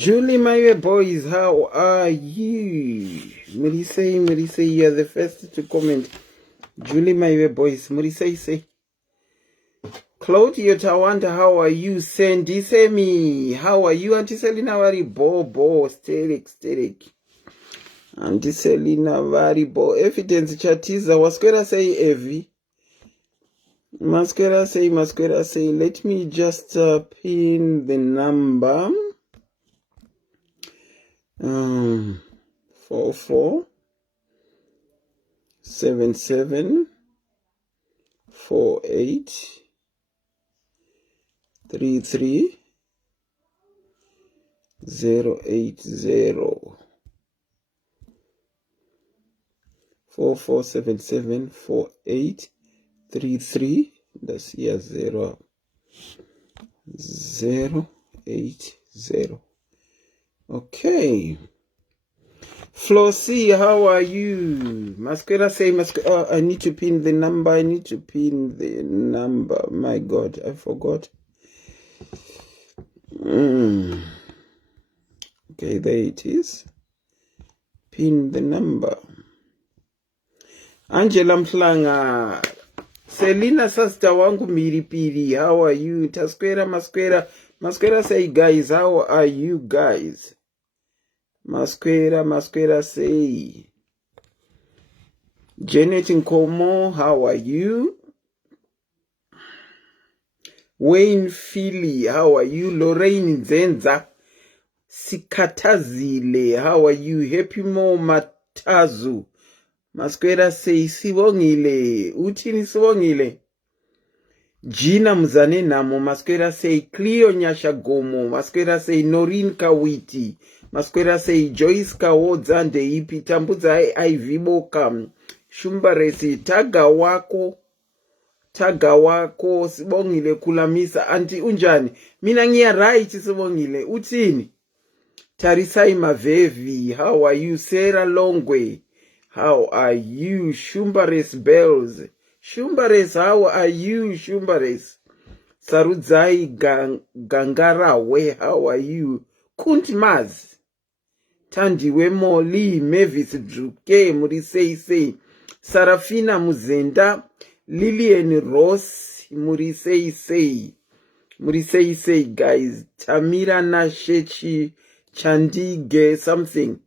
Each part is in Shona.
Julie, my boys, how are you? Marisei, you are the first to comment. Julie, my boys, Marisei, say. Claudia Tawanda, how are you? Sandy Semi, how are you? Auntie Selina Vari Bo, Sterek. Auntie Selina Vari Bo, evidence chatiza, wasquera say Evi. Masquera say, let me just pin the number. 4477483380. 44774833. That's here 080. Okay. Flossie, how are you? Masquera say, I need to pin the number. My God, I forgot. Okay, there it is. Pin the number. Angela Mtlanga. Selina sister wangu miripiri. How are you? Tasquera, Masquera say, guys, how are you guys? Masquera say. Janet Nkomo, how are you? Wayne Philly, how are you? Lorraine Zenza, Sikatazile, how are you? Happy Mo Matazu. Masquera say, Sibongile, Utini Sibongile. Gina Mzane Namo, Masquera say, Cleo Nyashagomo, Masquera say, Noreen Kawiti, Masquera say, Joyce Kawodzande Ipi, Tambuza HIV Kam, Shumbaresi, Taga wako, Sibongile, Kulamisa, Anti Unjani, Mina ngia right, Sibongile, Utini. Tarisai Mavevi, how are you? Sarah Longwe, how are you? Shumbares Bells, Shumbares, how are you? Shumbares. Sarudzai Gangarawe, how are you? Kuntmaz. Tandiwe Moli, Mavis Druke, Murisei, Sarafina Muzenda, Lillian Ross, Murisei, guys. Tamira Nashechi, Chandige, something.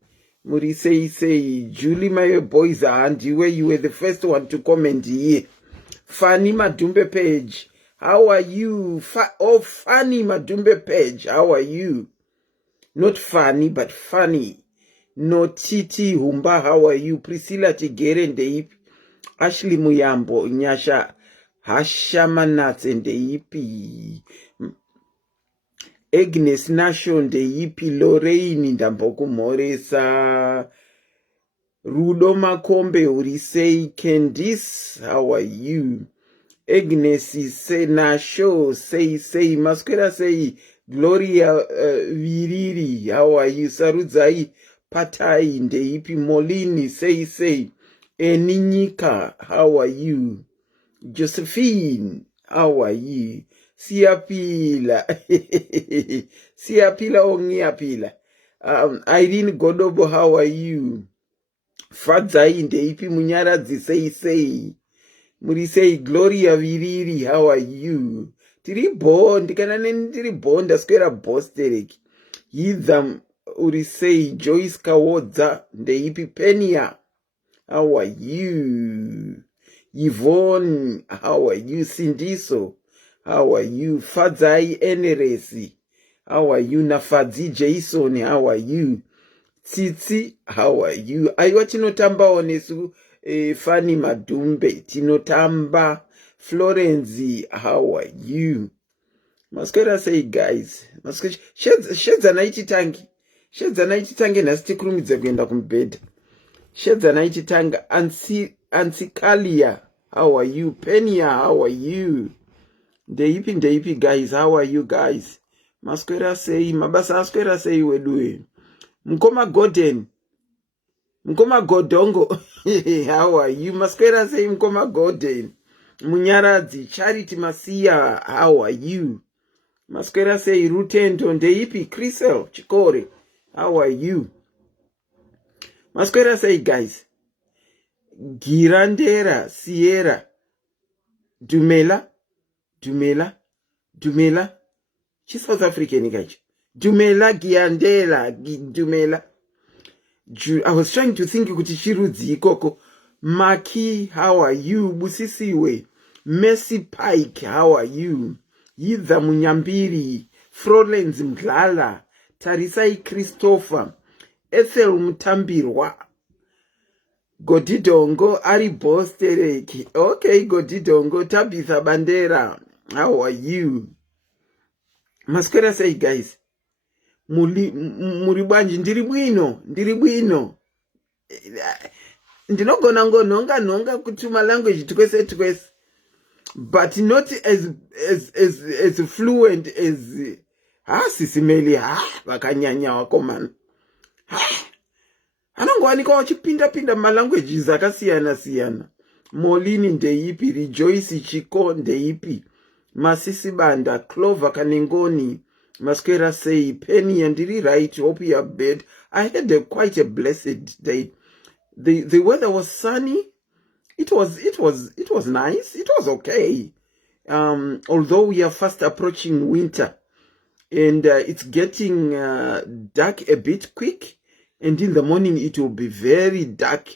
Murisei, Julie, my boys are handy where you were the first one to comment here. Fanny Madumbe page. How are you? Fanny Madumbe page. How are you? Not funny, but funny. No Titi Humba. How are you? Priscilla Tigere Ndeip. Ashley Muyambo. Nyasha. Hashamanats Ndeipi. Agnes Nation Ndeipi. Lorraine Ndamboku Moresa. Rudo Makombe Urisei. Candice. How are you? Agnes say Nasho say Masquera say Gloria Viriri, how are you? Sarudzai Patai Ndeipi Molini say Eninika, how are you? Josephine, how are you? Siapila Ongiapila. Irene Godobo, how are you? Fadzai Ndeipi Munyaradzi say Murisei Gloria Viriri, how are you? Tiribond, tiribond, asquera bosterek. Yidam Urisei Joyce Kawodza, Ndeipi Penia, how are you? Yvonne, how are you? Sindiso, how are you? Fadzai Eneresi, how are you? Nafadzi Jason, how are you? Tsitsi, how are you? Aiwa tinotamba onesu Fanny Madumbe, tinotamba. Florence, how are you? Masquera say, guys, shedza naiti tangi nasti kurumidza kuenda kumbeda. Shedza naiti tanga. Ansikalia, how are you? Penia, how are you? Ndeipi guys, how are you guys? Masquera say, mabasa asquera say wedue. Mkoma Godongo, how are you? Masquera say Mkoma Golden. Munyaradzi, Charity Masia, how are you? Maswera sei Rutendo ndeipi Crisel Chikore. How are you? Maswera sei guys. Girandera Sierra Dumela Chi South African guys. Dumela Giandela Dumela. I was trying to think kuti chirudzi ikoko. Maki, how are you? Busisiwe. Mercy Pike, how are you? Yidza Munyambiri. Florence Mglala. Tarisai Christopher. Ethel Mutambirwa. Godidongo Ari Bostereki. Okay, Godidongo Tabitha Bandera. How are you? Masquera say guys. Muribanji ndiri bwino. Ndinogona nonga kutuma language twese. But not as fluent as SIS MELLY vakanyanya wakomana. Anongwanika wachipinda malanguages akasiyana. Molini ndeipi, Rejoice Chiko ndeipi, Masisi Banda, Clover Kanengoni, Masquera say, Penny and did right, hope you are bed. I had quite a blessed day. The weather was sunny. It was nice. It was okay. Although we are fast approaching winter and it's getting dark a bit quick, and in the morning it will be very dark.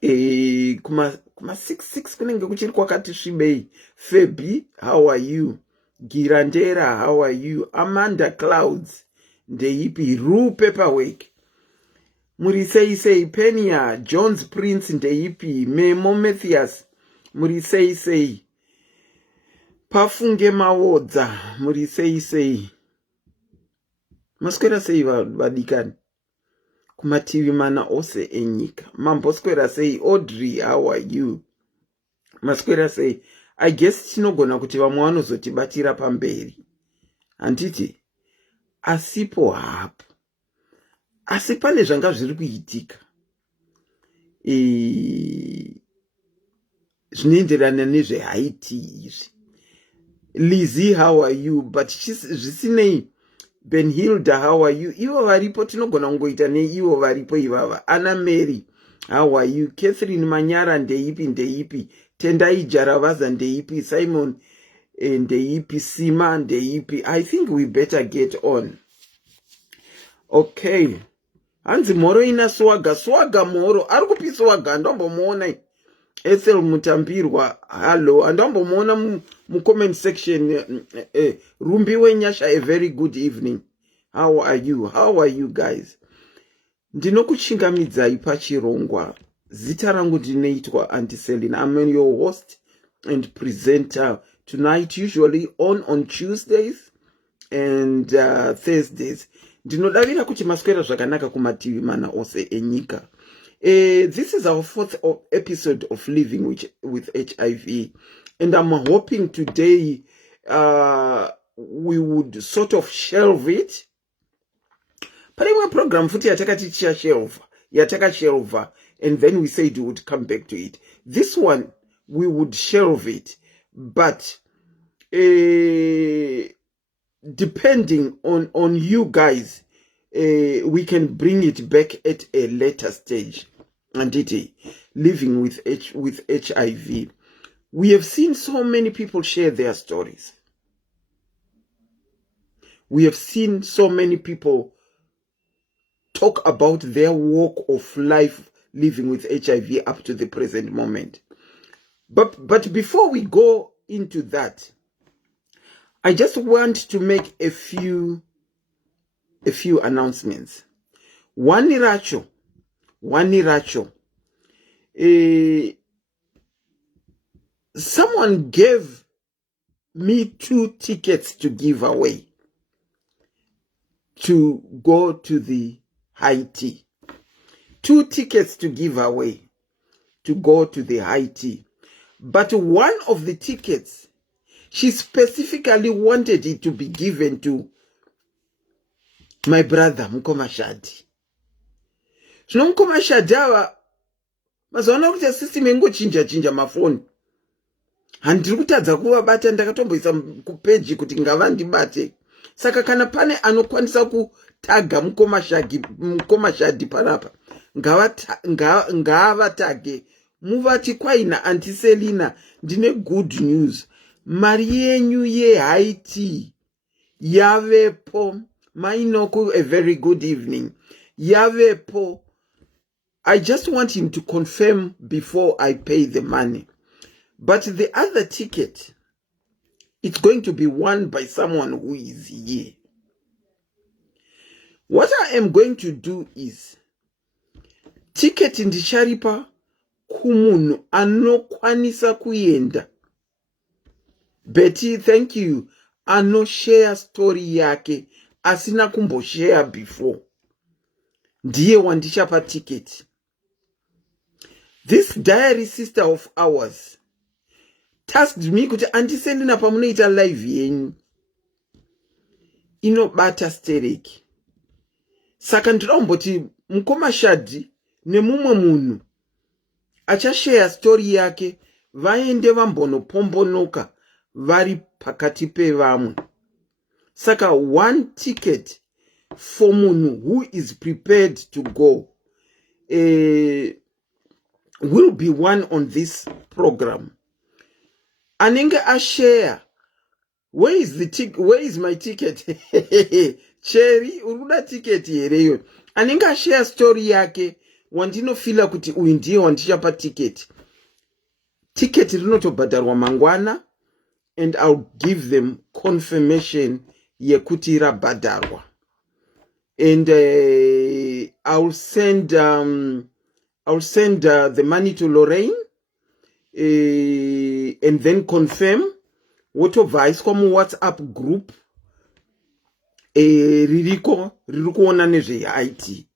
Kuma 6 kunenge kuchiri kwakati svibei. Febi, how are you? Girandera, how are you? Amanda Clouds, ndeipi. Rue Paperwork. Murisei Penia, Jones Prince ndeipi. Memo Matthias, murisei. Pafunge Mawodza, murisei. Masquera sei vadikani. Kumativi mana ose enyika. Mambosquera sei Audrey, how are you? Masquera sei, I guess tinogona kuti vamwe vanozotibatira pamberi. Handiti, asipo hapo. Asi pane zvanga zviri kuitika. Zvinoenderana nezveHaiti izvi. Lizzie, how are you? But zvisinei. Benhilda, how are you? Ivo varipo tinogona kungoita neivo varipo ivava. Anna Mary, how are you? Catherine Manyara ndeipi. Tendai Jaravaza ndeipi. Simon ndeipi. Sima ndeipi. I think we better get on. Okay. Hanzi moro ina swaga moro. Arikupi swaga ndombomuona. Ethel Mutambirwa, hello. Andombomuona mu comment section. Rumbi Wenyasha, a very good evening. How are you? How are you guys? Ndinokuchingamidzai pachirongwa. Zita rangu ndinoitwa Auntie Celine. I'm your host and presenter tonight, usually on Tuesdays and Thursdays. Ndinodavira kuti maswera zvakanaka kumativi mana ose enyika. This is our 4th episode of Living with HIV, and I'm hoping today we would sort of shelve it. Parimwe program futi yataka shelve, and then we said we would come back to it. This one we would shelve it, but depending on you guys, we can bring it back at a later stage. And it living with HIV. We have seen so many people share their stories. We have seen so many people talk about their walk of life living with HIV up to the present moment. But before we go into that, I just want to make a few announcements. One racho. Someone gave me 2 tickets to give away to go to the Haiti. 2 tickets to give away to go to the Haiti. But one of the tickets, she specifically wanted it to be given to my brother Mkoma Shadi. Zvino Mkoma Shadi ava mazaona kuti system ingochinja mafoni. handiri kutadza kuvabata, ndakatomboisa kupeji kuti ngavandibate. Saka kana pane anokwanisa kutaga mukomashadhi panapa, ngavatage muvati kwaina Auntie Selina, ndine good news, mari yenyu yeHaiti yavepo. Mainoku, a very good evening. Yavepo. I just want him to confirm before I pay the money. But the other ticket, it's going to be won by someone who is here. What I am going to do is, ticket ndicharipa kumunhu anokwanisa kuenda. Betty, thank you. Share story yake asina share before. Ndiye wandichapa ticket. This diary sister of ours tasked me kuti andisendina pamunoita live yenyu inobata stereki. Saka ndinomboti mukomashadhi nemumwe munhu achashare story yake vaende vambonopombonoka vari pakati pevamwe. Saka one ticket for munhu who is prepared to go will be one on this program. Anenge ashare. Where is my ticket? Cherry, uruda ticket yereyo. Anenge ashare story yake, wandinofila kuti uyu ndiye wandichapa ticket. Ticket rinotobhadharwa mangwana, and I'll give them confirmation yekuti rabhadharwa. And I'll send the money to Lorraine, and then confirm what advice from WhatsApp group ririko ona nezve IT.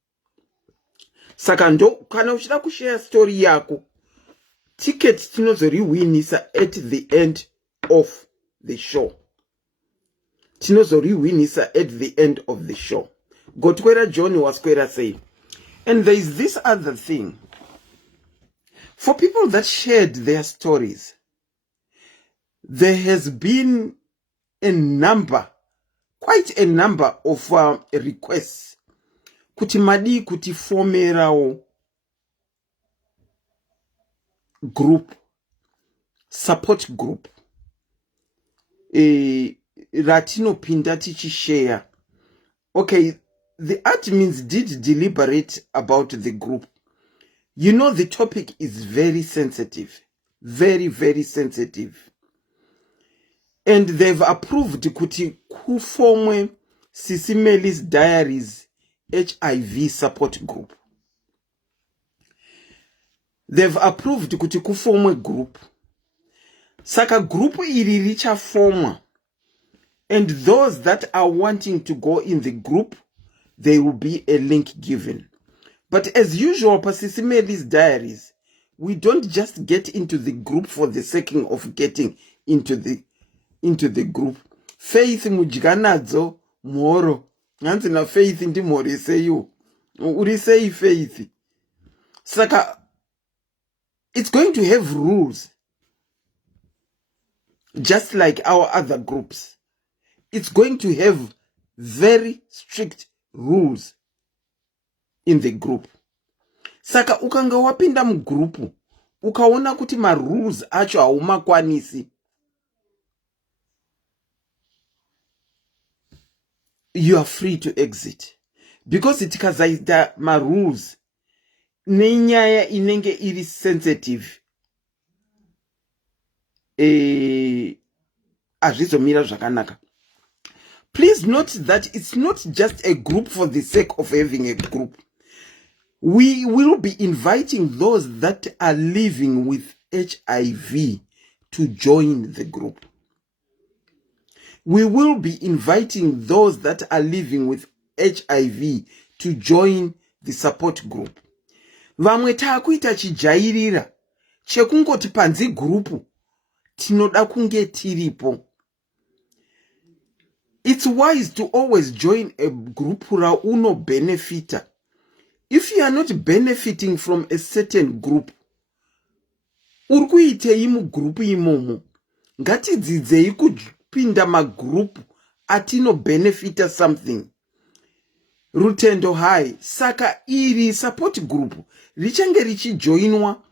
Saka ndo kana uchida kushare story yako, ticket tinozoriwinisa at the end of the show. Tinozoriwinisa at the end of the show. Gotwera John waskwera say. And there is this other thing. For people that shared their stories, there has been quite a number of requests. Kuti madi kuti formerao group, support group. Ratino pinda tichi share. Okay, the admins did deliberate about the group. You know, the topic is very sensitive. Very, very sensitive. And they've approved kuti kuformwe SIS MELLY's Diaries HIV support group. They've approved kuti kuformwe group. Saka group iri richa forma. And those that are wanting to go in the group, there will be a link given. But as usual, for SIS MELLY's Diaries, we don't just get into the group for the sake of getting into the group. Faith mujiganadzo moro. Nanzi na faith ndi mori seyu. Uri say faith. Saka, it's going to have rules. Just like our other groups. It's going to have very strict rules in the group. Saka ukanga wapinda mgrupu, ukaona kuti ma rules acho haumakwanisi, you are free to exit. Because itikazaita ma rules, nenyaya inenge iri sensitive, azvizomira zvakanaka. Please note that it's not just a group for the sake of having a group. We will be inviting those that are living with HIV to join the group. We will be inviting those that are living with HIV to join the support group. Vamwe takuita chijairira chekungoti panzi group tinoda kunge tiripo. It's wise to always join a group ra uno benefita. If you are not benefiting from a certain group, urkuite imu group imomo. ngatidzidzei kupinda magroup atino benefita something. Rutendo hai, saka iri support group richange richijoinwa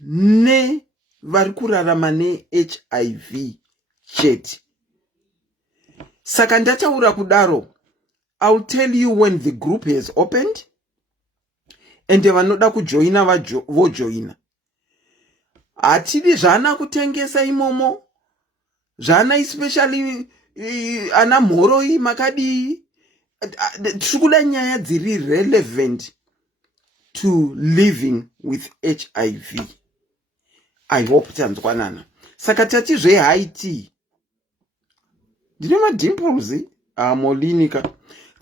ne vari kurarama ne HIV chete. Saka ndataura kudaro, I'll tell you when the group has opened, and vanoda kujoina vojoina. Hatidi zvana kutengesa imomo, zvana especially ana mhoroi makadi, tikuda nyaya dziri relevant to living with HIV. I hope tanzwanana. Saka tati zve haiti. Ndine madimples molinika.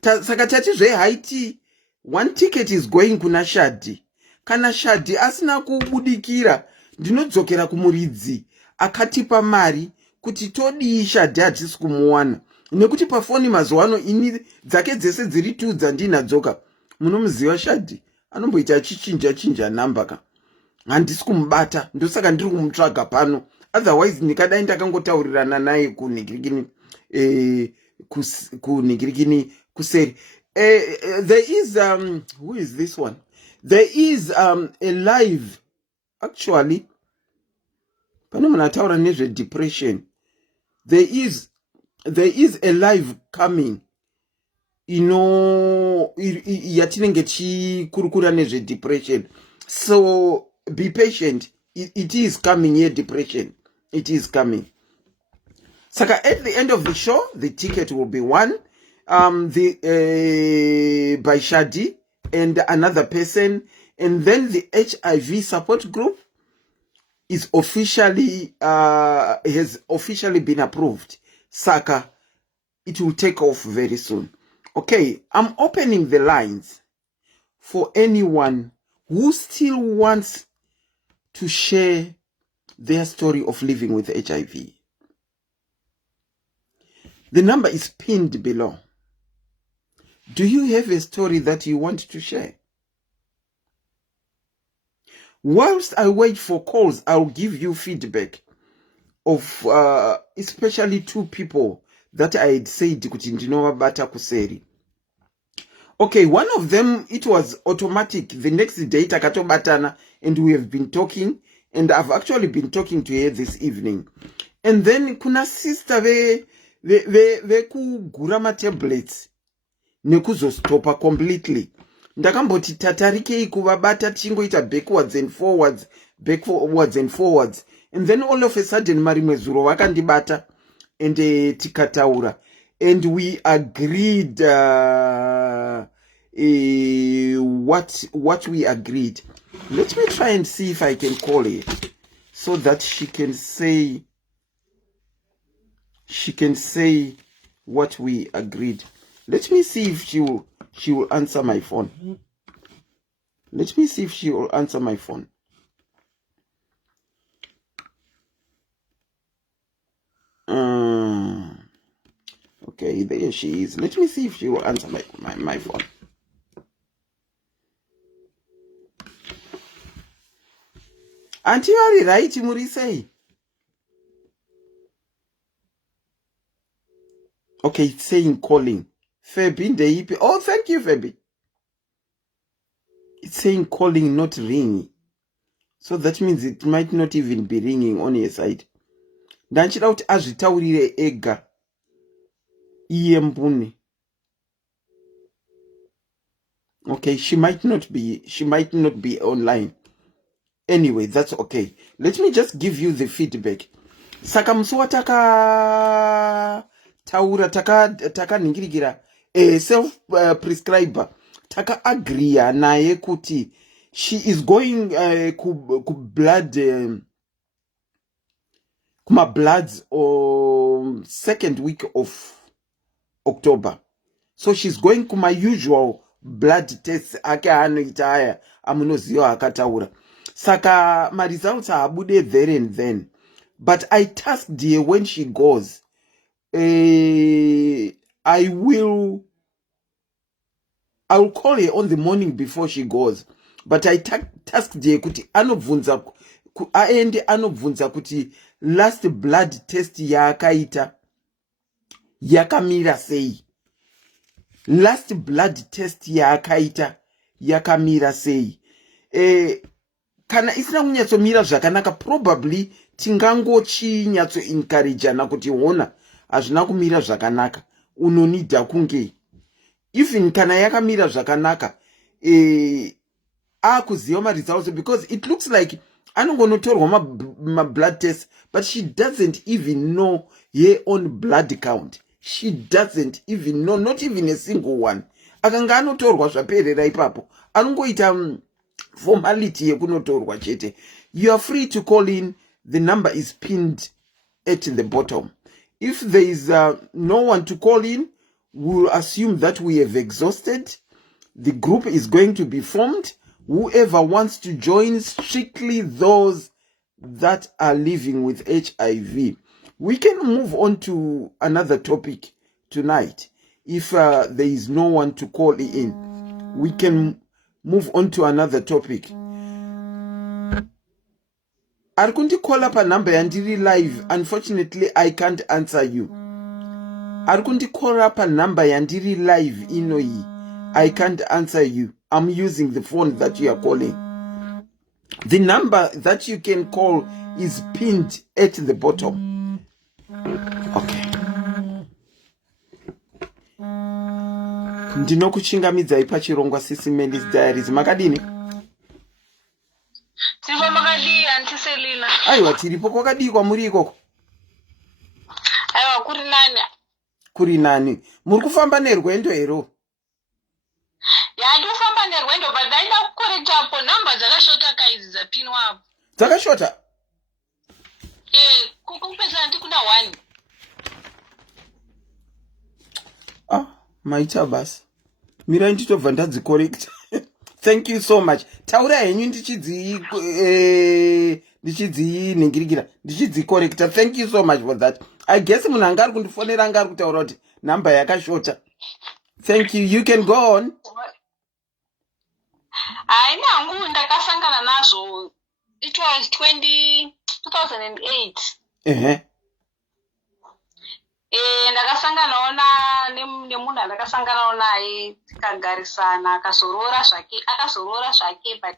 Saka tati zve haiti. One ticket is going kuna Shadi. Kana Shadi asina kubudikira, ndinodzokera kumuridzi akatipa mari kuti todi Shadi hatisi kumuwana. Nekuti pafoni mazuwano ini dzake dzese dziri 2 dzandinadzoka. Munomuziva Shadi anomboita achichinja namba ka. Handisi kumubata, ndosaka ndiri kumutsvaga pano. Otherwise nikadai ndakangotaurirana naye kunigirigini kuseri. There is who is this one? There is a live, actually pane munhu ataura nezve depression. There is a live coming, yatinenge tichikurukura nezve depression. So be patient. It is coming here, depression. It is coming. Saka at the end of the show, the ticket will be won. By Shadi and another person, and then the HIV support group is officially has officially been approved. Saka, it will take off very soon. Okay, I'm opening the lines for anyone who still wants to share their story of living with HIV. The number is pinned below. Do you have a story that you want to share? Whilst I wait for calls, I'll give you feedback of especially 2 people that I had said kuti ndinovabata kuseri. Okay, one of them, it was automatic. The next day takatobatana, and we have been talking, and I've actually been talking to her this evening. And then kuna sister ve kugura tablets nekuzostopa completely. Ndakamboti tatarikei kuvabata tingoita backwards and forwards, and then all of a sudden marimwe zuro vakandibata and tikataura, and we agreed what we agreed. Let me try and see if I can call her so that she can say what we agreed. Let me see if she will answer my phone. Let me see if she will answer my phone. Okay, there she is. Let me see if she will answer my phone. Auntie, are you right, Murisei? Okay, it's saying calling. Fabi, the oh, thank you, Fabi. It's saying calling, not ringing. So that means it might not even be ringing on your side. Danchira kuti azvitaurire ega iye mbune. Okay, she might not be online. Anyway, that's okay. Let me just give you the feedback. Saka musuwa taura taka ningirigira self prescriber taka agree naye kuti she is going ku blood kuma bloods on 2nd week of October. So she's going kuma usual blood tests ake anoita aya amunoziva akataura. Saka my results are abude there and then. But I tasked her when she goes. I will call her on the morning before she goes. But I tasked her kuti anobvunza aende anobvunza kuti last blood test yaakaita yakamira sei. Last blood test yaakaita yakamira sei. Kana isina kunyatsomira zvakanaka, probably tingangochinyatso encourageana kuti hona hazvina kumira zvakanaka, unonida kunge even kana yakamira zvakanaka akuziva results, because it looks like anongonotorwa ma blood test, but she doesn't even know her own blood count. She doesn't even know, not even a single one. Akanga anotorwa zvaperera ipapo, anongoita formality yekunotorwa chete. You are free to call in. The number is pinned at the bottom. If there is no one to call in, we'll assume that we have exhausted. The group is going to be formed. Whoever wants to join, strictly those that are living with HIV. We can move on to another topic tonight. If there is no one to call in, we can move on to another topic. Arikundi call up a number yandiri live. Unfortunately, I can't answer you. Arikundi call up a number yandiri live inoi. I can't answer you. I'm using the phone that you are calling. The number that you can call is pinned at the bottom. Okay. Ndinokuchingamidza pachirongwa SIS MELLY's Diaries. Makadini? Tivo makadi antiselina. Aiwa, tiripo kwakadi kwamuri ikoko? Aiwa, kuri nani? Kuri nani? Muri kufamba nerwendo hero? Ya, ndofamba nerwendo, but ndaenda kukorekta apo namba dzakashota kaizi dzapinwa apo. Dzakashota? Kupesa ndikuna 1. Maita basi. Mira nditobva ndadzicorrect. Thank you so much. Taura henyu ndichidziningirikira. Ndichidzicorrecta. Thank you so much for that. I guess munhu anga ari kundifonera anga ari kutaura kuti namba yakashota. Thank you. You can go on. Haina hangu ndakasangana nazvo. It was 2008. Ndakasanganawo nemunhu ndakasanganawo naye tikagarisana akazorora zvake but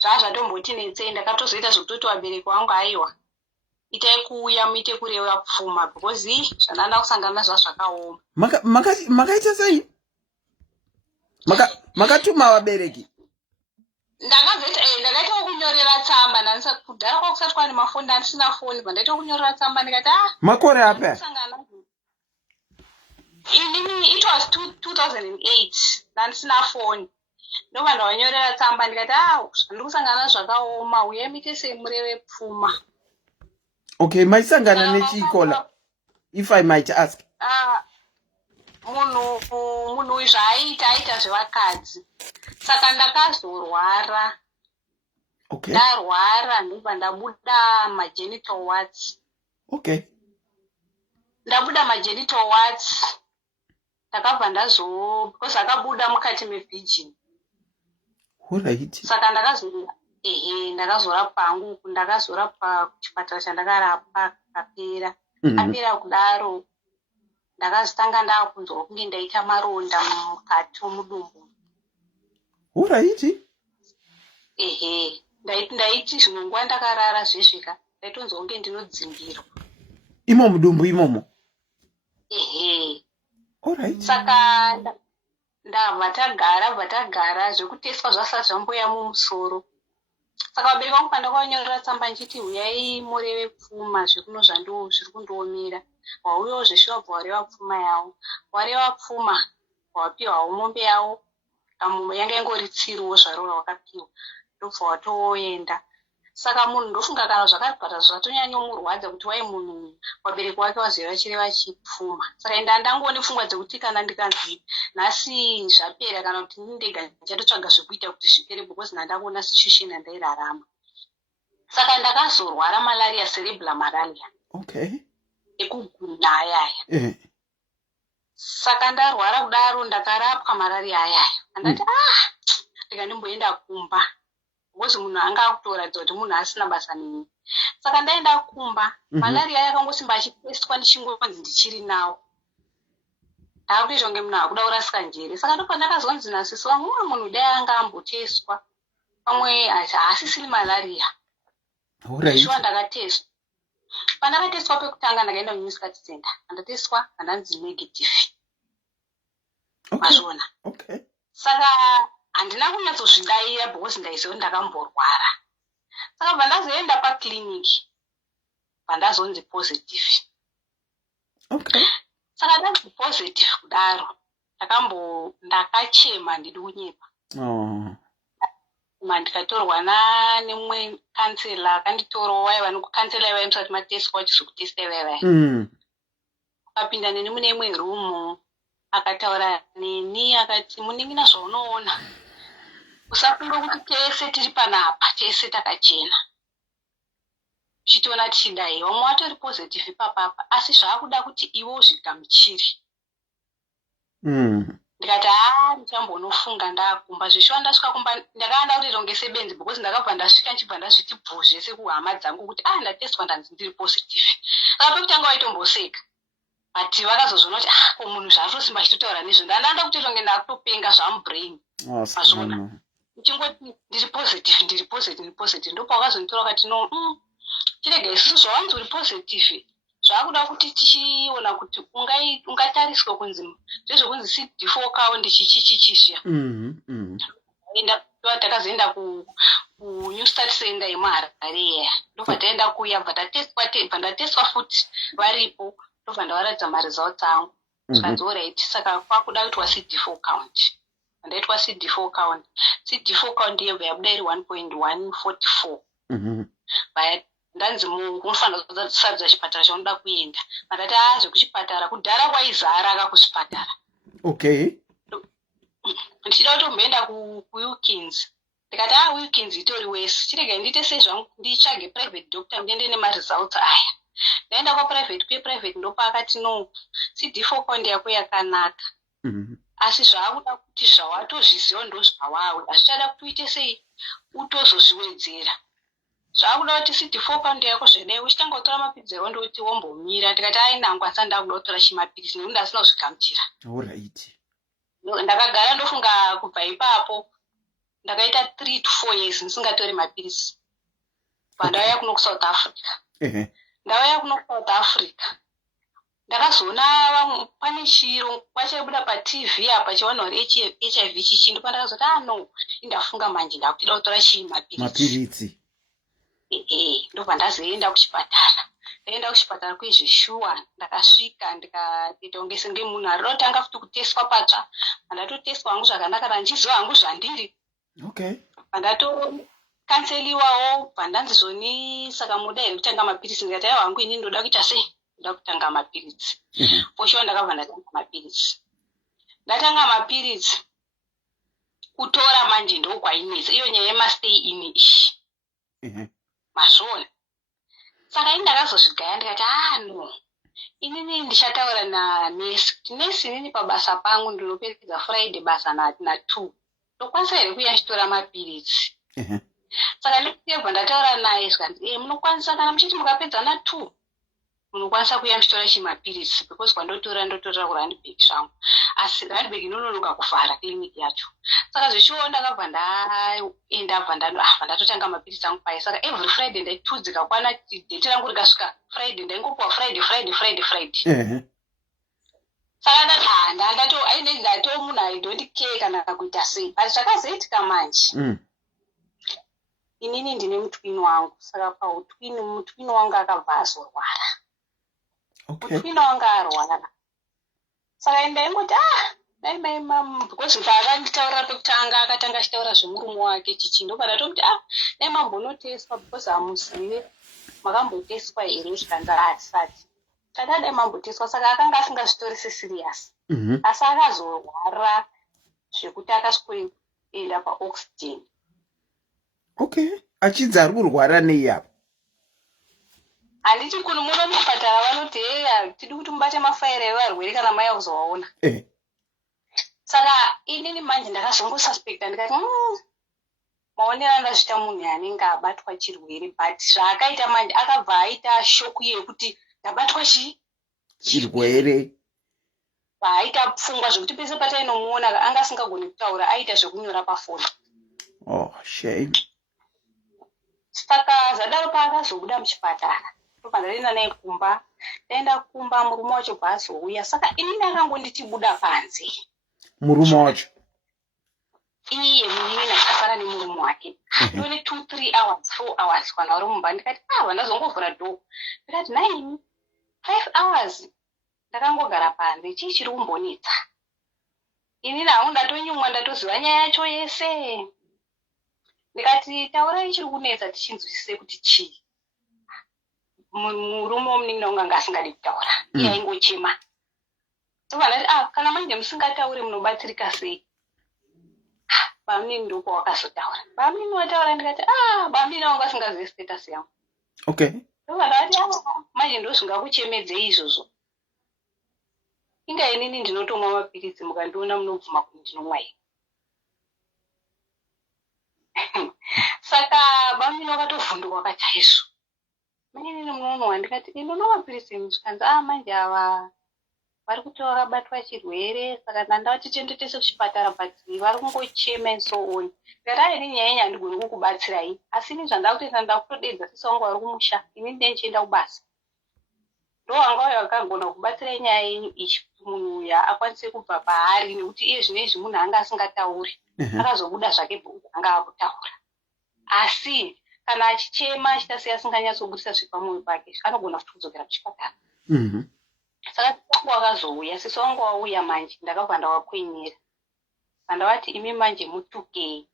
zvazvatomboti netsei ndakatozoita zvekutoti vabereki vangu aiwa itai kuuya muite kureva pfuma because zvandanda kusangana nazvo zvakaoma. Makaita sei? Makatuma vabereki? Ndakaita kunyorera tsamba ndanisa kudhara kwakusati kwane mafoni ndandisina foni ndaita kunyorera tsamba ndikati makore apa? It was 2008 ndandisina foni ndobva ndavanyorera tsamba ndikati zvandikusangana zvakaoma uye muite semureve pfuma. Okay, maisangana nechikola, if I might ask. Munhu zvaaita zvevakadzi, saka ndakazorwara. Okay. Ndarwara ndobva ndabuda magenital warts. Okay. Ndabuda magenital warts ndakabva because akabuda mukati mevhijini. Alright. Saka ndakazorapwa hangu ndakazorapwa kuchipatara chandakarapwa kapera. Apera kudaro ndakazotanga ndakunzwa kunge ndaita maronda mukati mudumbu. Alright. Ndaiti zvimwe nguva ndakarara zvezvika ndaitonzwa kunge ndinodzimbirwa imo mudumbu imomo. Alright. Saka ndabva tagara zvekuteswa zvasati zvamboya mumusoro. Saka vabereki vangu pandakavanyorera tsamba nchiti uyai mureve pfuma zvekuno zviri kundiomera. Wauyawo zveshe wabva wareva pfuma yavo. Wareva pfuma wapiwawo mombe yavo kamumwe yanga ingori tsiruwo zvaro rawakapiwa ndobva watoenda. Saka munhu ndofunga kana zvakabata zvatonyanyomurwadza kuti wai munhu wabereki wake wazoya vachireva chipfuma. Saka ndangoone pfungwa dzekuti kana ndikanzi nhasi zvapera kana kuti ndega ndichatotsvaga zvekuita kuti zvipere because ndandakuona situation yandairarama. Saka ndakazorwara malaria, cerebral malaria. Okay. Ekuguna ayaya. Saka ndarwara kudaro ndakarapwa malaria ayaya. Andati ndikandimboenda kumba. because munhu anga akutoratidza kuti munhu asina basa neni. Saka ndaenda kumba, malaria yakangosimba achitestwa ndichingonzi ndichiri nawo. Ndakutoita kunge munhu akuda kurasika njere. Saka ndopandakazonzi nasisi wangu munhu dai anga ambotestwa. Pamwe asisiri malaria. Shuwa ndakatestwa. Pandakatestwa pekutanga ndakaenda kuNewscat Center. Ndatestwa ndanzi negative. Mazvona. Okay. Saka handina kunyatsozvidaira because ndaiziva ndakamborwara. Saka pandazoenda pakiliniki pandazonzi positive. Okay. Saka ndanzi positive kudaro ndakachema ndiri kunyepa. Ndikatorwa nemumwe kansela akanditora waiva nekukansela iva musati matestwa wachizokutesta ivaiva. Akapinda neni mune imwe rumu akataura neni akati muningina zvaunoona usafunga kuti tese tiri panapa tese takachena chitoona tichidai vamwe vatori positive papapa asi zvaakuda kuti iwe uzvigamuchiri. Ndikati ndichambonofunga ndakumba zvishuwa ndasvika kumba ndakaanda kuti rongese benzi because ndakabva ndasvika ndichibva ndazviti bvu zvese kuhama dzangu kuti ndatestwa ndanzi ndiri positive. Saka pekutanga waitomboseka but vakazozviona kuti munhu zvaatosimba achitotaura nezvo ndandanda kuti ronge ndakutopenga zvamubrain. Mazvona uchingoti ndiri positive ndopawakazonditora wakati no chirega isusu zvawanzi uri positive zvakuda kuti tichiona kuti ungatariswe kunzi zvezvokunzi CD4 count chichichichizviya. Takazoenda kuNewstat Center yemuHarare ndopataenda kuya bva ndatestwa futi varipo ndobva ndavaratidza maresults angu zvikanzi alright. Saka kwakuda kuitwa CD4 count. Ndaitwa CD4 count. CD4 count yebva yabuda iri 1.144. Ndanzi munofanira kusadza chipatara chaunoda kuenda. Vakati zvekuchipatara kudhara kwaizara akakuzvipatara. Okay. Ndichida kutomboenda kuWilkins. Ndikati Wilkins itori wese chirega ndiite sezvangu nditsvage private doctor ndiende nemaresults aya. Ndaenda kuprivate ndopa akati no CD4 count yako yakanaka. Asi zvaakuda kuti zvawatozviziva ndozvawawe hazvichada kuti uite sei utozozviwedzera. Zvaakuda kuti CD4 count yako zvedai uchitanga kutora mapirizi ndoti wombomira. Ndikati nangu asi ndakuda kutora chimapirizi nekuti ndasina kuzvigamuchira. Alright. Ndakagara ndofunga kubva ipapo ndakaita 3 to 4 years ndisingatori mapirizi. Pandauya kuno kuSouth Africa. Ndauya kuno kuSouth Africa ndakazoona pane chiro kwachabuda paTV apa chiwanwa HIV chichi ndipo ndakazoti no ndafunga manje ndakuda kutora mapirizi. Ndobva ndazoenda kuchipatara. Ndaenda kuchipatara kwezvishuwa ndakasvika ndikaita kunge senge munhu ari kutanga futi kutestwa patsva. Ndatotestwa hangu zvakanaka ndandiziva hangu zvandiri. Okay. Ndatokanseliwawo bva ndanzi zvoni saka muda here kutanga mapirizi. Ndikati hangu ini ndoda kuita sei ndoda kutanga mapirizi. Poshuwa ndakabva ndatanga mapirizi. Ndatanga mapirizi kutora manje ndokwainetsa iyo nyaya yemastay in ishi. Mazvona. Saka ini ndakazozvigaya ndikati no inini ndichataura nanesi kuti nesi inini pabasa pangu ndinopedza Friday basa na2 ndokwanisa here kuya ndichitora mapirizi. Saka ndiyebva ndataura naye zvikanzi munokwanisa kana muchiti mukapedza na2 munokwanisa kuya ndichitora chimapirizi because ndotora kuRandburg zvangu asi Randburg inononoka kuvhara kiliniki yacho. Saka zvichiwo ndakabva ndaenda bva ndatotanga mapirizi angu paye. Saka every Friday ndaitudzika kwana date rangu rikasvika Friday ndaingopuwa Friday. Saka ndato munhu aidondikee kana kuita sei but zvakazoitika manje. Inini ndine mutwini wangu. Saka pautwini mutwini wangu akabva azorwara. Mutwini wangu arwara. Saka ndaingoti dai mam because paakanditaurira pekutanga akatanga achitaura zvemurume wake chichi ndobva ndatomuti dai mambonotestwa because hamuzive makambotestwa here zvikanzi hatisati. Kada dai mambotestwa. Saka akanga asingazvitori sesirious. Asi akazorwara zvekuti akaswera paoxygen. Okay. Achidzi ari kurwara nei apo? Handiti kuno muno mupatara vanoti tidi kuti mubate mafaira evarwere kana maya kuzovaona. Saka inini manje ndakazongosuspekta ndikati maonera ndazvita munhu anenge abatwa chirwere but zvaakaita manje akabva aita shoku yekuti ndabatwa chirwere aita pfungwa zvekuti pese patainomuona anga asingagoni kutaura aita zvekunyora pafoni. Oh, shame. Saka zvadaro paakazobuda muchipatara tobva naye kumba, taenda kumba murume wacho bva azouya. Saka ini ndakangondichibuda panze murume wacho iye munini nakasara nemurume wake ndone 2-3 hours 4 hours kana uri mumba. Ndikati vandazongovhura dhoo, ndikati naini 5 hours ndakangogara panze, chii chiri kumbonetsa? Ini nawo ndatonyumwa ndatoziva nyaya yacho yese. Ndikati taurai chiri kunetsa tichinzwisise kuti chii. Murume womunini wangu anga asingadi kutaura, iye aingochema. Tobva ndati kana manje musingatauri munobatsirika sei? Bamunini ndoko wakazotaura. Bamunini wataura? Ndikati bamunini wangu asingazivi status yangu. Okay. Tobva ndati manje ndozvingakuchemedzei izvozvo. Inga inini ndinotomwa mapiritsi mukandiona munobvuma kuti ndinomwa here. Saka bamunini wakatovhunduka chaizvo. Munini munonowa? Ndikati ndinonwa mapiritsi zvikanzi manje ava vari kuti vakabatwa chirwere saka ndandavati tiendetese kuchipatara but vari kungochema and so on. Ndikati ini nyaya yenyu handigoni kukubatsirai, asi ini zvandakutoita ndakutodedza sisi wangu vari kumusha, ini ndichienda kubasa. Ndo wanga uyo akagona kubatsira nyaya yenyu ichi kuti munhu uya akwanise kubva paari, nekuti iye zvinezvi munhu anga asingatauri akazobuda zvake anga akutaura. Asi kana achichema achitasiya asinganyatsobudisa zvepamwoyo pake anogona futi kudzokera kuchipatara. Saka sisi wakazouya, sisi wangu wauya manje ndakabva ndawakwenyera. Ndavati imi manje mutukei.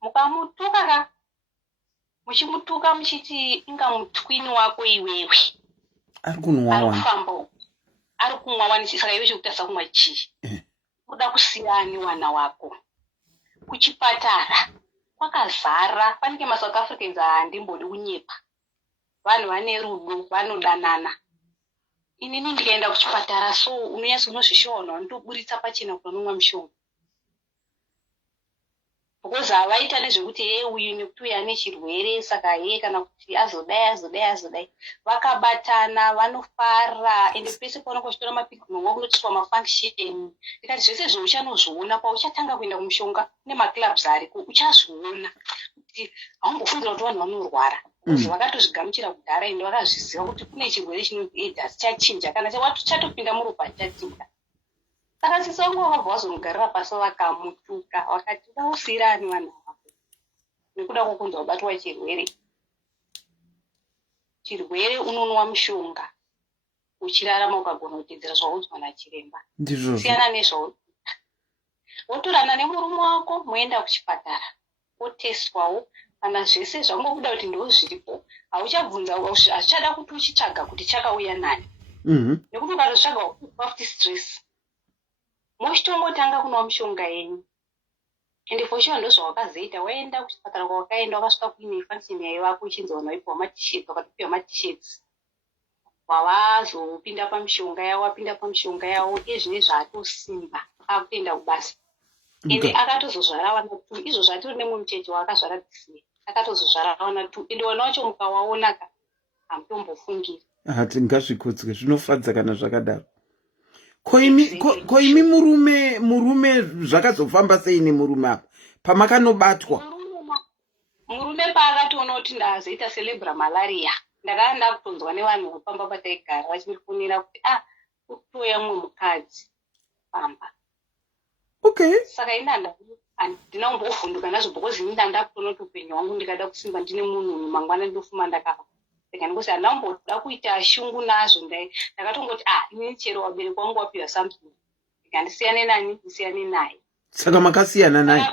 Mukamutuka muchimutuka muchiti inga mutwini wako iwewe ari kunwa wani, ari kumwa wani. Saka iwe chokutasa kumwa chii? Kuda kusiyani wana wako kuchipatara kwakazara. Panike maSouth Africans handimbodi kunyepa, vanhu vane rudo, vanodanana. Inini ndikaenda kuchipatara so unonyasa unozvishoona unotoburitsa pachena kunomwa mushonga. Because havaita nezvekuti uyu nekuti uyu ane chirwere saka kana kuti azodai. Vakabatana vanofara ende pese paunenge uchitora mapiritsi mumwe kunotiswa mafunction. Ndikati zvese zvauchanozviona pauchatanga kuenda kumushonga nemaclubs ariko uchazviona kuti haungofungira kuti vanhu vanorwara. Vakatozvigamuchira kudhara ende vakazviziva kuti kune chirwere chinonzi AIDS asi chachinja, kana chatopinda muropa chachinja. Saka sisi wangu vakabva vazomugarira pasi vakamutuka vakati usirani vanhu vako nekuda kwokunzi wabatwa chirwere unonwa mushonga uchirarama ukagona kutedzera zvaunzwa nachiremba. Siyana nezvaunoita wotorana nemurume wako moenda kuchipatara oteswawo. Kana zvese zvangobuda kuti ndo zviripo hauchabvunza, hazvichada kuti uchitsvaga kuti chakauya nani. Nekuti ukatotsvaga wakuti stress mochitongotanga kunwa mushonga yenyu. Ende for sure ndozvawakazoita waenda kuchipatara kwawakaenda wakasvika kuine function yaivako ichinzi vanaipiwa matisheti, wakatopiwa matisheti wavazopinda pamishonga yavo, wapinda pamishonga yavo iye zvine zvaatosimba akutoenda kubasa. Ende akatozozvara vana 2 izvo zvatiri nemwe mucheche waakazvara dzisire akatozozvara vana 2 ende vana vacho mukawaonaka hamutombofungira. Tingazvikudzwe, zvinofadza kana zvakadaro. Koimi murume zvakazofamba sei nemurume apa pamakanobatwa? Murume paakatoona kuti ndazoita celebra malaria ndakanda kutonzwa nevanhu vopamba pataigara vachindifonera kuti kutoya mumwe mukadzi pamba. Okay. Saka ina handina kumbovhunduka nazvo because ini ndandakutoona kuti upenyu hwangu ndikada kusimba ndine munhu mangwana ndofuma ndakafa. Saka ndikosi handamboda kuita shungu nazvo, ndakatongoti ini chero wabereki wangu wapiwa something ndisiyane nani ndisiyane naye. Saka makasiyana naye?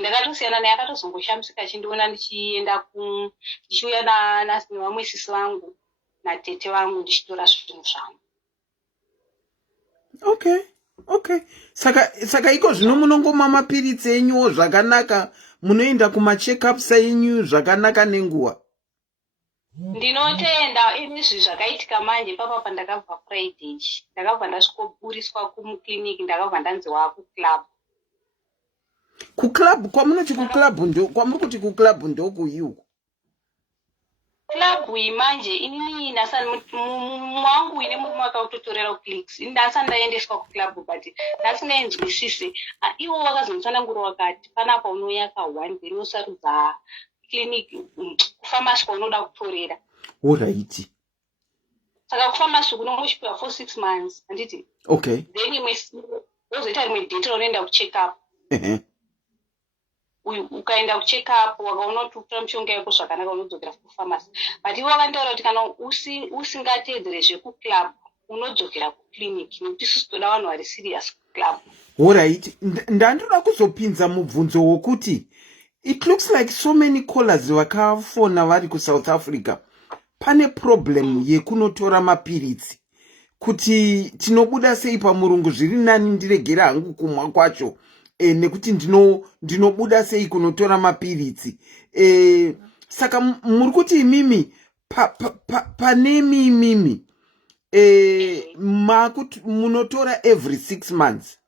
Ndakatosiyana naye. Akatozongoshamisika achindiona ndichienda ndichiuya nevamwe sisi vangu natete vangu ndichitora zvinhu zvangu. Okay. Saka iko zvino munongomwa mapiritsi enyuwo zvakanaka, munoenda kuma-check-ups enyu zvakanaka nenguva? Ndinotenda izvi zvakaitika manje papa pandakabva Friday ndakabva ndasvikoburiswa kumukliniki ndakabva ndanzi wakuclub. Kuclub kwamunoti kuclub ndo kwamuri kuti kuclub ndo kuyuko. Club imanje inini nasani mwangu ine murume akautotorera clicks ndasani ndaendeswa kuclub but ndasingaenzwisise iwo wakazonditsanangura wakati panapa unouya ka1 then wosarudza clinic kufamasi kwaunoda kutorera. Alright. Saka kufamasi kunomoshipiwa for 6 months handiti. Okay. Then imwe wozoita rimwe date raunoenda kucheck up. Ukaenda kucheck up wakaona kuti utora mishonga yako zvakanaka unodzokera kufamasi but ivo vakantaura kuti kana usingateedzere zvekuclub unodzokera kuclinic nekuti isusu toda vanhu vari serious kuclub. Alright, ndandoda kuzopinza mubvunzo wokuti it looks like so many callers vakafona vari kuSouth Africa pane problem yekunotora mapiritsi kuti tinobuda sei pamurungu zviri nani ndiregera hangu kumwa kwacho nekuti ndinobuda sei kunotora mapiritsi saka muri kuti imimi pane mimimi munotora every 6 months.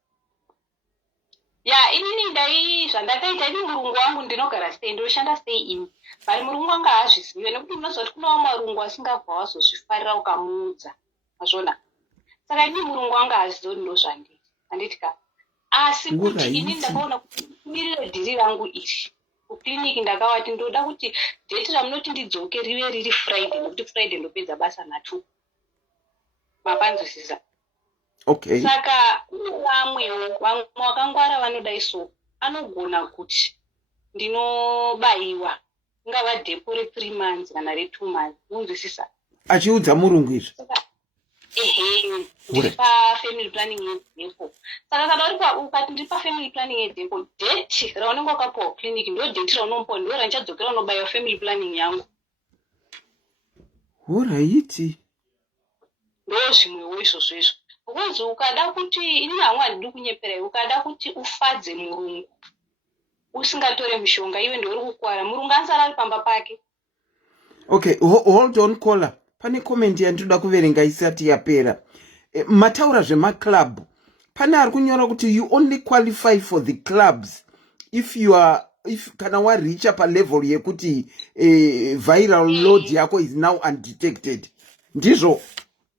Inini zvandakaita ini murungu wangu ndinogara sei ndoshanda sei ini bari murungu wangu haazvizive nekuti unozoti kunawo marungu asingabva wazozvifarira ukamuudza azvona saka ini murungu wangu haazive kuti ndozvanditi handitika asi kuti ini ndakaona kuti miriro dhiri rangu iri kukliniki ndakavati ndoda kuti dheti ramunoti ndidzoke rive riri Friday nekuti Friday ndopedza basa na2 mapanzwisisa. Okay. Saka vamwe vakangwara vanoda so anogona kuti ndinobayiwa ingava dhepo re3 months kana re2 months unzwisisa achiudza murungu izvi. Ndiri pafamily planning yedhepo saka kana ukati ndiri pafamily planning yedhepo date raunenge wakapiwa clinic ndo date raunompiwa ndo randichadzokera unobayiwa family planning yangu. Alright. Ndo zvimwewo izvozvo izvo ukanzi ukada kuti ini hangu handidi kunyepera ukada kuti ufadze murungu usingatore mishonga iwe ndio uri kukwara murungu ansara ari pamba pake. Okay, hold on caller. Pane comment yandoda kuverenga isati yapera. Mataura zvemaclub. Pane ari kunyora kuti you only qualify for the clubs if kana wareacha palevel yekuti viral load yako is now undetected. Ndizvo?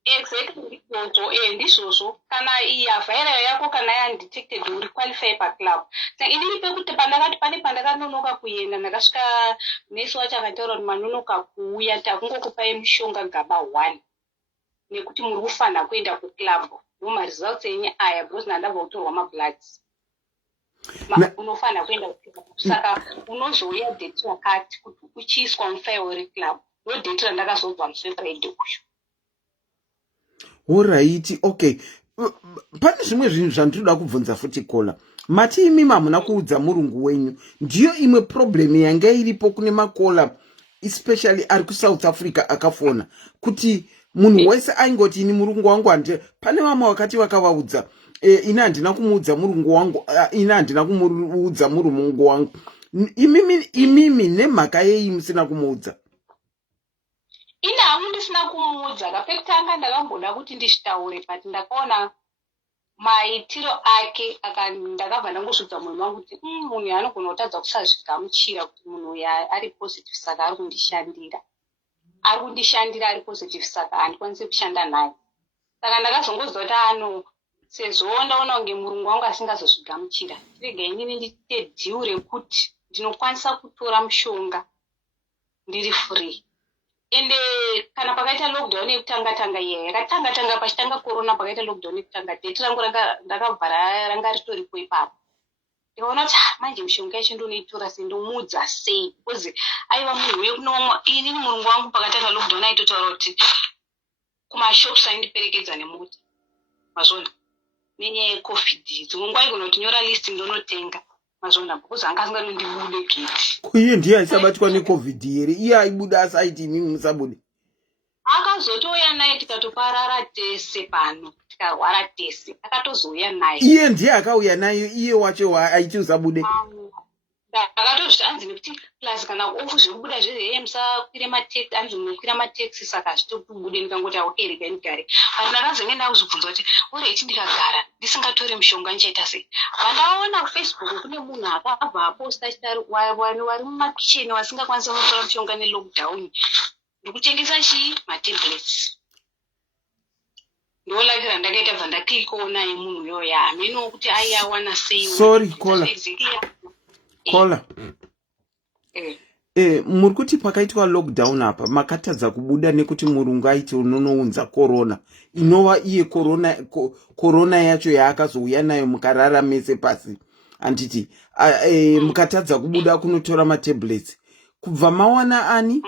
Exactly. Ndizvozvo kana viral yako kana undetected uri qualify paclub. Saka inini pekuti pandakati pane pandakanonoka kuenda ndakasvika nesi wacho akataura kuti manonoka kuuya takungokupai mushonga gaba 1 nekuti muri kufanira kuenda kuclub nomaresults enyu aya because ndandabva kutorwa mabloods unofanira kuenda kuclub saka unozouya date yakati kuti uchiiswa mufile reclub ndo date randakazobva muFriday uyu. Alright, okay. Pane zvimwe zvinhu zvandinoda kubvunza futi kola. Mati imi hamuna kuudza murungu wenyu. Ndiyo imwe problem yanga iripo kune makola especially ari kuSouth Africa akafona kuti munhu wese aingoti ini murungu wangu hande. Pane vamwe wakati vakavaudza ina handina kumuudza murungu wangu ina handina kumuudza murungu wangu. Imimi nemhaka yei musina kumuudza? Ina hangu ndisina kumuudza kapekutanga ndakamboda kuti ndizvitaure but ndakaona maitiro ake ndakabva ndangosvudza mwoyo wangu kuti munhu anogona kutadza kusazvigamuchira kuti munhu uyu ari positive saka ari kundishandira ari positive saka handikwanisi kushanda naye. Saka ndakazongozwa kuti sezvo ndaona kunge murungu wangu asingazozvigamuchira tirege inini ndiite dhiu rekuti ndinokwanisa kutora mushonga ndiri free. Ende kana pakaita lockdown yekutanga iya yakatanga pachitanga corona pakaita lockdown yekutanga date rangu ndakabva ranga ritoripo ipapo ndikaona kuti manje mishonga yacho ndonoitora sei ndomuudza sei because aiva munhu wekunomwa ini murungu wangu pakatanga lockdown aitotaura kuti kumashops aindiperekedza nemota mazvona nenyaya yecovid dzimwe nguva igona kutinyora list ndonotenga mazvona because anga asinganondibude gate. Iye ndiye aisabatwa necovid here iye aibuda asi aiti imimi musabude. Akazotouya naye tikatoparara tese pano tikarwara tese akatozouya naye. Iye ndiye akauya naye iye wacho aiti usabude. ndakatozviti hanzi nekuti plus kana ofu zvekubuda zvezeye musakwire mateksi hanzi munokwira mateksi saka zvitokubude ndikangoti okay regai ndigare but ndakazonge ndakuzobvunza kuti oreti ndikagara ndisingatore mushonga ndichaita sei pandaona kufacebook kune munhu akabva aposta achiti vanhu vari mumakicheni vasingakwanisa kutora mushonga nelockdown ndokutengesa chii matablets ndolakira ndakaita bva ndakilikaona yemunhu yoya ameno kuti aiyawana sei sorry kola muri kuti pakaitwa lockdown apa makatadza kubuda nekuti murungu aiti unonounza corona inova iye corona yacho yaakazouya nayo mukarara mese pasi handiti mukatadza kubuda kunotora matablets kubva mawana ani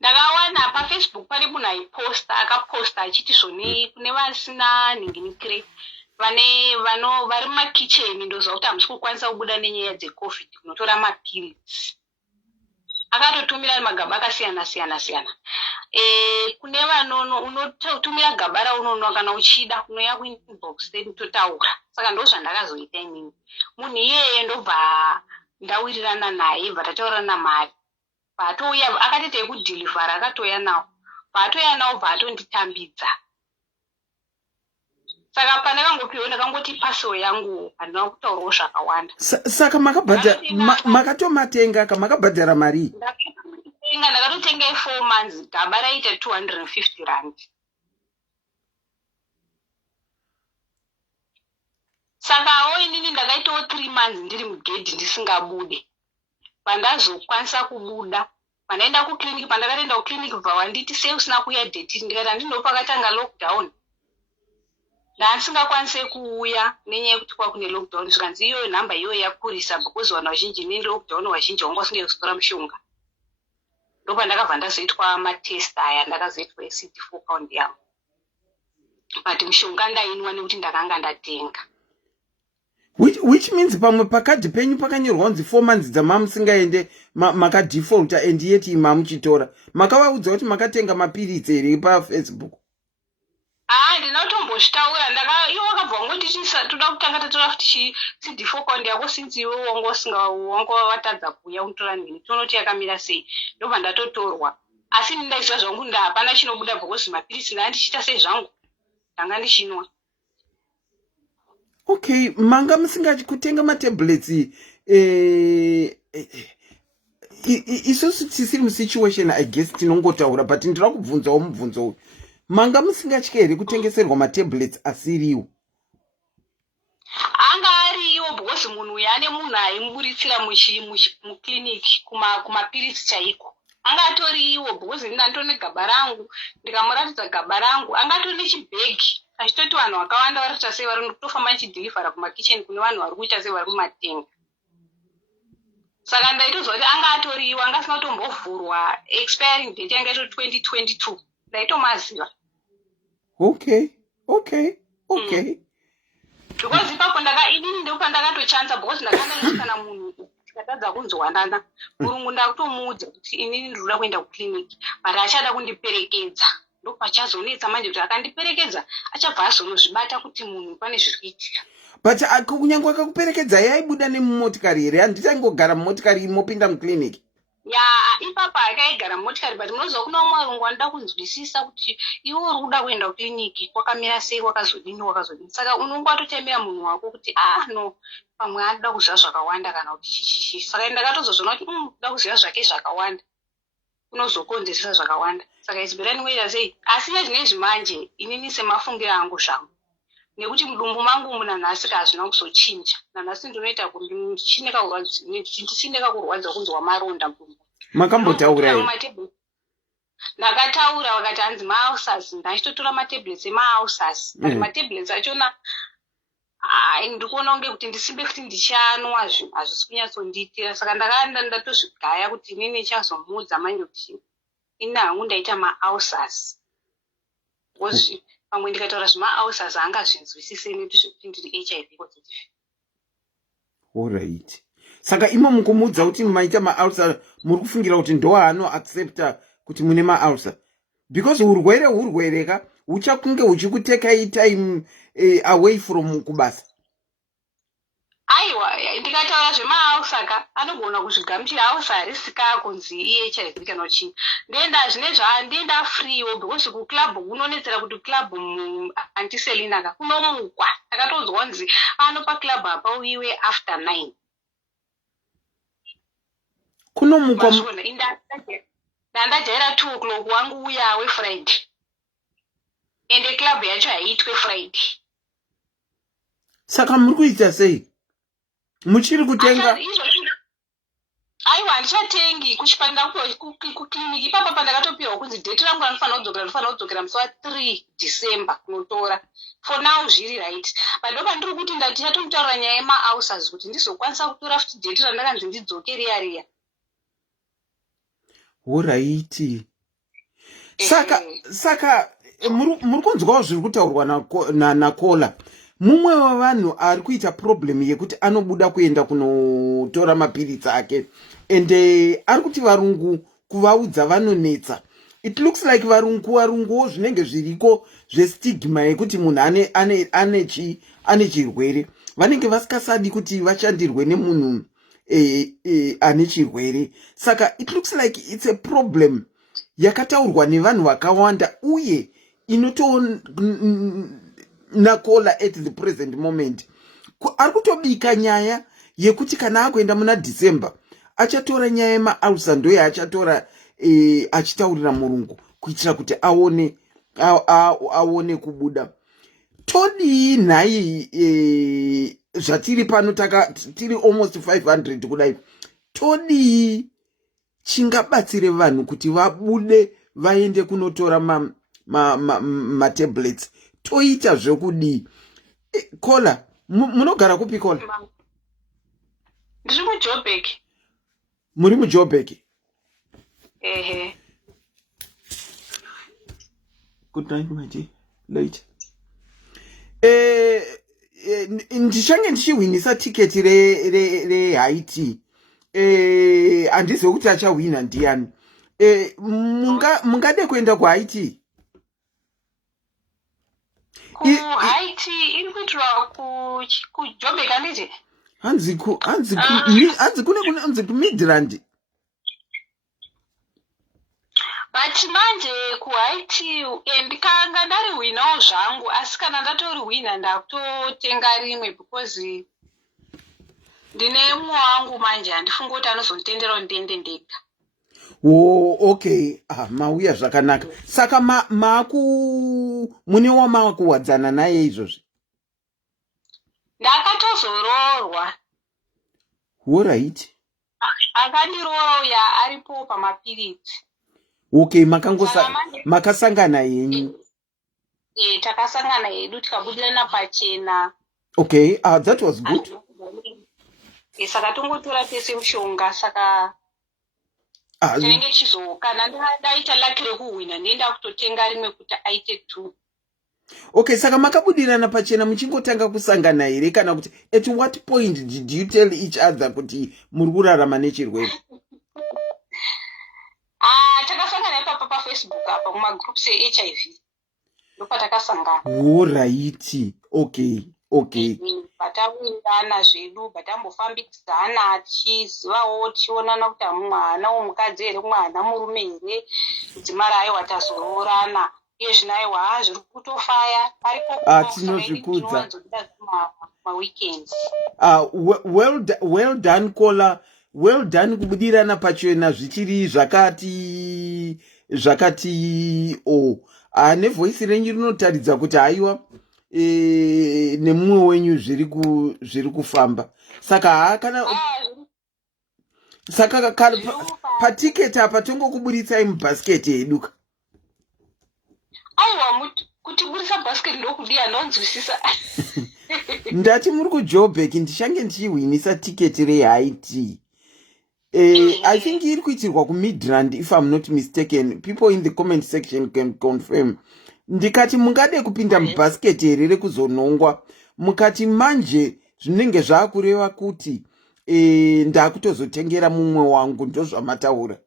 ndakawana pafacebook pane munhu aiposta akaposta achiti zvoni kune vasina ninginikire vari mumakicheni ndoziva kuti hamusi kukwanisa kubuda nenyaya dzecovid kunotora mapirizi akatotumira magaba akasiyana-siyana kune unotumira gaba raunono kana uchida unoya kuinbox then totaura saka ndo zvandakazoita inini munhu iyeye ndobva ndawirirana naye bva tataurana mari paatouya akatite kudhilivhara akatoya nawo paatoya nawo bva atonditambidza saka pandakangopiwa ndakangoti pasewo yangu handina kutaurawo zvakawanda saka makatomatenga ka makabhadhara mari ndakatotenga 4 months gaba raita 250 rand sakawo inini ndakaitawo 3 months ndiri mugedhi ndisingabude pandazokwanisa kubuda pandaenda kukiriniki pandakatoenda kukiriniki bva wanditi sei usina kuuya dhetiri ndikati handino pakatanga lockdown ndaandisingakwanise kuuya nenyaya yekuti kwakune lockdown zvikanzi iyoyo nhamba iyoyo yakurisa because vanhu vazhinji nelockdown vazhinji vangasinge kutora mushonga ndopandakabva ndazoitwa matest aya ndakazoitwa cd4 count yangu but mushonga ndainwa nekuti ndakanga ndatenga which means pamwe pakadhi penyu pakanyorwa kunzi 4 months dzamamusingaende makadefaulta and yeti mamuchitora makavaudza kuti makatenga mapirizi here pafacebook ndinotombozvitaura iwo wakabva wangoti toda kutanga tatora futi cd4 count yako since iwe wanga watadza kuuya unotora nini tonoti yakamira sei ndobva ndatotorwa asi ndaiziva zvangu hapana chinobuda bhokozi mapirisi ndandichiita sei zvangu ndanga ndichinwa okay manga musingachi kutenga matablets isusu tisiri musituation I guess tinongotaura but ndira kubvunzawo mubvunzo uyu manga musingatyi here kutengeserwa matablets asiriwo anga ariwo because munhu uyu ane munhu aimburitsira mukiliniki kumapirisi chaiko anga atoriwo because ndandone gaba rangu ndikamuratidza gaba rangu anga atori nechibhegi achitoti vanhu vakawanda vari kuita sei vari kutofamba nichidhilivhara kumakicheni kune vanhu vari kuita sei vari kumatenga saka ndaitozwa kuti anga atoriwo anga asina kutombovhurwa expiring date yanga ito 2022 ndaitomaziva okay because ipapo inini ndopandakatochanza because ndakanga kana munhu tikatadza kunzwanana murungu ndakutomuudza kuti inini ndinoda kuenda kukiliniki but achada kundiperekedza ndopachazonetsa manje kuti akandiperekedza achabva azonozvibata kuti munhu pane zviri kuitika but kunyange akakuperekedza yaibuda nemumotikari here handitangogara mumotikari imopinda mukiliniki ipapa akaigara mumotikari but munozwa kuna umwe varungu vanoda kunzwisisa kuti iwe uri kuda kuenda kukiliniki kwakamira sei kwakazodini saka unonge watotemera munhu wako kuti no pamwe anoda kuziva zvakawanda kana kuti chichichi saka ndakatozozvona kuti kuda kuziva zvake zvakawanda unozokonzeresa zvakawanda saka izibirani kuita sei asi nezvinezvi manje inini semafungiro angu zvangu nekuti mudumbu mangu munanhasi hazvina kuzochinja nanhasi ndinoita kuti ndisindeka kurwadza kunzwa maronda mudumbu makambotaura ndakataura vakati hanzi maausas ndachitotora matablets emaausas but matablets achona ndikuona kunge kuti ndisimbe kuti ndichanwa zvinhu hazvisi kunyatsondiitira saka ndakanda ndatozvigaya kuti inini chazomuudza manje kuti ini hangu ndaita maausas because pamwe ndikataura zvemaausas haangazvinzwisisi nekuti zvekuti ndiri HIV positive. Alright. Saka imo mukumudza kuti maita maulcer muri kufungira kuti ndo hano accepta kuti mune maulcer because urwere ka uchakunge uchikuteka time away from kubasa. aiwa ndikataura zvemausaka anogona kuzvigamuchira ausa harisika kunzi HIV kana uchini ndoenda zvine zvandienda freewo because kuclub kunonetsera kuti club antiselinaka kunomukwa takatodzwa kunzi anopa club apa uyiwe after 9 kunomukwa ndandajaira 2 o'clock wangu uya wefriday ende club yacho haiitwe friday. Saka muri kuita sei? Muchiri kutenga? Aiwa handichatengi kuchipanda kukliniki ipapa pandakatopiwa kunzi date rangu ranofanira kudzokera musi wa3 December kunotora. For now zviri right. Pado pandiri kuti ndatichatomutaurira nyaya yemaausers kuti ndizokwanisa kutora futi date randakanzi ndidzoke riya. Alright. Saka muri kunzwawo zviri kutaurwa nakola. Mumwe wavanhu ari kuita problem yekuti anobuda kuenda kunotora mapiritsi ake ende ari kuti varungu kuvaudza vanonetsa. It looks like varunguwo zvinenge zviriko zvestigma yekuti munhu ane chirwere vanenge vasikasadi kuti vashandirwe nemunhu ane chirwere. Saka it looks like it's a problem yakataurwa nevanhu vakawanda uye nakola at the present moment. Ari kutobika nyaya yekuti kana akuenda muna December achatora nyaya yemaarusa ndoye achatora achitaurira murungu kuitira kuti aone kubuda. Todi nhai zvatiri pano tiri almost 500 kudai. Todi chingabatsire vanhu kuti vabude vaende kunotora tablets. Toita zvekudii? Kola, munogara kupi Kola? Ndiri muJoburg. Muri muJoburg? Ehe. Good night, my dear. Later. Ndichange ndichihwinisa tiketi reHaiti. Handizivi kuti achahwina ndiani. Mungade kuenda kuHaiti? Haiti iri kuitirwa kuJoburg handiti? Hanzi kune kuMidrand. But manje kuHaiti ndikanga ndari hwinawo zvangu asi kana ndatori hwina ndakutotenga rimwe because ndine mumwe wangu manje handifungi kuti anozonditendera ndende ndega. Okay. Mauya zvakanaka. Saka mune wamakuwadzana naye izvozvi? Ndakatozororwa. Alright. Akandiroora uya aripo pamapiritsi. Okay, makasangana yenyu? Takasangana hedu tikabudirana pachena. Okay, that was good. Saka tongotora tese mushonga saka tinenge kana ndaita laki rekuhwina ndienda kutotenga rimwe kuti aite 2. Okay, saka makabudirana pachena muchingotanga kusangana here kana kuti at what point did you tell each other kuti muri kurarama nechirwere? Takasangana ipapa paFacebook apa mumagroups eHIV. Ndopatakasangana. Alright. Okay. Patawirana zvedu patambofambidzana tichizivawo tichionana kuti mwana womukadzi here mwana murume here kudzimara aiwa tazoroorana iye zvinaiwa zviri kutofaya aripo tinozvikudza maweekends. Well done Kola. Well done kubudirana pachena zvichiri zvakati nevoice renyu rinotaridza kuti haiwa nemumwe wenyu zviri kufamba. Saka saka patiketi apa tongokuburitsai mubhasiketi heduka. Aiwa kutiburisa bhasiketi ndokudia ndonzwisisa. Ndati muri kuJoburg ndichange ndichihwinisa tiketi reHaiti. I think iri kuitirwa kuMidrand if I'm not mistaken. People in the comment section can confirm. Ndikati mungade kupinda mubhasiketi here rekuzonongwa. Mukati manje zvinenge zvakureva kuti ndakutozotengera mumwe wangu ndozvamataura.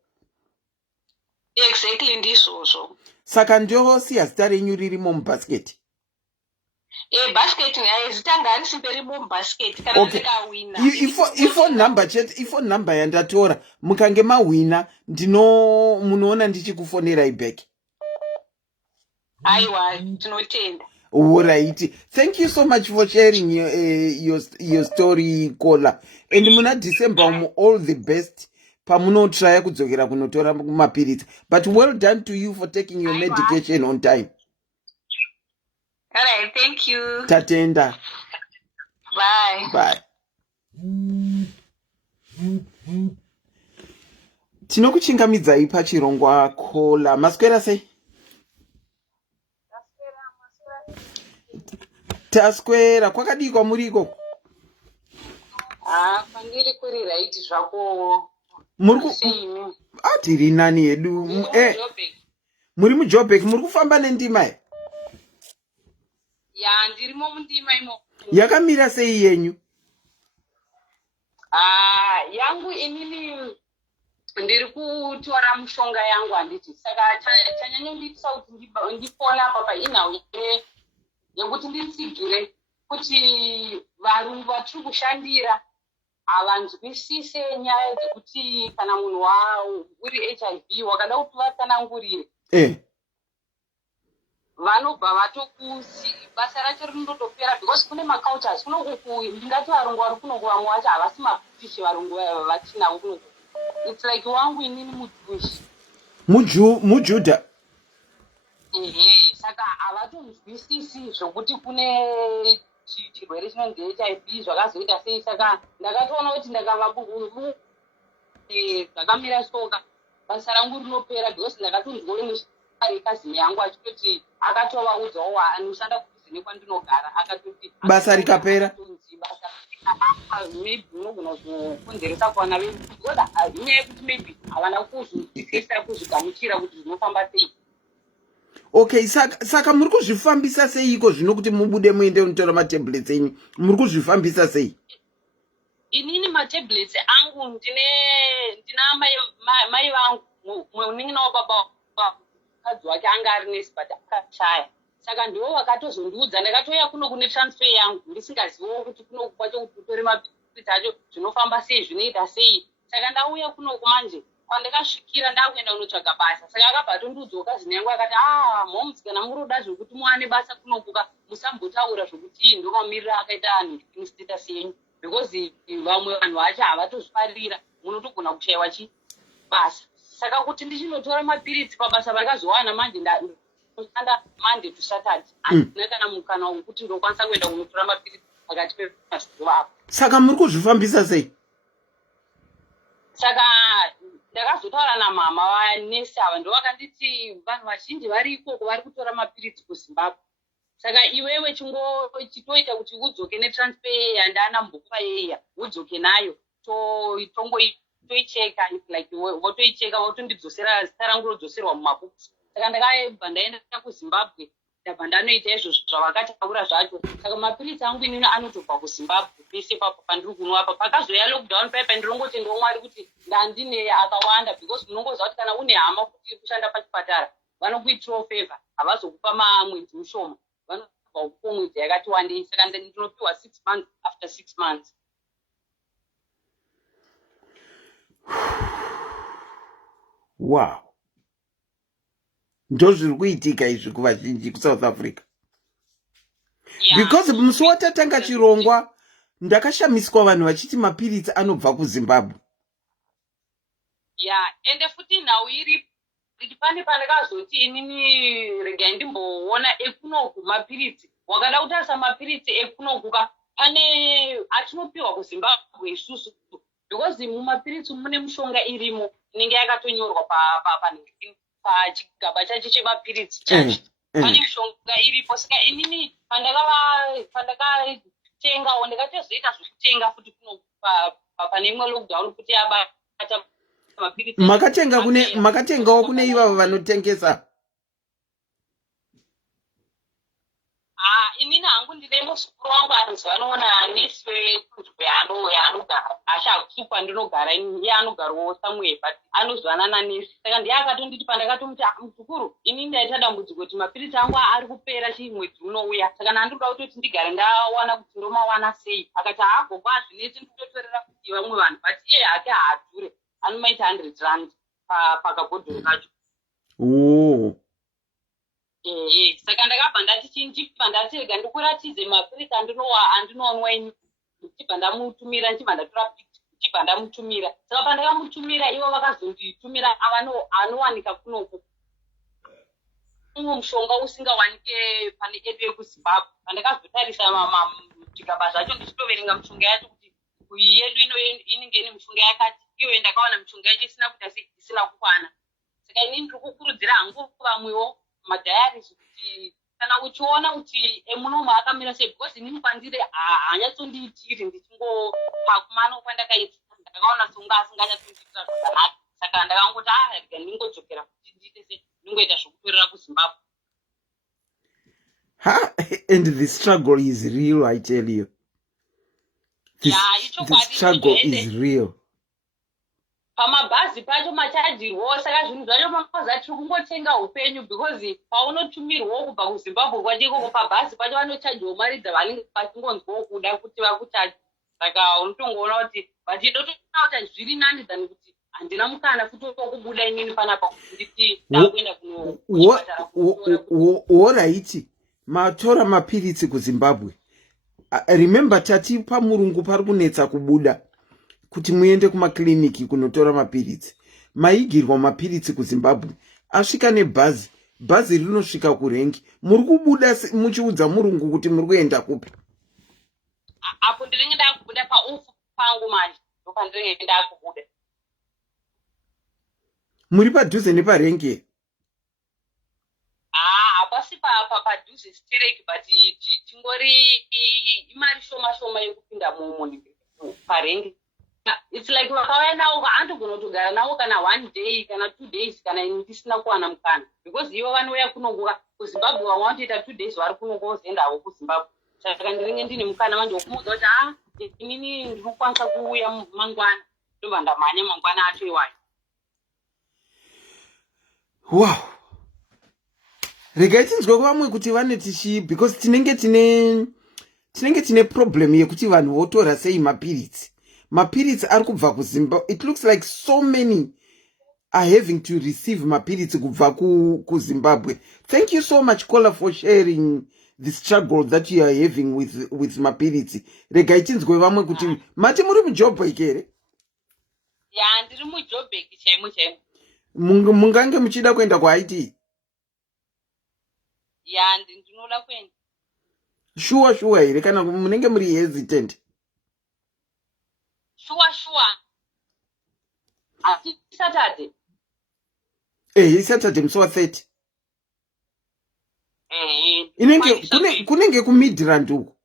Exactly ndizvozvo. Saka ndosiya zita renyu ririmo mubhasiketi. Basket zitanga harisi mberi basket kana Okay. ndikawina. Ifo number chet, ifo number yandatora. Mukange mawina, munoona ndichikufonera back. Aiwa, tinotenda. All right. Thank you so much for sharing your story, Kola. And muna December, all the best. Pamuno try kudzokera kunotora mapirits. But well done to you for taking your medication on time. All right, thank you. Tatenda. Bye. Bye. Tinokuchingamidzai pachirongwa Kola. Maswera sei? Taswera kwakadikwa muriko. Pandiri kuri right zvako. Tiri nani yedu. Muri muJoburg muri kufamba nendima here? Ya, ndirimo mundima imo. Yakamira sei yenyu? Yangu inini ndiri kutora mushonga yangu handiti. Saka chanyanya nditisa kuti ndipona apa painhau yekuti nditsigire kuti varungu vatiri kushandira havanzwisise nyaya dzekuti kana munhu uri HIV wakada kuti vatsanangurire vanobva vatokusi basa racho rinotopera because kune macultures kunokuku ndingati varungu vari kunoku vamwe vacho havasi maputishi varungu vatinavo kunoku. It's like wangu inini mujewish mujudha. Saka havatonzwisisi zvokuti kune chirwere chinonzi HIV zvakazoita sei. Saka ndakatoona kuti ndakava zvakamira soka basa rangu rinopera because ndakatonzwa uri mushari kazini yangu achitoti akatovaudzawo anoshanda kuzine kwandinogara akatoti basa rikapera maybe unogona kukonzeresa kuvana vedu because inyaya yekuti maybe havana kuzwisisa kuzvigamuchira kuti zvinofamba sei. Okay, saka muri kuzvifambisa seiko zvino kuti mubude muende unotora matablets enyu? Muri kuzvifambisa sei? Inini matablets angu ndina mai vangu munini nawo baba mukadzi wake anga ari nesi but akashaya. Saka ndiwo vakatozondiudza ndakatoya kuno kune transfer yangu ndisingaziviwo kuti kuno kwacho kuti utore mapirits acho zvinofamba sei zvinoita sei. Saka ndauya kunoku manje kwandakasvikira ndakuenda kunotsvaga basa. Saka akabva atondiudzawo kazini yangu akati moms kana muroda zvokuti muwane basa kunokuka musambotaura zvokuti ndomamirira akaita anhu instatus yenyu because vamwe vanhu vacho havatozvifarira munotogona kushayiwa basa. Saka kuti ndichinotora mapirits pabasa vakazowana manje ndoshanda Monday to Saturday handina kana mukana wekuti ndokwanisa kuenda kunotora mapirits pakati pemazuva apo. Saka muri kuzvifambisa sei? Saka ndakazotaura namama vanesi ava ndo vakanditi vanhu vazhinji vari ikoko vari kutora mapirits kuZimbabwe. Saka iwewe chitoita kuti udzoke netransfer yandana mbuka yeya udzoke nayo toicheka like votoicheka votondidzosera zita rangu rodzoserwa mumabhuks. Saka ndakabva ndaenda kuZimbabwe ndabva ndanoita izvozvo zvavakataura zvacho. Saka mapirits angu inini anotobva kuZimbabwe pese papo pandiri kuno apa pakazoya lockdown paipa ndinongoti ndomwari kuti ndandine akawanda because munongoziva kuti kana une hama kuti kushanda pachipatara vanokuitirawo favor havazokupa mwedzi mushoma vanobva kupa mwedzi yakati wandei. Saka ndinopiwa 6 months after 6 months. Wow. Ndozviri kuitika izvi kuvazhinji kuSouth Africa. Because musi watatanga chirongwa ndakashamiswa vanhu vachiti mapirits anobva kuZimbabwe. Ende futi nhau iri pane pandakazoti inini regai ndimboona ekunoku mapirits wakada kutarisa mapirits ekunokuka pane atinopiwa kuZimbabwe isusu because mumapirits mune mushonga irimo inenge yakatonyorwa pachigaba chacho chemapirits chacho pane mushonga iripo. Saka inini pandakatengawo ndakatozoita zvokutenga futi pane imwe lockdown kuti yabata mapirits. Makatengawo kune ivavo vanotengesa? inini hangu ndine muzukuru wangu anonzi vanoona nesi wekunzwe yaanogara ashakuti kwandinogara iye anogarawo somewhere but anozwanana nesi saka ndiye akatonditi pandakatomuti muzukuru inini ndaita dambudziko kuti mapirisi angu ari kupera mwedzi unouya saka ndandoda kutoti ndigare ndawana kuti ndomawana sei akati hagogo hazvinesi nditotorera kuti vamwe vanhu but iye hake haadhure anomaita 100 rand pakabhodhoro kacho. Saka ndakabva ndati chindipa ndati rega ndikuratidze mapirisi andinoonwa ini ndichibva ndamutumira ndichibva ndatora picture ndichibva ndamutumira saka pandakamutumira ivo vakazonditumira anowanika kunoko umwe mushonga usingawanike pane edu yekuzimbabwe pandakazotarisa chigaba zvacho ndichitoverenga mishonga yacho kuti yedu inenge ine mishonga yakati iwe ndakawana mishonga yacho isina kuita isina kukwana saka inini ndiri kukurudzira hangu vamwewo madhayaris kuti kana uchiona kuti emunomu akamira sei because inini kwandiri haanyatsondiitiri ndichingomakumano kwandakaita ndakaona songa asinganyatsondiitira zvakanaka saka ndakangoti rega ndingodzokera kuti ndiite se ndingoita zvokutorera kuzimbabwe. And the struggle is real, I tell you. The struggle is real. Pamabhazi pacho machajirwo saka zvinhu zvacho mamaza tiri kungotenga upenyu because paunotumirwawo kubva kuzimbabwe kwacho ikoko pabhazi pacho vanocharjiwo mari dzavanenge vachingonzwawo kuda kuti vakuchaji saka unotongoona kuti vachidotona kuti zviri nani than kuti handina mukana futi wokubuda inini panapa kuti nditi ndakuenda kunoraiti matora mapirisi kuzimbabwe. Remember tati pamurungu pari kunetsa kubuda kuti muende kumakliniki kunotora mapirisi. Maigirwa mapirisi kuzimbabwe asvika nebhazi rinosvika kurengi. Muri kubuda muchiudza murungu kuti muri kuenda kupi? Apo ndinenge ndakubuda paufu pangu manje ndopandinenge ndakubuda. Muri padhuze neparenge? Hapasi padhuze stereki but chingori imari shoma shoma yekupinda parenge. It's like vakauya navo andogona kutogara navo kana 1 day kana 2 days kana ndisina kuwana mukana because ivo vanouya kunongoka kuzimbabwe vamwe vanotoita 2 days vari kunongozoendavo kuzimbabwe saka ndinenge ndine mukana manje wokumuudza kuti inini ndinokwanisa kuuya mangwana ndobva ndamhanya mangwana acho iwayo. Wow, regai tinzwe kuvamwe kuti vanetishi because tinenge tine problem yekuti vanhu votora sei mapirisi ari kubva kuzimbabwe. It looks like so many are having to receive mapirisi kubva kuzimbabwe. Thank you so much caller for sharing the struggle that you are having with mapirisi. Regai tinzwe vamwe kuti mati muri muJoburg here? Ya ndiri muJoburg chaimo. Mungange muchida kuenda kuHaiti? Ya ndinoda kuenda. Sure here kana munenge muri hesitant? Sure. Ati Saturday. Saturday musi wa30. Kunenge kuMidrand uko.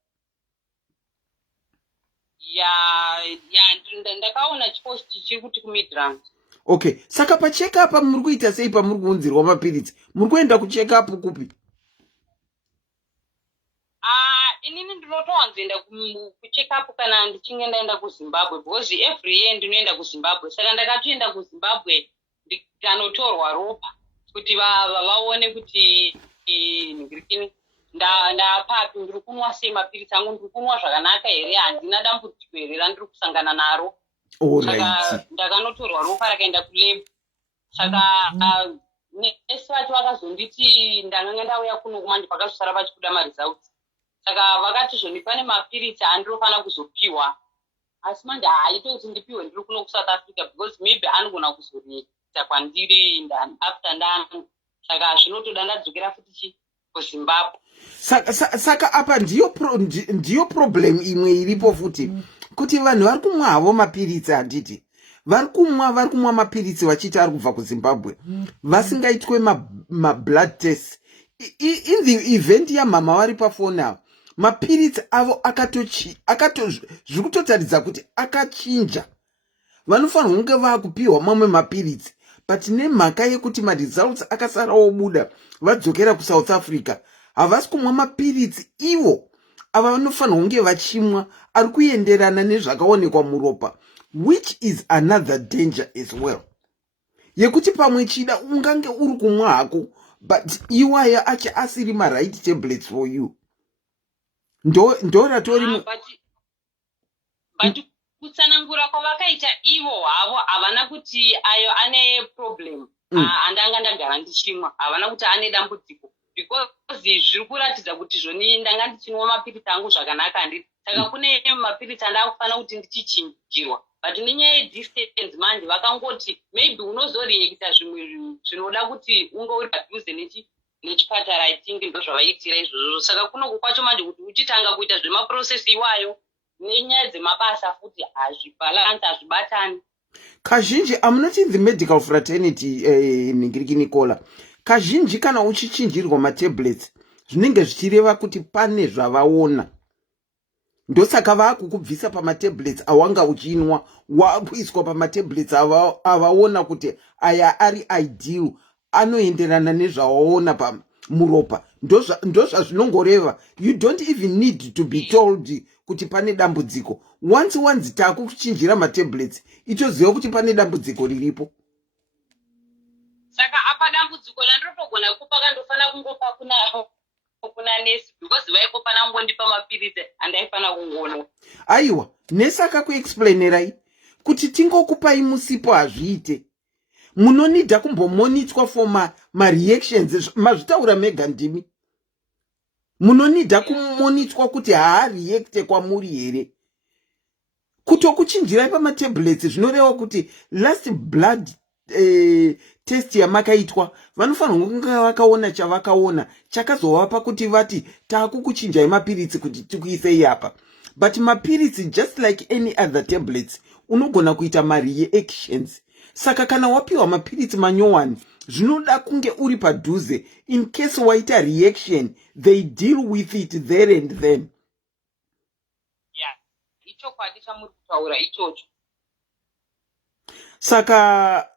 Ndakaona chipost chiri kuti kuMidrand. Okay, saka pacheck up muri kuita sei pamuri kuunzirwa mapirisi? Muri kuenda kucheck up kupi? Inini ndinotowanzoenda kucheck up kana ndichinge ndaenda kuZimbabwe because every year ndinoenda kuZimbabwe. Saka ndakatoenda kuZimbabwe ndikanotorwa ropa kuti vaone kuti ndikini ndapapi ndiri kunwa sei mapirisi angu ndiri kunwa zvakanaka here handina dambudziko here randiri kusangana naro. Saka ndakanotorwa ropa rakaenda kulab. Saka nesi vacho vakazonditi ndanganga ndauya kuno kumandi pakazosara vachikuda maresults. Saka vakati zvoni pane mapirisi andirofanira kuzopiwa asi manje haito kuti ndipiwe ndiri kuno kuSouth Africa because maybe anogona kuzoreta kwandiri after ndani saka zvinotoda ndadzokera futi kuZimbabwe. Saka apa ndiyo problem imwe iripo futi kuti vanhu vari kumwa havo mapirisi handiti vari kumwa mapirisi vachiti ari kubva kuZimbabwe vasingaitwe mablood test. In the event yamama vari pafoni avo mapirisi avo zviri kutotaridza kuti akachinja. Vanofanirwa kunge vakupiwa mamwe mapirisi but nemhaka yekuti maresults akasara obuda vadzokera kuSouth Africa havasi kumwa mapiritsi ivo ava vanofanirwa kunge vachimwa ari kuenderana nezvakaonekwa muropa, which is another danger as well, yekuti pamwe chida ungange uri kumwa hako but iwaya achi asiri maright tablets for you. Ndo ratori but kutsanangura kwavakaita ivo havo havana kuti ayo ane problem andanga ndagara ndichimwa, havana kuti ane dambudziko, because zviri kuratidza kuti zvoni ndanga ndichinwa mapiritsi angu zvakanaka handiti. Saka kune mapiritsi andakufanira kuti ndichichinjirwa, but nenyaya yedistance manje vakangoti maybe unozoreacta zvimwe zvinoda kuti unge uri padhuze nechipatara. I think ndo zvavaitira izvozvo. Saka kunoku kwacho manje kuti uchitanga kuita zvemaprocess iwayo nenyaya dzemabasa futi hazvibalansi, hazvibatani. Kazhinji, I'm not in the medical fraternity Ningiriki Nicola. Kazhinji kana uchichinjirwa matablets zvinenge zvichireva kuti pane zvavaona, ndosaka vakukubvisa pamatablets awanga uchinwa wakuiswa pamatablets avaona kuti aya ari ideal, anoenderana nezvawaona muropa. Ndozvazvinongoreva. You don't even need to be told kuti pane dambudziko. Once takuchinjira matablets itoziva kuti pane dambudziko riripo. Saka apa dambudziko randotogona kupa kandofanira kungopa kuna nesi, because vaipo pana ngondipa mapiritsi andaifana kungono. Aiwa, nesi akakuexplainerai kuti tingokupai musipo hazviite. Munonidha kumbomonitwa for ma-reactions, mazvitaura mega ndimi. Munonidha kumonitwa kuti haareacte kwamuri here. Kutokuchinjirai pamatablets zvinoreva kuti last blood test yamakaitwa vanofanirwa kunge vakaona chavakaona chakazovapa kuti vati takukuchinjai mapiritsi kuti tikuisei apa. But mapiritsi, just like any other tablets, unogona kuita ma-reactions. Saka kana wapiwa mapiritsi manyowani zvinoda kunge uri padhuze, in case waita reaction they deal with it there and then. Icho kwadi chamuri kutaura ichocho. Saka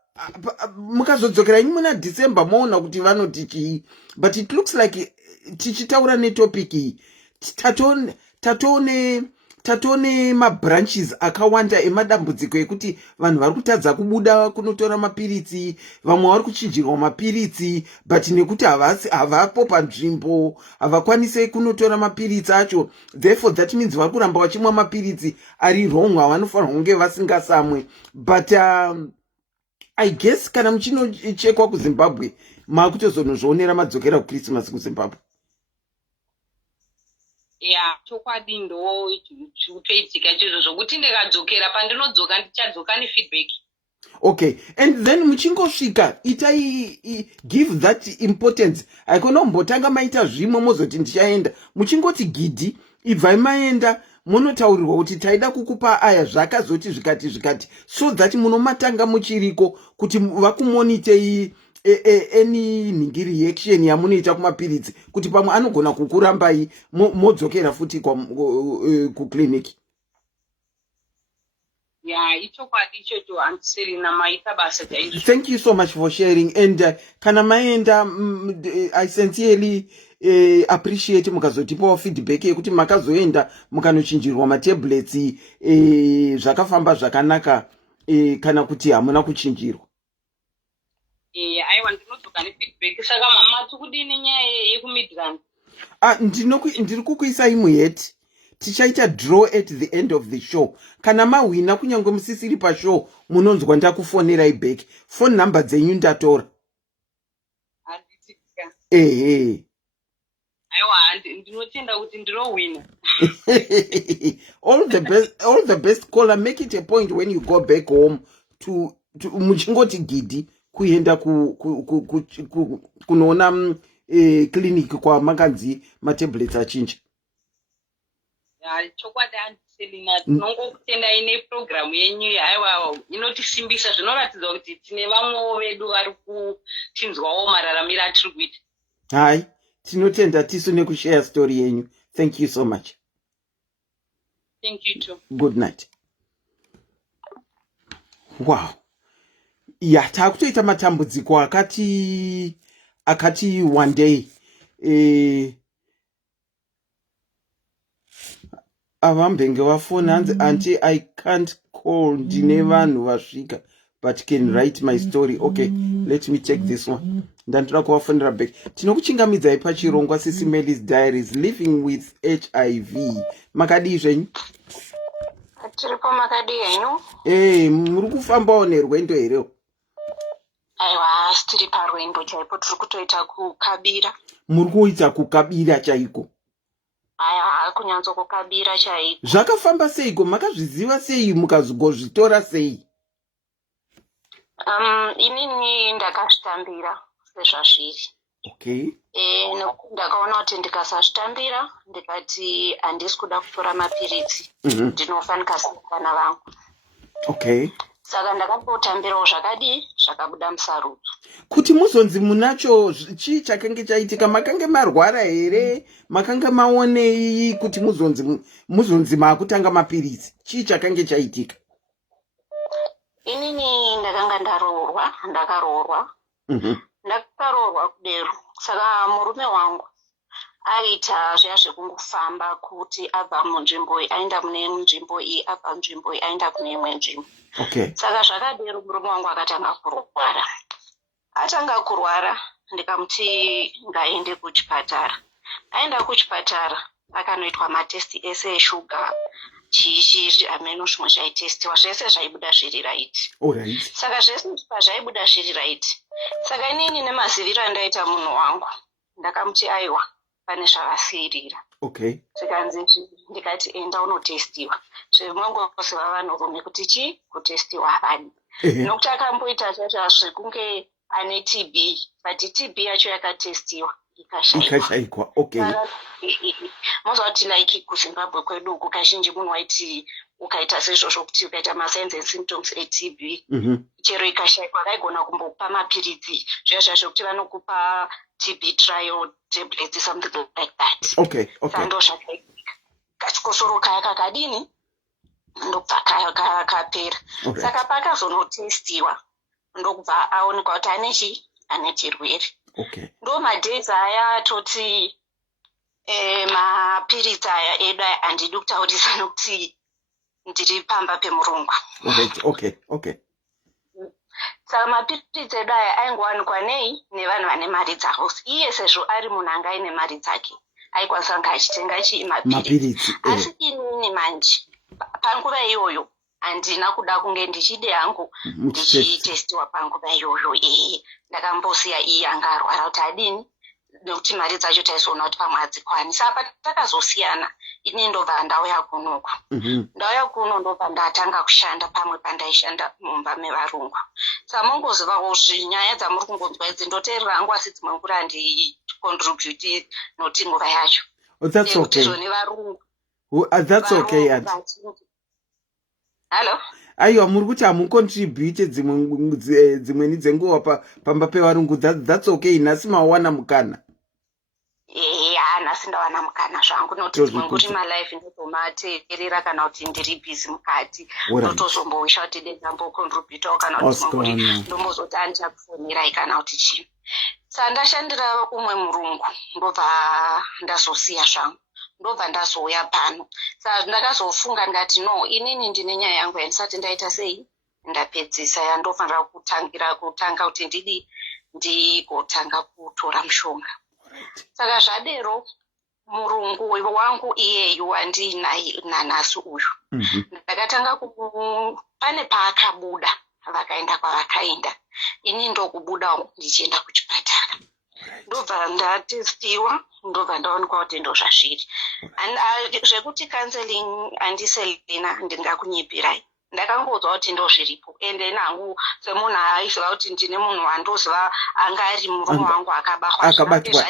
mukazodzokera ini muna December moona kuti vanoti chii, but it looks like tichitaura netopic iyi tatone mabranches akawanda emadambudziko ekuti vanhu vari kutadza kubuda kunotora mapiritsi, vamwe vari kuchinjirwa mapiritsi, but nekuti havapo panzvimbo havakwanise kunotora mapiritsi acho, therefore that means vari kuramba vachimwa mapiritsi ari wrong, havanofanirwa kunge vasingasamwe. But I guess kana muchinochekwa kuZimbabwe makutozonozvionera madzokera kuChristmas kuZimbabwe. Chokwadi ndo chikutoitika izvozvo zvokuti ndikadzokera pandinodzoka ndichadzoka nefeedback. Okay, and then muchingosvika itai give that importance. Aikonombotanga maita zvimwe mozoti ndichaenda, muchingoti gidhi ibvai maenda munotaurirwa kuti taida kukupa aya zvakazoti zvikati, so that munomatanga muchiriko kuti vakumonitei any ningi reaction yamunoita kumapiritsi kuti pamwe anogona kukurambai modzokera futi kuclinic. Ichokwadi ichocho handisirina maita basa chaizvo. Thank you so much for sharing, and kana maenda I sincerely appreciate mukazotipawo feedback yekuti makazoenda mukanochinjirwa matablets zvakafamba zvakanaka kana kuti hamuna kuchinjirwa. Aiwa ndinodzoka nefeedback. Saka mati kudini nyaya yekumidrand? Ndiri kukuisai muheti. Tichaita draw at the end of the show. Kana mahwina kunyange musisiri pashow munonzwa ndakufonerai back. Phone number dzenyu ndatora. Handitika. Aiwa ndinotenda kuti ndinowina. All the best caller. Make it a point when you go back home to muchingoti gidhi kuenda kunoona clinic kwa makanzi matablets achinja. Chokwadi handiselina tinongokutenda ine program yenyu haiwa inotisimbisa zvinoratidza kuti tine vamwewo vedu vari kuchinzwawo mararamiro atiri kuita. Hai, tinotenda tisu nekushare story yenyu. Thank you so much. Thank you too. Good night. Wow. Takutoita matambudziko akati one day avambenge vafoni hanzi anti I can't call ndine vanhu vasvika but can write my story. Okay, let me check this one. Ndandoda kuvafonera back. Tinokuchingamidzai pachirongwa SIS MELLY's Diaries, living with HIV. Makadii zvenyu? Tiripo makadii henyu? Muri kufambawo nerwendo here? Aiwa, tiri parwendo chaipo, tiri kutoita kukabira. Muri kuita kukabira chaiko? Aiwa, kunyanzo kukabira chaiko. Zvakafamba seiko? Makazviziva sei mukazozvitora sei? Inini ndakazvitambira sezvazviri. Okay. Ndakaona kuti ndikasazvitambira ndikati handisi kuda kutora mapiritsi. Ndinofanika siyana navangu. Okay. Saka ndakambotambirawo zvakadii zvakabuda musarudzo. Kuti muzonzi munacho chii chakange chaitika? Makange marwara here? Makange maonei kuti muzonzi makutanga mapiritsi? Chii chakange chaitika? Inini ndakanga ndakaroorwa. Ndakaroorwa kudero. Saka murume wangu aita zviya zvekungofamba kuti abva munzvimbo iyi aenda mune nzvimbo iyi, abva nzvimbo iyi aenda kune imwe nzvimbo. Okay. Saka zvakadero murume wangu akatanga kurwara. Atanga kurwara ndikamuti ngaende kuchipatara. Aenda kuchipatara akanoitwa matesti ese eshuga, chichi ameno zvimwe zvaitestiwa, zvese zvaibuda zviri right. Alright. Saka zvese zvaibuda zviri right. Saka inini nemaziviro andaita munhu wangu ndakamuti aiwa pane zvavasirira. Okay. Zvikanzi ndikati enda unotestiwa. Zvemangoseva vanhurume kuti chi kutestiwa havadi. Nokuti akamboita zvekunge ane TB, but TB yacho yakatestiwa ikashaikwa. Okay. Mozva kuti like kuZimbabwe kwedu uku kazhinji munhu waiti ukaita sezvozvo kuti ukaita masigns and symptoms eTB, chero ikashaikwa vaigona kumbokupa mapiritsi zviya zvazvo vanokupa TB trial tablets, something like that. Okay. Sando zvakaitika. Kachikosoro kaya kakadini ndokubva kapera. Saka pakazonotestiwa ndokubva aonekwa kuti ane chirwere. Okay. Ndo madays aya atoti mapiritsi aya edu aya handidi kutaurisa nokuti ndiri pamba pemurungu. Okay. Saka mapiritsi edu aya aingowanikwa nei nevanhu vane mari dzavo. Iye sezvo ari munhu anga aine mari dzake aikwanisa kunge achitenga chii mapiritsi. Asi inini manje panguva iyoyo handina kuda kunge ndichide hangu ndichitestiwa panguva iyoyo. Ndakambosiya iye anga arwara kuti adini nekuti mari dzacho taizoona kuti pamwe hadzikwani. Saka patakazosiyana ini ndobva ndauya kunoku. Ndauya kuno ndobva ndatanga kushanda pamwe pandaishanda mumba mevarungu. Saka mongozivawo nyaya dzamuri kungonzwa idzi ndoteerera hangu asi dzimwe ngura handicontribute noti nguva yacho. That's okay. Nevarungu. That's okay. Hello? Aiwa, muri kuti hamucontribute dzimweni dzenguva pamba pevarungu. That's okay. Nhasi mawana mukana. Nhasi ndawana mukana zvangu noti dzimwe nguri malife ndotomateerera kana kuti ndiri busy mukati. Ndotozombowisha kuti ndambocontributawo kana kuti dzimwe nguri ndombozoti andichakufonerai kana kuti chii. Saka ndashandira umwe murungu ndobva ndazosiya zvangu. Ndobva ndazouya pano. Saka ndakazofunga ndikati no, inini ndine nyaya yangu yandisati ndaita sei ndapedzisa yandofanira kutanga kuti ndigotanga kutora mushonga. Saka zvadero murungu wangu iyeyu wandinaye nanhasi uyu. Ndakatanga pane paakabuda vakaenda kwavakaenda. Ini ndokubuda ndichienda kuchipatara. Ndobva ndatestiwa, ndobva ndaonekwa kuti ndozvazviri. Zvekuti counseling handiselina ndingakunyipirai. Ndakangodzwa kuti ndozviripo. Ende nangu semunhu aiziva kuti ndine munhu wandoziva anga ari murume wangu akabatwa.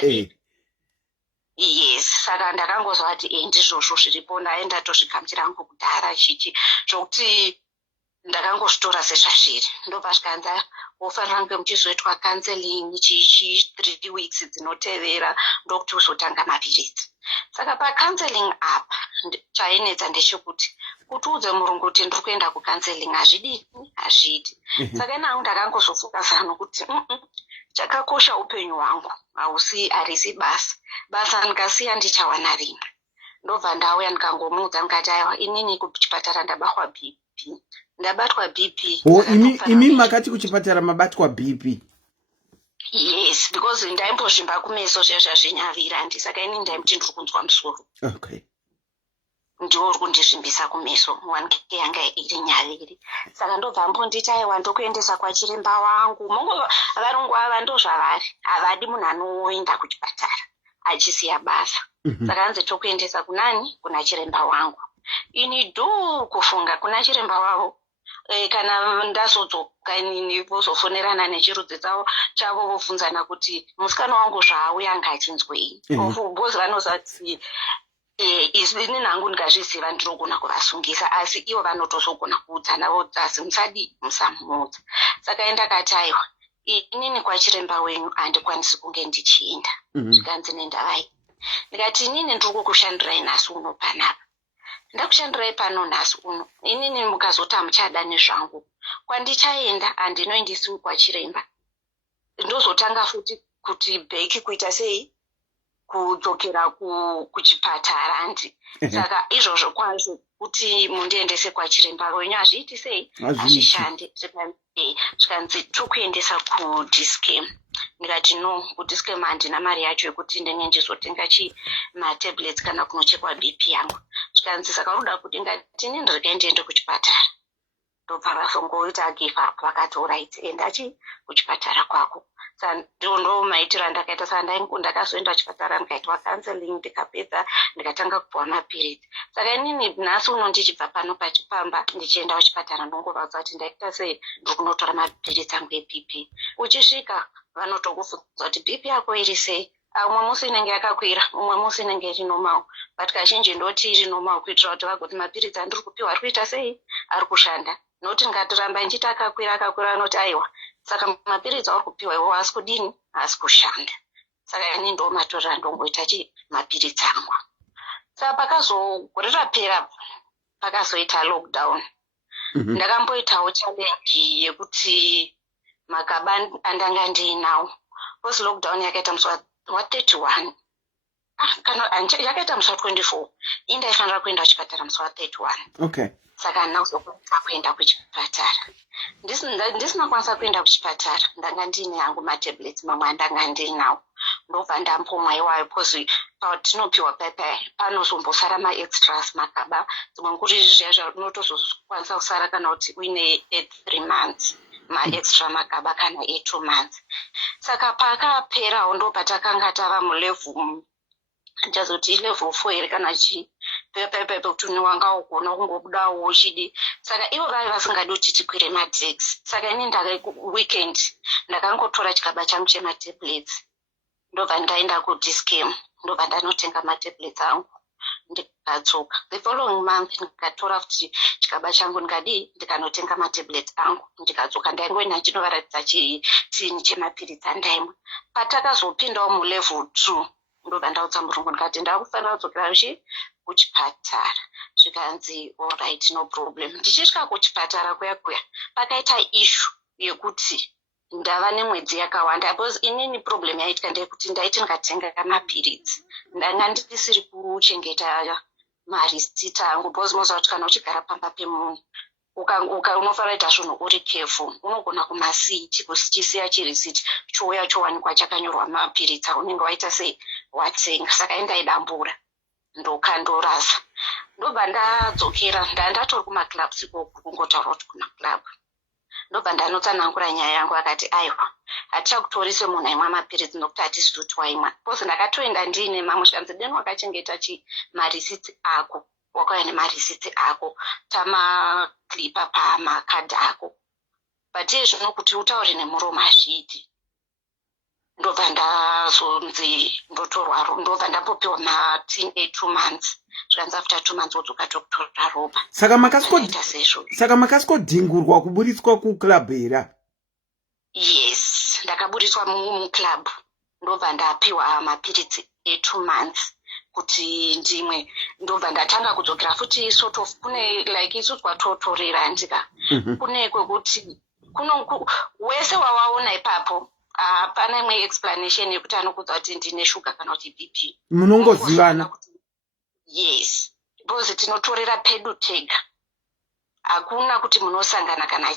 Yes, saka ndakangozva kuti ndizvozvo zviripo. Ndaenda tozvikamutira hangu kudhara chichi zvokuti ndakangozvitora sezvazviri. Ndobva zvikanza wofanira kunge muchizoitwa counseling 3 weeks dzinotevera ndokuti uzotanga mapiritsi. Saka pacounseling apa chainetsa ndechekuti kuti udze murungu kuti ndiri kuenda kucounseling hazvidi. Saka nangu ndakangozofunga zano kuti chakakosha upenyu hwangu harisi basa ndikasiya ndichawana rimwe. ndobva ndauya ndikangomuudza ndikati aiwa inini kuchipatara ndabatwa BP. Ndabatwa BP. Imi makati kuchipatara mabatwa BP? Yes, because ndaimbozvimba kumeso zvezvazvinyavira handi, saka ini ndaimuti ndiri kunzwa musoro. Okay. Ndiwo uri kundizvimbisa kumeso, 1K yanga iri nyaviri. Saka ndobva mbonditi aiwa ndokuendesa kwachiremba wangu. Mongo varungu ava ndozvavari, havadi munhu anoenda kuchipatara achisiya basa. Saka hanzi tokuendesa kunani? Kuna chiremba wangu. Ini kufunga kuna chiremba wavo. Kana ndazodzoka inini vozofonerana nechirudzi chavo vobvunzana kuti musikana wangu zvaauya anga achinzwei. Bozi vanozati ini nangu ndikazviziva ndinogona kuvasungisa, asi ivo vanotozogona kuudzana vodzasi musadi musamuudza. Saka endakati aiwa inini kwachiremba wenyu handikwanisi kunge ndichienda. Zvikanzi nendavai. Ndikati inini ndiri kukushandirai nhasi uno panapa. Ndakushandirai pano nhasi uno. Inini mukazoti hamuchada nezvangu. Kwandichaenda handinoendisiwi kwachiremba. Ndozotanga futi kuti bheki kuita sei? Kudzokera kuchipatara handi. Saka izvozvo kwazvo kuti mundiendese kwachiremba wenyu hazviiti sei? Hazvishande. Zvikanzi tokuendesa kudiscam. Ndikati no, kudiscam handina mari yacho yekuti ndenge ndizotenga matablets kana kunochekwa BP yangu. Zvikanzi saka unoda kuti ngati ndindirike ndiende kuchipatara. Ndobva vasongoita give up, vakati alright, enda kuchipatara kwako. Saka ndo maitiro ndakaita ndakazoenda kuchipatara ndikaitwa counseling ndikapedza ndikatanga kupuwa mapirizi. Saka inini nhasi uno ndichibva pano pachipamba ndichienda kuchipatara ndongovaudza kuti ndaita sei ndiri kunotora mapirizi angu eBP. Uchisvika vanotokuvhunza kuti BP yako iri sei? Umwe musi inenge yakakwira, umwe musi inenge iri normal. But kazhinji ndoti iri normal kuitira kuti vagoti mapirizi andiri kupiwa ari kuita sei? Ari kushanda. Nokuti ngatiramba ndichiti akakwira anoti aiwa. Saka mapirizi auri kupiwa iwo asi kudini? Asi kushanda. Saka ini ndomatorera ndongoita mapirizi angu. Saka pakazorapera pakazoita lockdown. Ndakamboitawo challenge yekuti makaba andanga ndiinawo. Post lockdown yakaita musi wa31. Kana yakaita musi wa24. Indaifanira kuenda kuchipatara musi wa31. Okay. Saka ndakuzokwanisa kuenda kuchipatara. Ndisina kwanisa kuenda kuchipatara. Ndanga ndine yangu matablets mamwe andanga ndinawo. Ndobva ndampomwa iwayo pozi patinopiwa pepe panozombosara maextras makaba. Dzimwe nguri zviya unotozokwanisa kusara kana kuti uine 3 months. Maextra makaba kana 2 months. Saka pakaperawo ndobva takanga tava mulevel ndazoti level 4 iri kana pepe kuti wanga ugona kungobudawo uchidi. Saka ivo vaiva vasingadi kuti tikwire mataxi. Saka ini weekend ndakangotora chikaba changu chematablets. Ndobva ndaenda kudiscam. Ndobva ndanotenga matablets angu. Ndikadzoka. The following month ndikatora futi chikaba changu ndikanotenga matablets angu. Ndikadzoka ndaingoenda ndichinovaratidza chini chemapirizi andaimwa. Patakazopindawo mulevel 2. Ndobva ndaudza murungu ndikati ndakufanira kudzokera kuchipatara. Zvikanzi alright, no problem. Ndichisvika kuchipatara kuya pakaita issue yekuti ndava nemwedzi yakawanda. Because inini problem yaitika ndeyekuti ndaiti ndikatenga mapirizi ndanga ndisiri kuchengeta marisiti angu. Because moziva kuti kana uchigara pamba pemunhu unofanira kuita zvinhu uri careful. Unogona kumasiti kuchisiya chirisiti chouya chowanikwa chakanyorwa mapirizi aunenge waita sei watsenga. Saka indaidambura ndokandorasa. Ndobva ndadzokera ndatori kumaclubs ikoko kungotaura kuti kuna club. Ndobva ndanotsanangura nyaya yangu akati aiwa hatichakutorise munhu aimwa mapirizi nokuti hatisi kuti waimwa. Pozi ndakatoenda ndiine mamwe zvikanzi deni wakachengeta marisiti ako, wakauya nemarisiti ako, tamaklipa pamakadhi ako. But iye zvino kuti utaure nemuromo hazviiti. Ndobva ndazonzi ndotorwa, ndobva ndambopiwa 2 months. Zvikanzi after 2 months wodzoka tokutora ropa. Saka makasikodhingurwa kuburiswa kuclub era? Yes, ndakaburiswa muclub. Ndobva ndapiwa mapirizi 2 months kuti ndimwe. Ndobva ndatanga kudzokera futi sort of kune like isu twatotorera ndika. Kune kwekuti wese wawaona ipapo hapana imwe explanation yekuti anokuudza kuti ndine shuga kana kuti BP. Munongozivana? Yes, because tinotorera pedu tega. Hakuna kuti munosangana kana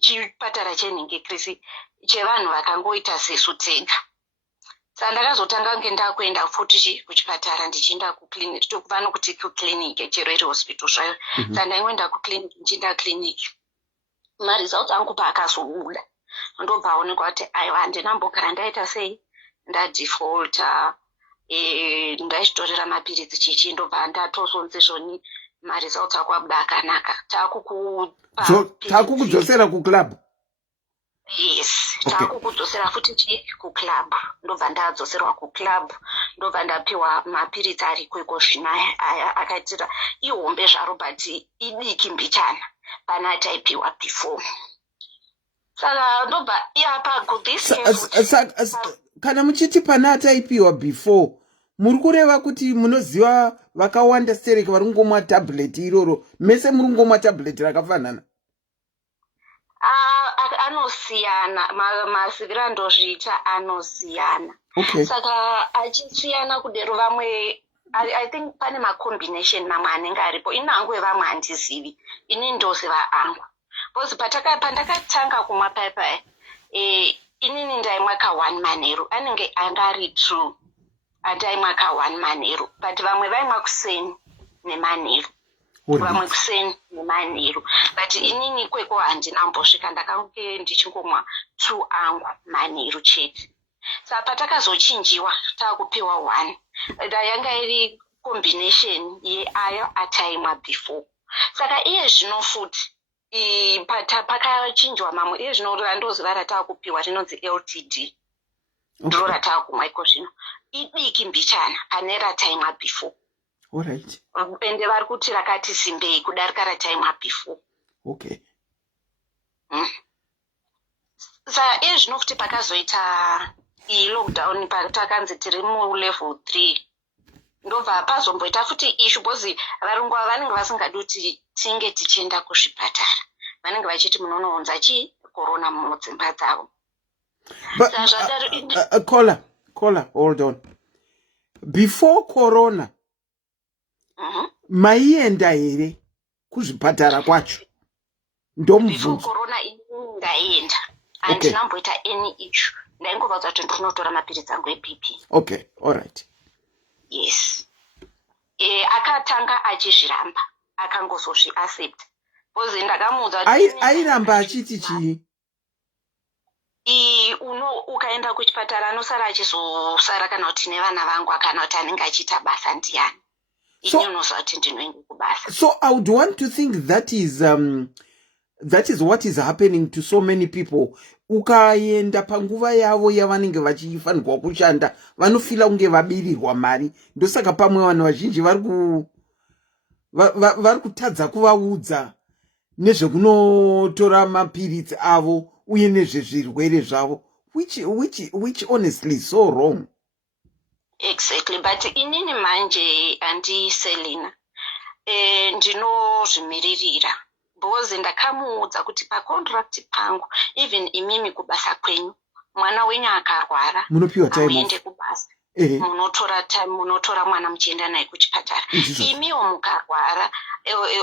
chipatara chenhingekirisi chevanhu vakangoita sesu tega. Saka ndakazotanga kunge ndakuenda futi kuchipatara ndichienda kuclinic, vanokuti kuclinic chero iri hospital zvayo. Saka ndaingoenda kuclinic ndichienda clinic. Maresults angu paakazobuda ndobva aonekwa kuti aiwa handinambogara ndaita sei ndadefaulta, ndaichitorera mapiritsi chichi, ndobva ndatosonze zvoni maresults ako abuda akanaka. Takukudzosera kuclub. Yes, takukudzosera futi kuclub. Ndobva ndadzoserwa kuclub, ndobva ndapiwa mapiritsi ariko iko zvino akaitira ihombe zvaro but idiki mbichana pana taipiwa before. Saka ndobva iapa kana muchiti pana taipiwa before, muri kureva kuti munoziva vakawanda stereki vari kungomwa tablet iroro, mese muri kungomwa tablet rakafanana? Anosiyana, masivira ndozviita anosiyana. Okay. Saka achisiyana kudero vamwe, I think pane macombination mamwe anenge aripo. Ini hangu evamwe handizivi, ini ndoziva angu. Because pandakatanga kumwa paipai, inini ndaimwa ka1 manheru, anenge angari true. Andaimwa ka1 manheru, but vamwe vaimwa kuseni nemanheru. Vamwe kuseni nemanheru, but inini kweko handinambosvika, ndakange ndichingomwa 2 angu manheru chete. Saka patakazochinjiwa takupiwa 1, yanga iri combination yeayo ataimwa before. Saka iye zvino futi pakachinjwa mamwe, iye zvino randoziva ratakupiwa rinonzi LTD, ndiro ratakumwa iko zvino idiki mbichana pane rataimwa before. Alright. Ende vari kuti rakati simbei kudarika rataimwa before. Okay. Saka iye zvino futi pakazoita lockdown patakanzi tiri mulevel 3, ndobva pazomboita futi ishu bozi varungu vanenge vasingadi kuti tinge tichienda kuzvipatara, vanenge vachiti munonounza corona mudzimba dzavo. But caller, hold on. Before corona, maienda here kuzvipatara kwacho? Before corona ndaenda, handinamboita any issue. Ndaingobva kuti ndinotora mapiritsi angu eBP. Okay, all right. Yes. Akatanga achizviramba, akangozozviaccept. Bozi ndakamuudza airamba achiti chii? Ukaenda kuchipatara anosara achizosara kana kuti nevana vangu, kana kuti anenge achiita basa ndiani. Ini unoziva kuti ndinoenda kubasa. So I would want to think that is what is happening to so many people. Ukaenda panguva yavo yavanenge vachifanirwa kushanda, vanofila unge vabirirwa mari. Ndosaka pamwe vanhu vazhinji vari kutadza kuvaudza nezvekunotora mapiritsi avo uye nezvezvirwere zvavo, which honestly is so wrong. Exactly, but inini manje andiselina ndinozvimiririra, because ndakamuudza kuti pacontract pangu, even imimi kubasa kwenyu, mwana wenyu akarwara, munopiwa time amuende kubasa, munotora time, munotora mwana muchienda naye kuchipatara. Imiwo mukarwara,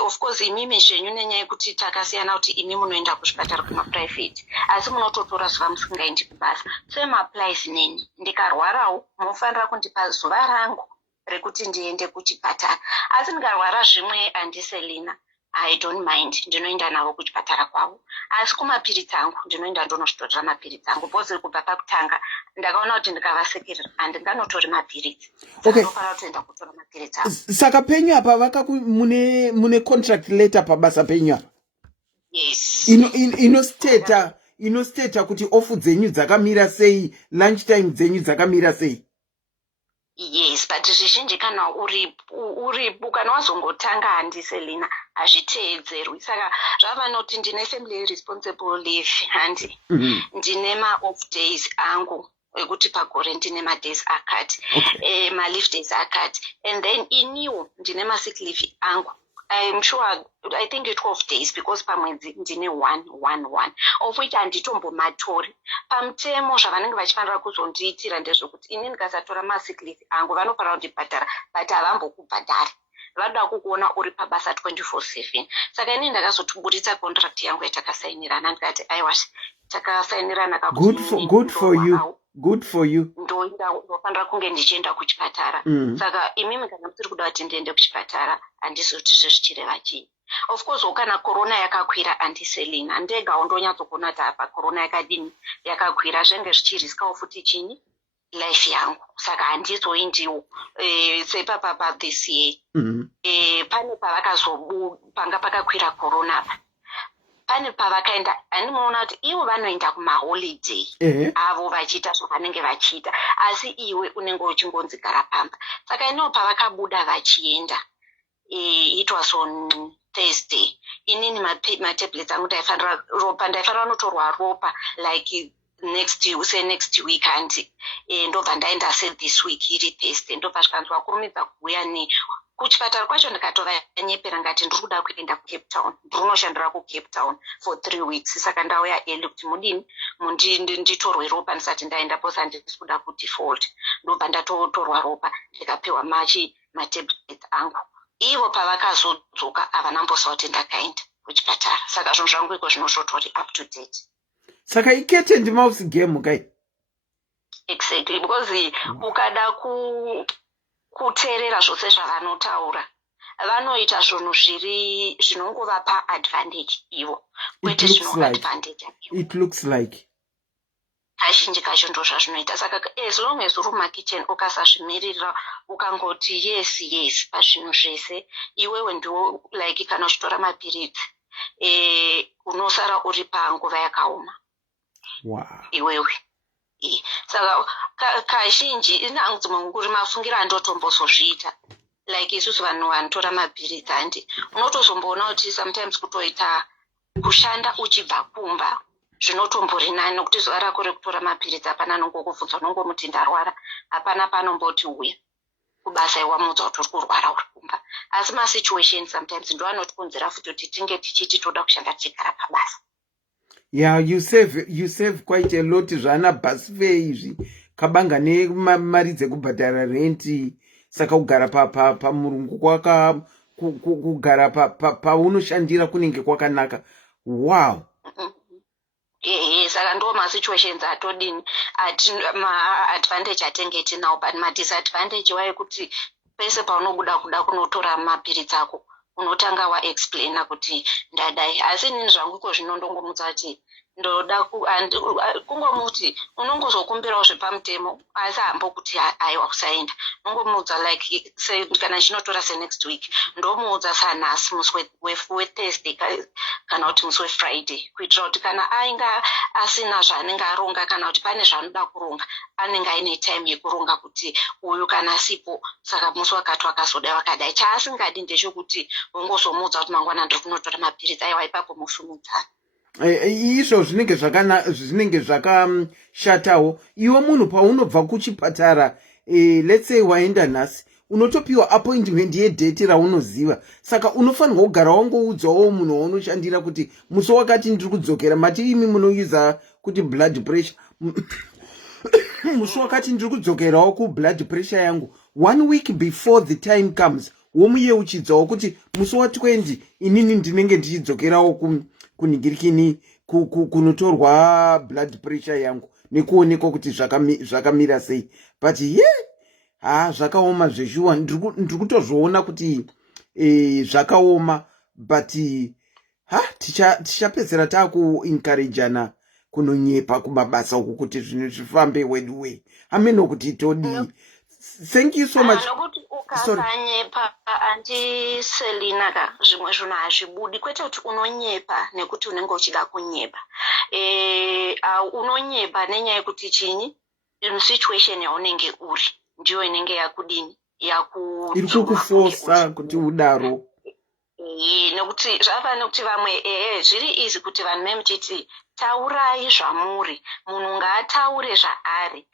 of course imimi zvenyu nenyaya yekuti takasiyana kuti imi munoenda kuzvipatara kumaprivate, asi munototora zuva musingaendi kubasa. Same applies neni. Ndikarwarawo munofanira kundipa zuva rangu rekuti ndiende kuchipatara. Asi ndikarwara zvimwe andiselina, I don't mind, ndinoenda navo kuchipatara kwavo. Asi kumapiritsi angu ndinoenda ndonozvitorera mapiritsi angu, bozi kubva pakutanga ndakaona kuti ndikavasekerera handinganotori mapiritsi. Okay. Ndinofanira kutoenda kutora mapiritsi angu. Saka penyu apa mune contract letter pabasa penyu apa? Yes. Inosteta kuti ofu dzenyu dzakamira sei, lunch time dzenyu dzakamira sei? Yes, but zvizhinji kana uripo kana wazongotanga handiselina hazviteedzerwi. Saka zvava noti ndine family responsible leave handi. Ndine ma-off days angu ekuti pagore ndine ma-days akati, ma-leave days akati, and then iniwo ndine ma-sick leave angu I'm sure, I think 12 days because pamwedzi ndine 1 of which handitombomatori. Pamutemo zvavanenge vachifanira kuzondiitira ndezvekuti ini ndikasatora masick leave angu vanofanira kundibhadhara but havambokubhadhari. Vanoda kukuona uri pabasa 24/7. Saka ini ndakazotuburitsa contract yangu yatakasainirana ndikati aiwa takasainirana good for you. Ndofanira kunge ndichienda kuchipatara. Saka imimi kana muri kuda kuti ndiende kuchipatara handizoti zvichireva chii. Of course kana corona yakakwira handiselina ndega ndonyatsokuona kuti apa corona yakadini yakakwira zvenge zvichiriskawo futi chini life yangu. Saka handizoi ndiwo sepapa this year. Pane panga pakakwira corona apa. Pane pavakaenda handimoona kuti ivo vanoenda kumaholiday avo vachiita zvavanenge vachiita asi iwe unenge uchingonzi gara pamba. Saka iniwo pavakabuda vachienda it was on Thursday. Inini matablets angu ndaifanira notorwa ropa like next week handi ndobva ndaenda this week iri Thursday ndobva zvikanzi vakurumidza kuuya kuchipatara kwacho ndikatovanyepera ngati ndiri kuda kuenda kuCape Town. Ndiri kunoshandira kuCape Town for 3 weeks. Saka ndauya early kuti mudini nditorwe ropa ndisati ndaenda posa handisi kuda kudefault. Ndobva ndatotorwa ropa ndikapiwa matablets angu. Ivo pavakazodzoka havana mbosa kuti ndakaenda kuchipatara. Saka zvinhu zvangu iko zvinosvotori up to date. Saka ikete ndimouse game kai. Exactly, because ukada kuteerera zvose zvavanotaura vanoita zvinhu zvinongovapa advantage ivo kwete zvinova advantage. It looks like kazhinji kacho ndo zvazvinoita. Saka as long as uri mumakitchen ukasazvimirira ukangoti yes pazvinhu zvese iwewe ndiwo like kana uchitora mapiritsi unosara uri panguva yakaoma. Wow. Iwewe saka kazhinji inangu dzimwe nguri mafungira andotombozozviita like isusu vanhu vanotora mapirizi handi unotozomboona kuti sometimes kutoita kushanda uchibva kumba zvinotombori nani nokuti zuva rako rekutora mapirizi hapana nongokubvunza unongomuti ndarwara hapana panomboti uya kubasa iwamudza kuti uri kurwara uri kumba. Asi masituation sometimes ndo anotikonzera futi kuti tinge tichiti toda kushanda tichigara pabasa. Yeah, you save quite a lot zvana bus fare izvi kabanga nemari dzekubhadhara renti. Saka kugara pamurungu kugara paunoshandira kunenge kwakanaka. Wow. Saka ndo masituations atodini ma-advantage atenge tinawo but ma-disadvantage waye pese paunobuda kuda kunotora mapiritsi ako unotanga waexplaina kuti ndadai. Asi nini zvangu iko zvinondongomudza kuti ndoda kungomuti unongozokumbirawo zvepamutemo asi hambo kuti aiwa kusaenda unongomudza like kana chinotora next week ndomuudza sanhasi musi weThursday kana kuti musi weFriday kuitira kuti kana ainga asina zvaanenge aronga kana kuti pane zvaanoda kuronga anenge aine time yekuronga kuti uyu kana asipo saka musi wakati wakazoda wakadai. Chaasingadi ndechekuti ungozomuudza kuti mangwana ndiri kunotora mapiritsi aiwa ipapo musumudzana. Izvo zvinenge zvakashatawo. Iwe munhu paunobva kuchipatara let's say waenda nhasi unotopiwa appointment yedate raunoziva. Saka unofanirwa kugara wangoudzawo munhu waunoshandira kuti musi wakati ndiri kudzokera mati imi munoiza kuti blood pressure musi wakati ndiri kudzokerawo kublood pressure yangu 1 week before the time comes womuyeuchidzawo kuti musi wa20 inini ndinenge ndichidzokerawo kuningirikini kunotorwa blood pressure yangu nekuonekwa kuti zvakamira sei. But zvakaoma zveshuwa ndiri kutozvoona kuti zvakaoma but tichapedzera taakuencourageana kunonyepa kumabasa uku kuti zvinhu zvifambe way. Ameno kuti todi. Thank you so much. Nokuti ukasanyepa andiselina ka zvimwe zvinhu hazvibudi kwete kuti unonyepa nekuti unenge uchida kunyepa. Unonyepa nenyaya yekuti chinyi situation yaunenge uri ndiyo inenge yakudini iri kukufosa kuti udaro. Nekuti zvafana kuti vamwe zviri easy kuti vanhu memuchiti taurai zvamuri munhu ngaataure zvaari.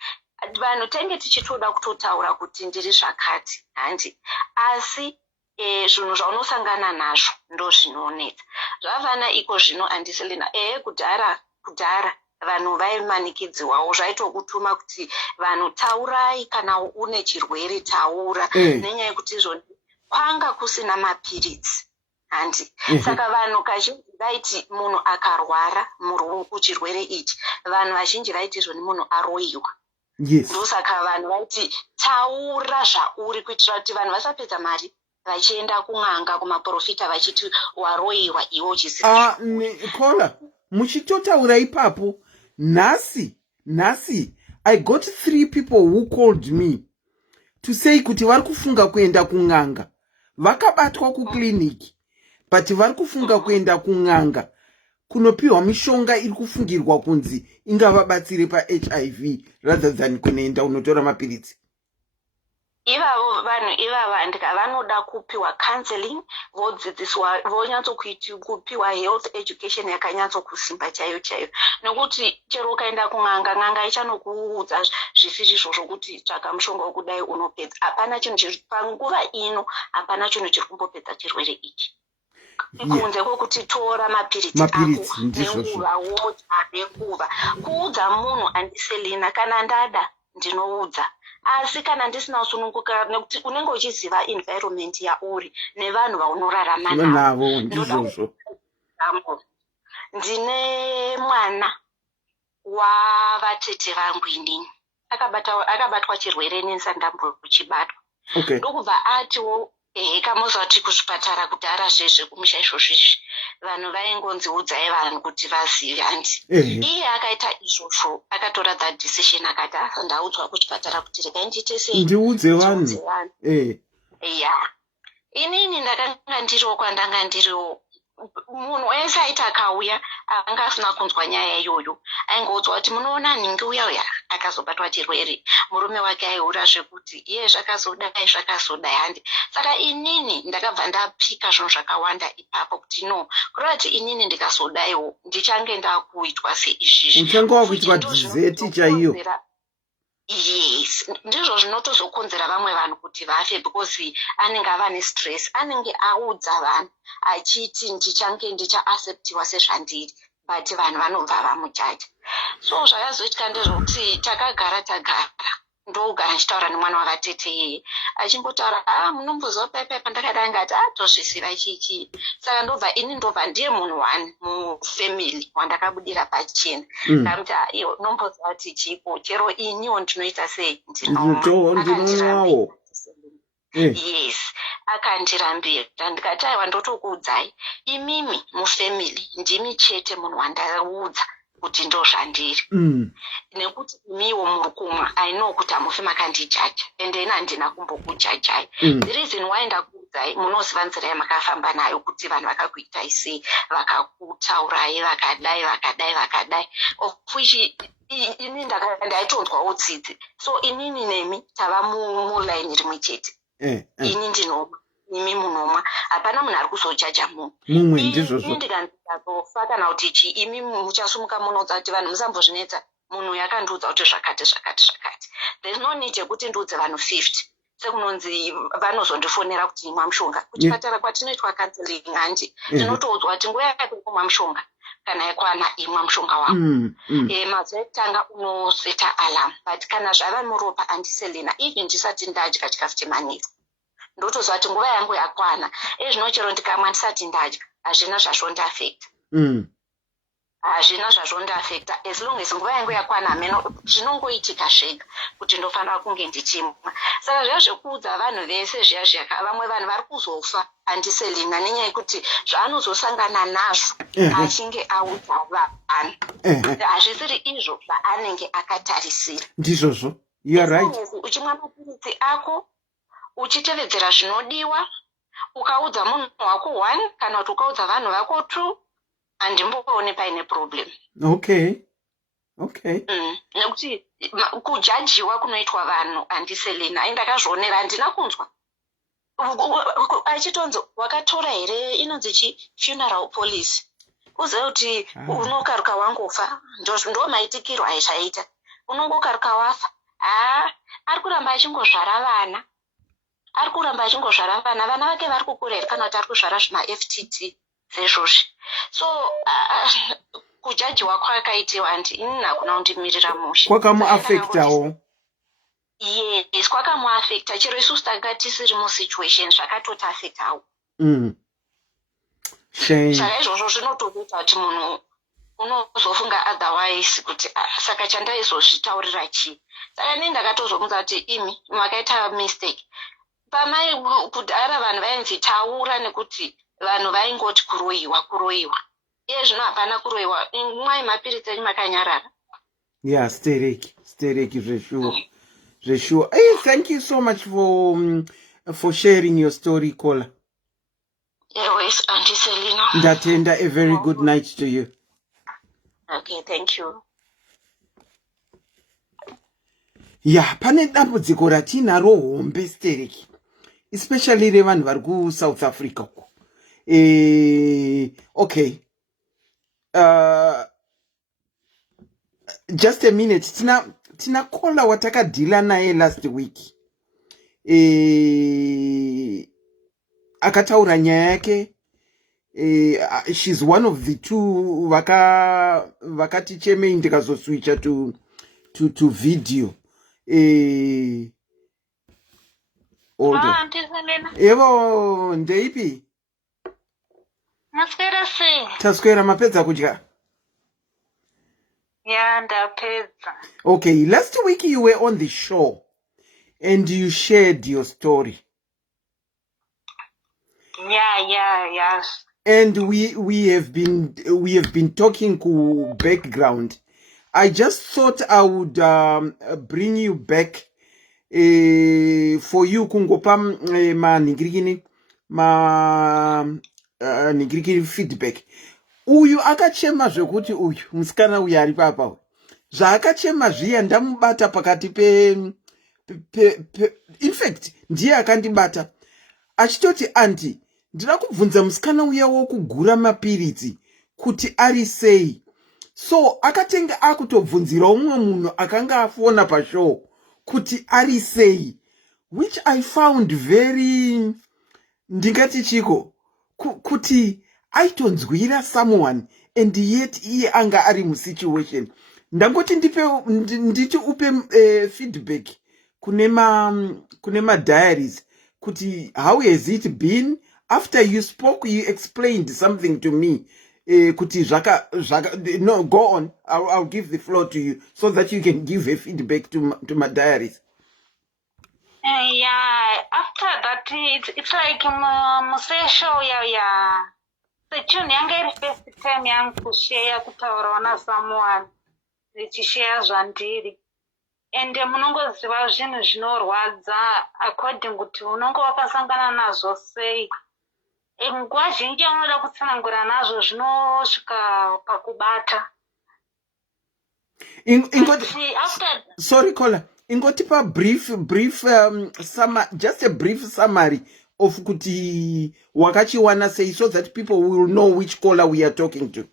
Vanhu tenge tichitoda kutotaura kuti ndiri zvakati handi asi zvinhu zvaunosangana nazvo ndo zvinonetsa. Zvavana iko zvino andiselina kudhara vanhu vaimanikidziwawo zvaitokutuma kuti vanhu taurai kana une chirwere taura nenyaya yekuti izvoni kwanga kusina mapiritsi handi. Saka vanhu kazhinji vaiti munhu akarwara kuchirwere ichi, vanhu vazhinji vaiti izvoni munhu aroyiwa. Ndosaka vanhu vaiti taura zvauri kuitira kuti vanhu vasapedza mari vachienda kun'anga kumaprofita vachiti waroyiwa iwo uchisiya. Kola, muchitotaura ipapo nhasi I got 3 people who called me to say kuti vari kufunga kuenda kun'anga, vakabatwa kukliniki but vari kufunga kuenda kun'anga kunopiwa mishonga iri kufungirwa kunzi ingavabatsire paHIV rather than kunoenda unotora mapiritsi. Ivavo vanhu ivava ndika vanoda kupiwa counseling, vodzidziswa, kupiwa health education yakanyatsokusimba chaiyo nekuti chero ukaenda kun'anga, n'anga ichanokuudza zvisiri izvozvo kuti tsvaka mushonga wokudai unopedza. Hapana chinhu panguva ino, hapana chinhu chiri kumbopedza chirwere ichi kunze kwokuti tora mapiritsi ako nenguva wodya nenguva. Kuudza munhu andiselina kana ndada ndinoudza, asi kana ndisina kusununguka nekuti unenge uchiziva environment yauri nevanhu vaunorarama navo. Ndine mwana wavatete vangu inini akabatwa chirwere ndandambochibatwa. Ndokubva atiwo kamuzvati kuzvipatara kudhara zvezvekumusha izvozvizvi vanhu vaingonzi udzai vanhu kuti vazive handi. Iye akaita izvozvo, akatora that decision akati ndaudzwa kuchipatara kuti regai ndiite sei ndiudze vanhu. Inini ndakanga ndiriwo kwandanga ndiriwo. Munhu wese aiti akauya anga asina kunzwa nyaya iyoyo, aingoudzwa kuti munoona nhingi uya akazobatwa chirwere, murume wake aihura zvekuti iye zvakazodai handi. Saka inini ndakabva ndapika zvinhu zvakawanda ipapo kuti no, kurati inini ndikazodaiwo ndichange ndakuitwa seizvizvi. Uchange wakuitwa dizeti chaiyo. Yes, ndizvo zvinotozokonzera vamwe vanhu kuti vafe because anenge ava nestress, anenge audza vanhu achiti ndichange ndichaacceptiwa sezvandiri, but vanhu vanobva vamujaja. So zvakazoitika ndezvokuti takagara ndogara nchitaura nemwana wavatete yeye achingotaura munomboziva paipai pandakadai ngati tozvisiva ichichi. Saka ndobva ndiye munhu wani mufamily wandakabudira pachena ndakuti iwo unomboziva kuti chipo chero iniwo ndinoita sei ndinowawo. Yes, akandirambira ndikati aiwa ndotokuudzai imimi mufamily ndimi chete munhu wandaudza kuti ndozvandiri nekuti imiwo muri kumwa I know kuti hamufi makandijaja ende ina handina kumbokujajai. The reason why ndakuudzai munoziva nzira yamakafamba nayo kuti vanhu vakakuitai sei, vakakutaurai vakadai of which ini ndaitonzwawo tsitsi. So inini nemi tava mulaini rimwe chete. Ini ndinoma imi munomwa, hapana munhu ari kuzojaja munhu. Ini ndikandizofa kana kuti imi muchasumuka munoudza kuti vanhu musambozvinetsa, munhu yakandiudza kuti zvakati. There is no need yekuti ndiudze vanhu 50 sekunonzi vanozondifonera kuti imwa mushonga. Kuchipatara kwatinoitwa counseling handi tinotoudzwa kuti nguva yakati kumwa mushonga kana yakwana imwa mushonga wako. Mazuva ekutanga unoseta alarm, but kana zvava muropa andiselina even ndisati ndadya chikafu chemanheru ndotozva kuti nguva yangu yakwana, zvino chero ndikamwa ndisati ndadya hazvina zvazvondiafekta. Hazvina zvazvondiafekta as long as nguva yangu yakwana meno zvinongoitika zvega kuti ndofanira kunge ndichimwa. Saka zviya zvekuudza vanhu vese zviya vamwe vanhu vari kuzofa andiselina nenyaya yekuti zvaanozosangana nazvo achinge audza vanhu hazvisiri izvo zvaanenge akatarisira. Ndizvozvo, you are right. Uchimwa mapiritsi ako uchitevedzera zvinodiwa, ukaudza munhu wako 1 kana kuti ukaudza vanhu vako 2, handimboone paine problem. Okay. Nekuti kujajiwa kunoitwa vanhu andiselina ndakazvionera, handina kunzwa achitonzi wakatora here inonzi funeral police, uzive kuti unokaruka wangofa ndo maitikirwo aizvaita, unongokaruka wafa. Ari kuramba achingozvara vana ari kuramba achingozvara vana vake vari kukura here kana kuti ari kuzvara zvima-FTT zvezvozvi. So kujajiwa kwakaitiwa handini hakuna kundimirira mushe. Kwakamuafektawo. Yes, kwakamuafekta. Chero isusu tanga tisiri musituation zvakatotiafektawo. Saka izvozvo zvinotoita kuti munhu unozofunga otherwise kuti saka chandaizozvitaurira chii. Saka ini ndakatozomudza kuti imi makaita mistake. Pamai kudhara vanhu vainzi taura nekuti vanhu vaingoti kuroyiwa. Iye zvino hapana kuroyiwa. Mwai mapiritsi enyu makanyarara. Yeah, stereki zveshuwa. Hey, thank you so much for sharing your story, Kola. Yes, Auntie Selina. Ndatenda. A very good night to you. Okay, thank you. Yeah, pane dambudziko ratinaro hombe stereki, especially revanhu vari kuSouth Africa. Okay. Just a minute. Tina Kola watakadhila naye last week. Akataura nyaya yake. She's one of the two vakati cheme ndikazoswitcha to video. Evo ndeipi? Maswera sei? Taswera mapedza kudya? Yeah, ndapedza. Okay, last week you were on the show and you shared your story. Yeah. And we have been talking to background. I just thought I would bring you back for you kungopa nigirikini feedback. Uyu akachema zvekuti uyu musikana uyu ari papa. Zvaakachema zviya ndamubata pakati in fact ndiye akandibata. Achitoti anti ndira kubvunza musikana uya wokugura mapiritsi kuti ari sei. So akatenga akutobvunzira umwe munhu akanga afona pashow kuti ari sei, which I found very ndingati chiko kuti aitonzwira someone and yet iye anga ari musituation. Ndangoti nditi upe feedback kune ma diaries kuti how has it been after you spoke. You explained something to me. Kuti no, go on. I'll give the floor to you so that you can give a feedback to my diaries. Yeah, after that it's like show yeah. The tune yanga first time yangu kushare kutaura na someone richishare zvandiri and munongoziva zvinhu zvinorwadza according kuti unongo wakasangana nazvo sei. Nguva zhinji unoda kutsanangura nazvo zvinosvika pakubata. Sorry Kola, ingotipa brief just a brief summary of kuti wakachiwana sei so that people will know which Kola we are talking to.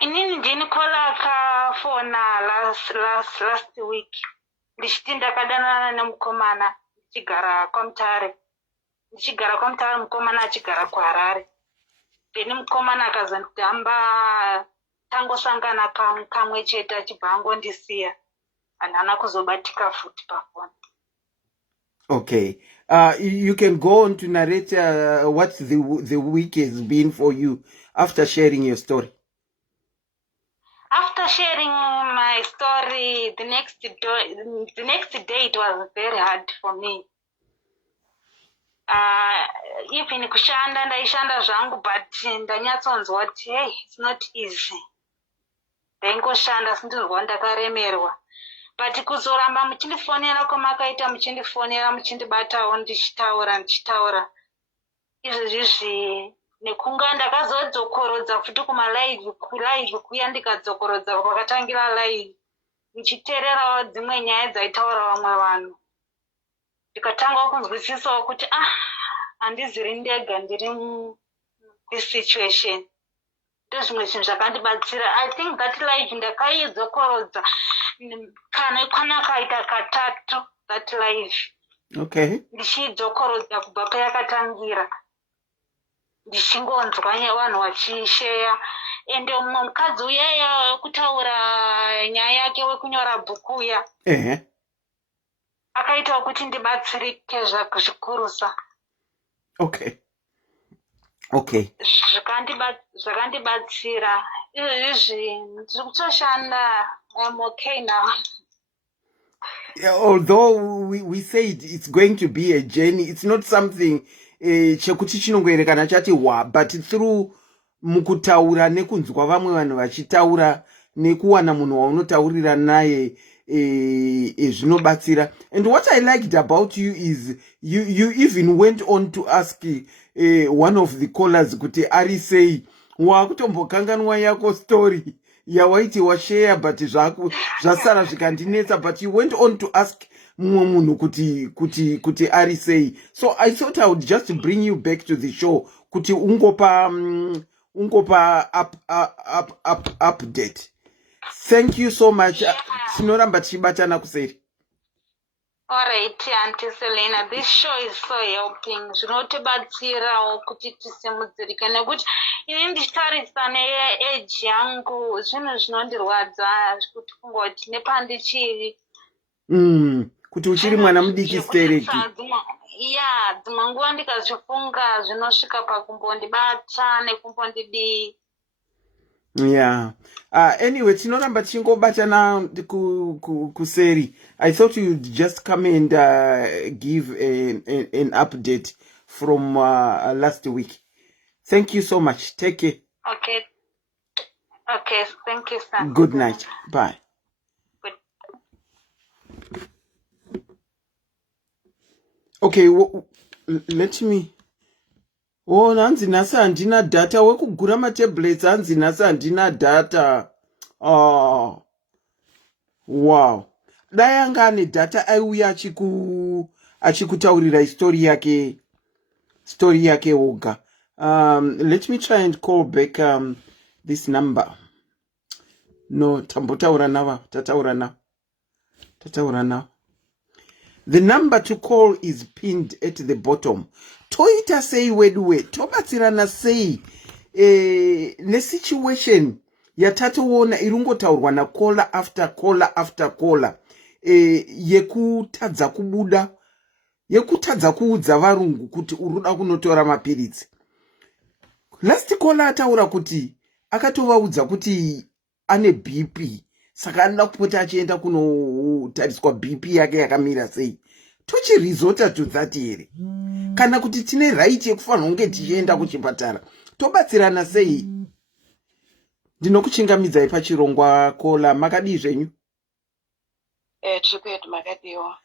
Inini ndini Kola akafona last week. Ndichiti ndakadanana nemukomana ndichigara kwaMutare. Ndichigara kwaMutare mukomana achigara kuHarare. Then mukomana akazondihamba tangosangana kamwe chete achibva angondisiya. Handana kuzobatika futi pafoni. Okay. You can go on to narrate what the week has been for you after sharing your story. After sharing my story, the next day it was very hard for me. Even kushanda ndaishanda zvangu but ndanyatsonzwa kuti hey, it's not easy. Ndangoshanda sindinzwa ndakaremerwa. But kuzoramba muchindifonera kwamakaita muchindifonera muchindibatawo ndichitaura. Izvi nekunga ndakazodzokorodza futi kumalive kuya ndikadzokorodza kwakatangira live ndichiteererawo dzimwe nyaya dzaitaura vamwe vanhu. Ndikatanga kunzwisisawo kuti handiziri ndega ndiri this situation. Ndozvimwe zvinhu zvakandibatsira. I think that live ndakaidzokorodza kana kaita katatu that live. Okay. ndichidzokorodza kubva payakatangira ndichingonzwa vanhu vachisheya ende mumwe mukadzi uyeya wekutaura nyaya yake wekunyora bhuku uya akaitawo kuti ndibatsirike zvikurusa. Okay. Okay. Zvakandibatsira izvi ndiri kutoshanda. I'm okay now. Yeah, although we said it's going to be a journey, it's not something chekuti chinongoerekana chati wa, but through mukutaura nekunzwa vamwe vanhu vachitaura nekuwana munhu waunotaurira naye zvinobatsira. And what I liked about you is you even went on to ask one of the callers kuti ari sei wakutombokanganwa yako story yawaiti washare but zvasara zvikandinetsa, but you went on to ask mumwe munhu kuti ari sei. So I thought I would just bring you back to the show kuti ungopa update. Thank you so much. Tinoramba tichibatana kuseri. Alright, Auntie Selena, this show is so helping. Zvinotibatsirawo kuti tisimudzirike nekuti ini ndichitarisa neage yangu zvinhu zvinondirwadza kuti kungoti nepandichiri. Kuti uchiri mwana mudiki stereki. Yeah, dzimwe nguva ndikazvifunga zvinosvika pakumbondibata nekumbondidii. Yeah. Anyway, tinoramba tichingobatana kuseri. I thought you'd just come and give an update from last week. Thank you so much. Take care. Okay. Okay, thank you, sir. Good night. Bye. Good. Okay, let me... Oh, hanzi nhasi handina data wekugura matablets, hanzi nhasi handina data. Oh. Wow. Dai anga ane data aiuya achikutaurira story yake oga. Let me try and call back this number. No, tambotaura now. Tataura now. The number to call is pinned at the bottom. Toita sei wedwe, tobatsirana sei ne situation yatatoona irungotaurwa na caller after caller after caller yekutadza kuudza varungu kuti uruda kunotora mapiritsi. Last caller ataura kuti akatovaudza kuti ane BP, saka anoda kupota achienda kunotariswa BP yake yakamira sei. Tochirizota to that here. Kana kuti tine right yekufanira kunge tichienda kuchipatara. Tobatsirana sei? Ndinokuchingamidzai pachirongwa kola makadii zvenyu? Tripet makadiwa.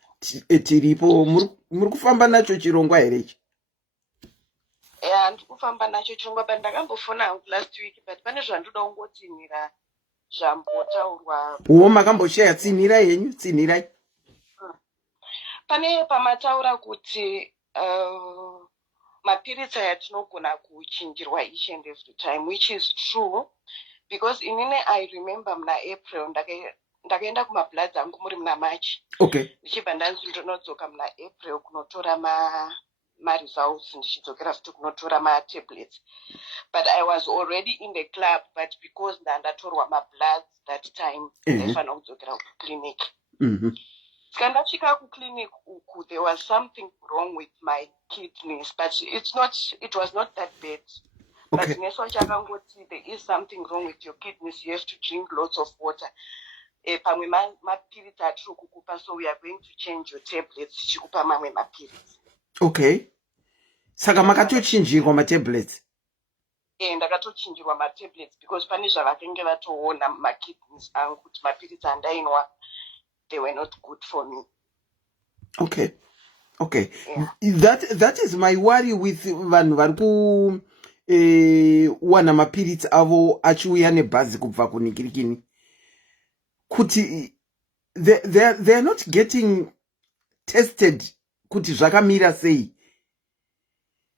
Tiripo muri kufamba nacho chirongwa here ichi? Ndiri kufamba nacho chirongwa but ndakambofona last week but pane zvandoda kungotinhira zvambotaurwa. Makamboshaya tsinhira yenyu, tsinhirai. Pane pamataura kuti mapiritsi yatinogona kuchinjirwa each and every time, which is true because inini I remember muna April ndakaenda kumablood angu muri muna March. Okay. Ndichibva ndanzi ndinodzoka muna April kunotora results ndichidzokera futi kunotora tablets. But I was already in the club, but because ndandatorwa blood that time, ndaifanira kudzokera kuclinic. Skandachika kuclinic uku, there was something wrong with my kidneys, but it was not that bad. Okay. But neso chakangoti, there is something wrong with your kidneys, you have to drink lots of water. Pamwe mapiritsi atiri kukupa, so we are going to change your tablets tichikupa mamwe mapiritsi. Okay. Saka makatochinjirwa matablets? Ndakatochinjirwa matablets because pane zvavakenge vatoona makidneys angu kuti mapiritsi andainwa they were not good for me. Okay. Yeah. That is my worry with vanhu vari kuwana mapiritsi avo achiuya nebhazi kubva kunikirikini. Kuti they are not getting tested kuti zvakamira sei.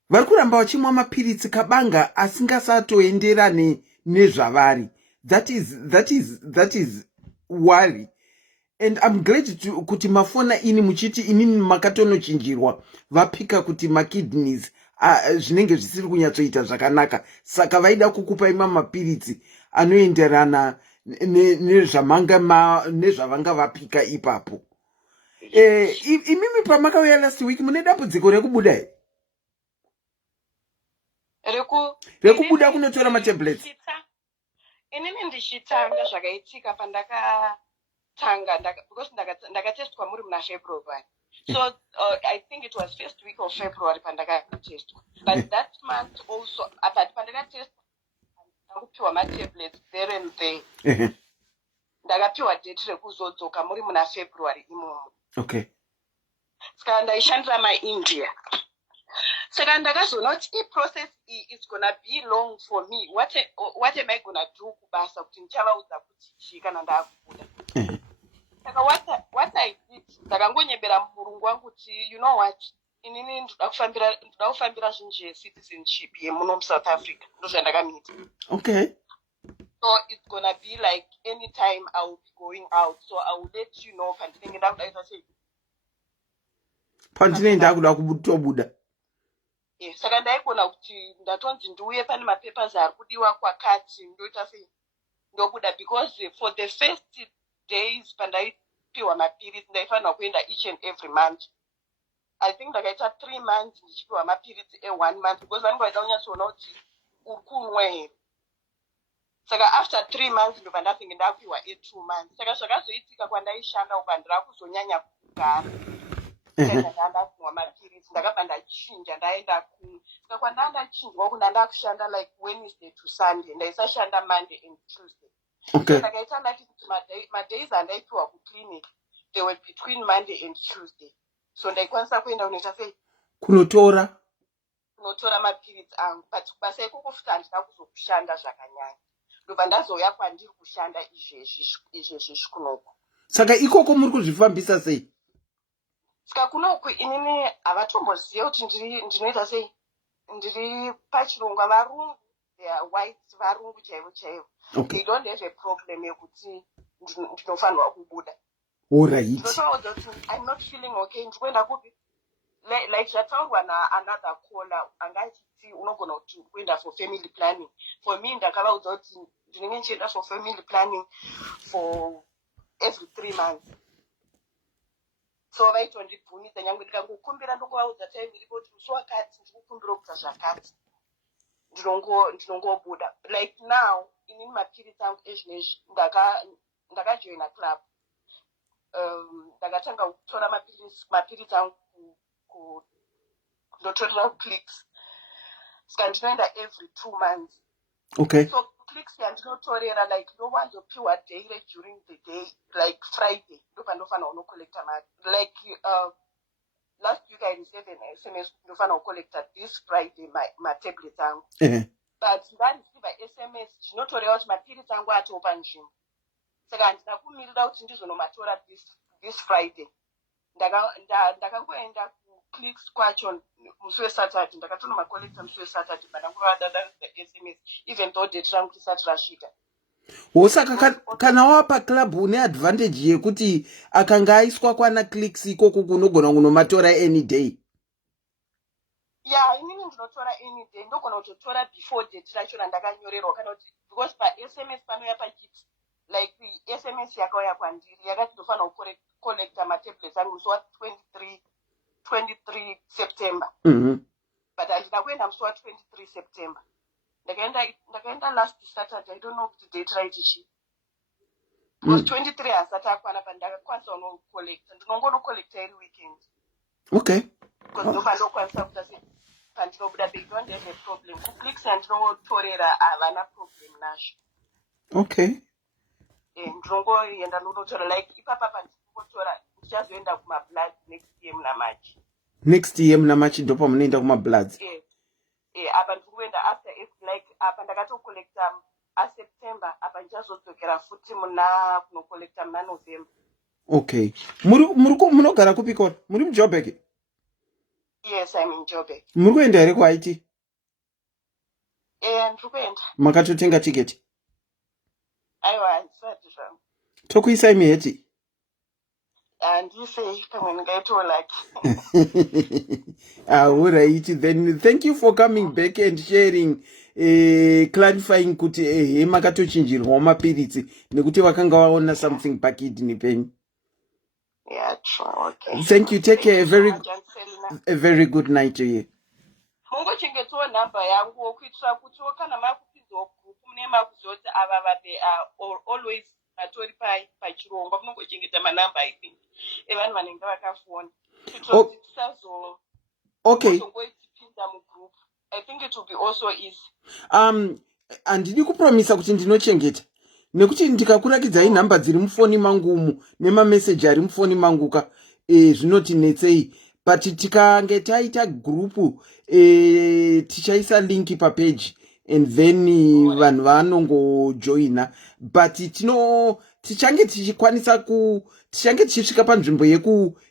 Vari kuramba vachimwa mapiritsi kabanga asingasatoenderane nezvavari. That is worry. And I'm glad kuti mafona ini muchiti inini makatonochinjirwa vapika kuti makidneys zvinenge zvisiri kunyatsoita zvakanaka, saka vaida kukupai mapiritsi anoenderana nezvavanga vapika ipapo. Imimi pamakauya last week mune dambudziko rekubuda here? Rekubuda kunotora matablets. Inini ndichitanga zvakaitika pandakatanga because ndakatestwa muri muna February. So I think it was first week of February pandakatestwa. But that month also apart pandakatestwa ndakupiwa matablets there and there. Ndakapiwa date rekuzodzoka muri muna February imomo. Okay. Saka ndaishandira maIndia. Saka ndakazoona kuti process is gonna be long for me. What am I gonna do kubasa kuti ndichavaudza kuti chii kana ndakubuda. Saka what I did, ndakangonyebera murungu wangu kuti you know what, inini ndoda kufambira zvinhu zvecitizenship yemuno muSouth Africa. Ndozvandakamita. Okay. So it's gonna be like anytime I will be going out. So I will let you know pandinenge ndakudaita sei. Pandinenge ndakuda kutobuda. Yes, saka ndaigona kuti ndatonzi ndiuye pane mapapers ari kudiwa kwakati ndoita sei ndobuda, because for the first days pandaipiwa mapirisi ndaifanira kuenda each and every month. I think ndakaita 3 months ndichipiwa mapirisi e1 month because vanenge vaida kunyatsoona kuti uri kunwa here. Saka after 3 months ndobva ndafinge ndapiwa e2 months. Saka zvakazoitika kwandaishanda uko handira kuzonyanya kugara. Ndakumwa mapirisi ndakabva ndachinja ndaenda saka kwandandachinjwa uku ndandakushanda like Wednesday to Sunday, ndaisashanda Monday and Tuesday. Okay. Ndakaita like madays andaipiwa kuclinic they were between Monday and Tuesday. So ndaikwanisa kuenda unoita sei kunotora mapirisi angu, but basa ikoko futi handina kuzokushanda zvakanyanya. Ndobva ndazouya kwandiri kushanda izvezvi kunoku. Saka ikoko muri kuzvifambisa sei? Saka kunoku inini havatomboziva kuti ndinoita sei. Ndiri pachirongwa varungu, they are white, varungu chaivo chaivo. Okay. They don't have a problem yekuti ndinofanirwa kubuda. All right. Ndinotaura kuti I'm not feeling okay. Ndikuenda kupi? Like zvataurwa another caller angachiti unogona kuti kuenda for family planning. For me ndakavaudza kuti ndinenge ndichienda for family planning for every 3 months. So vaitondibvunidza nyangwe ndikangokumbira ndokuvaudza time iripo kuti musi wakati ndikukumbira kuita zvakati ndinongobuda. Like now inini mapirisi angu ezvinezvi ndakajoina club. Ndakatanga kutora mapirisi angu ndotorera kuclicks. Saka ndinoenda every 2 months. Okay. So clicks yandinotorera like ndowanzopiwa daily during the day, like Friday ndobva ndofanira unocollecta mari. Like last week I received an SMS ndofanira kucollecta this Friday my tablets angu. But ndareceive SMS zvinotoreva kuti mapirisi angu atopa nzvimbo. Saka handina kumirira kuti ndizonomatora this Friday. Ndakangoenda kuclicks kwacho musi weSaturday, ndakatonomacollecta musi weSaturday ndangovadatsa SMS even though date rangu risati rasvika. Saka kana wapa club une advantage yekuti akanga aiswa kwana clicks ikoko kunogona kunomatora any day. Yeah, inini ndinotora any day. Ndogona kutotora before date racho randakanyorerwa kana kuti because paSMS panoya pachiti like SMS yakauya kwandiri yakati ndofanira kucollecta matablets angu musi wa23 September. But handina kuenda musi wa23 September. Ndakaenda last Saturday, I don't know kuti date right ichi. Because 23 hasati akwana pandakakwanisa unocollecta. Ndinongonocollecta every weekend. Okay. Because ndobva ndokwanisa kuita sei pandinobuda they don't have a problem. Kuclicks andinotorera havana problem nazvo. Okay. Ndinongoenda ndonotora like ipapa pandinotora ndichazoenda kumablood next year muna March. Next year muna March ndopa munoenda kumabloods. Apa ndikuenda after like apa ndakatocollecta September apa ndichazodzokera futi muna kunocollecta muna November. Okay. Munogara kupi kona? Muri muJoburg? Yes, I'm in Joburg. Muri kuenda here kuIT? Ndikuenda. Makatotenga tiketi? Aiwa, ndisati zvangu. Tokuisai miheti? and you say pamwe like. All right, then thank you for coming back and sharing, clarifying kuti makatochinjirwa mapiritsi nekuti vakanga vaona something pakidney penyu. Yeah, true. Okay. Thank you. Take care. A very good night to you. Mungochengetwa number yangu kuitira kuti kana makupinzwa group mune makuzoti ava they are always atori pachirongwa munongochengeta manamba I think evanhu vanenge vakafona kuti tisazo okay tingoipinza mugroup. I think it will be also easy. Handidi kupromisa kuti ndinochengeta nekuti ndikakurakidzai nhamba dziri mufoni mangu umu nemameseji ari mufoni manguka zvinotinetsei, but tikange taita grupu tichaisa linki papage and then vanhu vanongojoina, but tichange tichisvika panzvimbo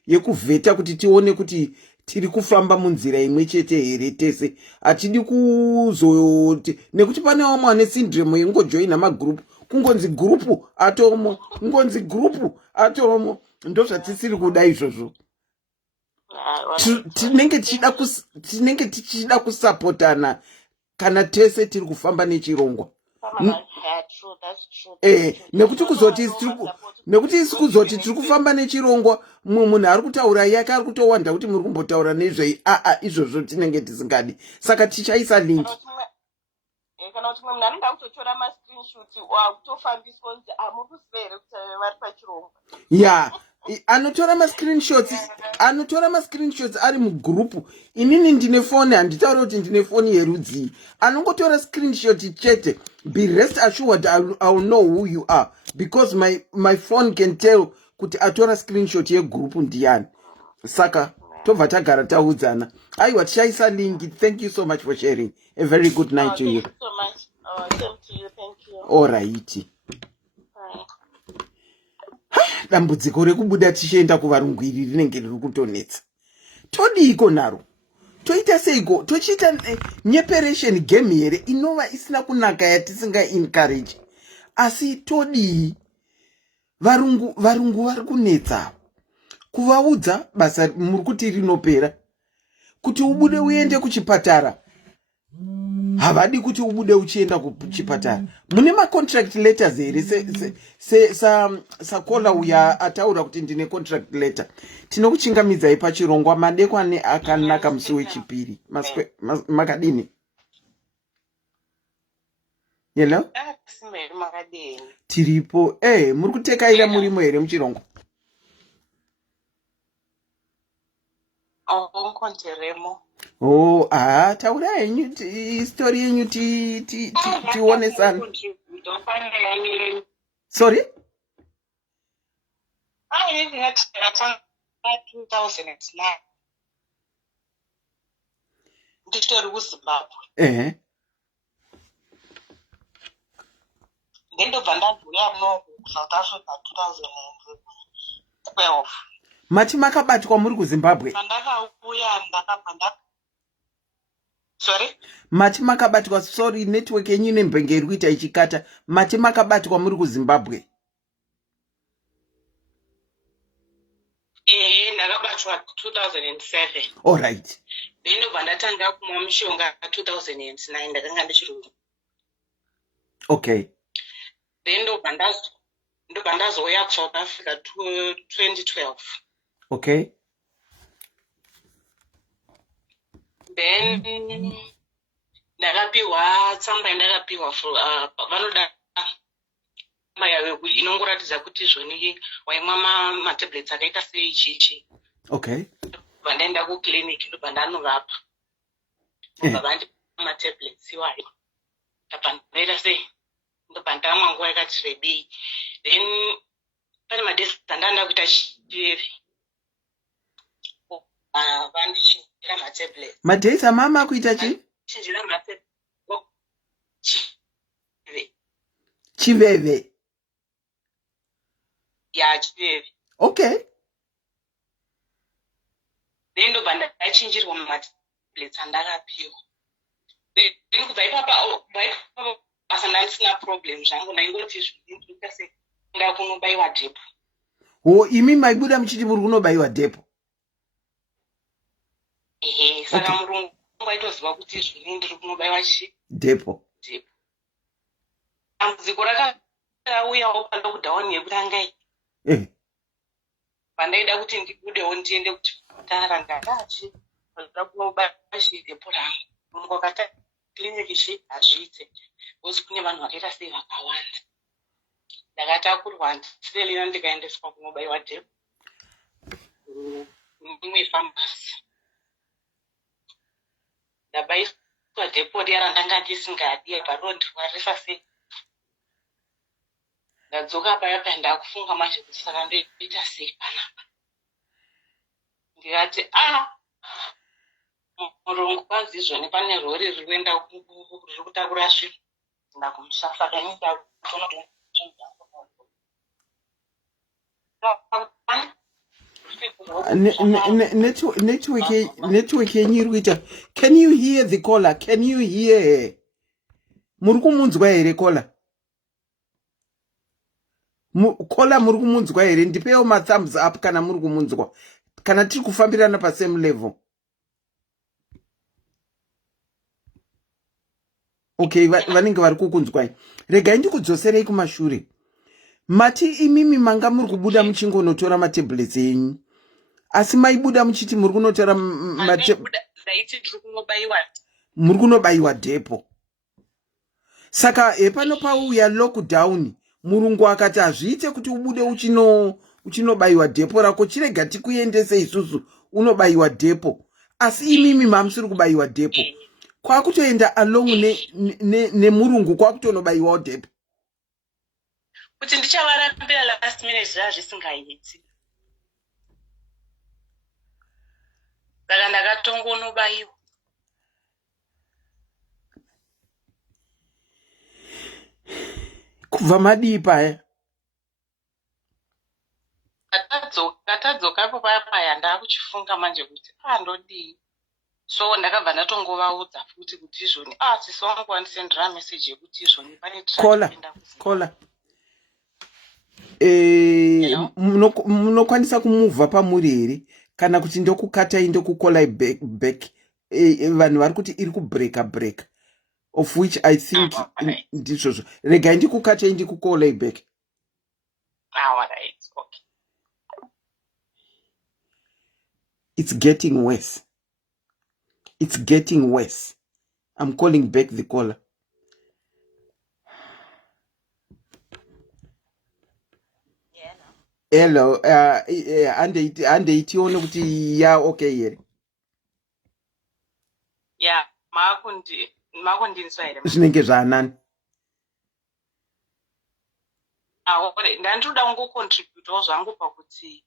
yekuvheta kuti tione kuti tiri kufamba munzira imwe chete here tese. Hatidi kuzoti nekuti pane vamwe vane syndrome yengojoina magrupu kungonzi grupu atomo, kungonzi grupu atomo, ndo zvatisiri kuda izvozvo. Tinenge tichida kusapotana kana tese tiri kufamba nechirongwa. Nekuti isi kuzoti tiri kufamba nechirongwa munhu ari kutaura yake ari kutowanda kuti muri kumbotaura nezvei izvozvo tinenge tisingadi, saka tichaisa linki. Kana kuti mumwe munhu anenge akutotora mascreenshot akutofambiswa kuti amukusivere kuti vari pachirongwa. Yeah, anotora mascreenshots ari mugrupu. Inini ndine foni, handitauri kuti ndine foni yerudzi. Anongotora screenshot chete. Be rest assured I will know who you are because my phone can tell kuti atora screenshot yegrupu ndiani. Saka tobva tagara taudzana. Aiwa, tichaisa linki. Thank you so much for sharing. A very good night to you. Thank you so much. Same to you. Thank you. All right. Dambudziko rekubuda tichienda kuvarungu iri rinenge riri kutonetsa. Todiko naro. Toita seiko, tochiita nyeperation game here inova isina kunaka yatisinga encourage. Asi todi varungu vari kunetsa. Kuvaudza basa muri kuti rinopera. Kuti ubude uende kuchipatara. Havadi kuti ubude uchienda kuchipatara. Mune contract letters here sakola uya ataura kuti ndine contract letter. Tinokuchingamidzai pachirongwa madekwane akanaka musi wechipiri. Makadini? Hello? Tiripo. Muri kutekaira murimo here muchirongwa? Taura yenyu story yenyu tione sana. Sorry? I had 2009. Nditori kuZimbabwe. Ndendobva ndabuya muno South Africa 2012. Mati makabatwa muri kuZimbabwe? Pandakauya ndakabva. Sorry? Mati makabatwa, sorry, network yenyu nembenge iri kuita ichikata. Mati makabatwa muri kuZimbabwe? Ndakabatwa 2007. All right. Ndinobva ndatanga kumwa mushonga 2009 ndakanga ndichirungu. Okay. Then ndobva ndazouya kuSouth Africa 2012. Okay. Then ndakapiwa tsamba ndakapiwa vanoda inongoratidza kuti zvoni waimwa matablets akaita seIGG. Okay. Vandaenda kuclinic ndobva ndanovapa. Ndobva vandipa matablets iwayo. Ndabva ndaita sei ndobva ndamwa nguva yakati rebei. Then pane madesi andaenda kuita chiveve. Vandichinjira matablets. Madesi amama kuita chi? Chinjira matablets. Chiveve. Yeah, chiveve. Okay. Then ndobva ndachinjirwa matablets andakapiwa. Then kubva ipapo basa ndandisina problem zvangu ndaingoti zvindinga sei ndakunobayiwa drip. imi maibuda muchiti muri kunobayiwa dhepo. Ehe, saka murungu aitoziva kuti zvini ndiri kunobayiwa dhepo. Dambudziko rakauyawo pandokudhauni yekutanga pandaida kuti ndibudewo ndiende kuchipatara ndakati ndoda kunobayiwa dhepo rangu. Murungu akati kiliniki hazviite uzi kune vanhu vakaita sei vakawanda. Ndakatakurwa ndisirelina ndikaendeswa kunobayiwa dhepo imwe famasi. Ndabayiswa dhepo riya randanga ndisingadi parinondirwarisa sei. Ndadzoka paya ndakufunga manje kuti saka ndoita sei panapa. Ndikati murungu kwanzi izvoni pane rori riri kuenda riri kutakura zvinhu ndakumusha saka network yenyu iri kuita. Can you hear the caller? Can you hear her? Muri kumunzwa here caller? Caller muri kumunzwa here? Ndipewo ma thumbs up kana muri kumunzwa. Kana tiri kufambirana pa same level. Okay, vanenge vari kukunzwai. Regai ndikudzoserei kumashure. Mati imimi manga muri kubuda muchingonotora matablets enyu. Asi maibuda muchiti muri kunotora muri kunobayiwa dhepo. Saka pano pauya lockdown murungu akati hazviite kuti ubude uchinobayiwa dhepo rako, chirega tikuendese isusu unobayiwa dhepo. Asi imimi mamusiri kubayiwa dhepo. Kwakutoenda along nemurungu kwakutonobayiwawo dhepo. Kuti ndichavarambira last minute zvisingaiti. Saka ndakatongonobayiwa. Kubva madii paya. Atadzokapo paya ndakuchifunga manje kuti ndodii. So ndakabva ndatongovaudza futi kuti izvoni sisi wangu wandisendera message yekuti izvoni pane kola munokwanisa kumuvha pamuri here kana kuti ndokukatai ndokukolai back vanhu vari kuti iri kubreaka of which I think ndizvozvo. Regai ndikukatai ndikukolai back. Right. Okay. It's getting worse. It's getting worse. I'm calling back the caller. Hello, andeitione kuti okay here. Yeah, makundinzwa here. Zvinenge zvaanani. Ndandoda kungocontributewo zvangu pakuti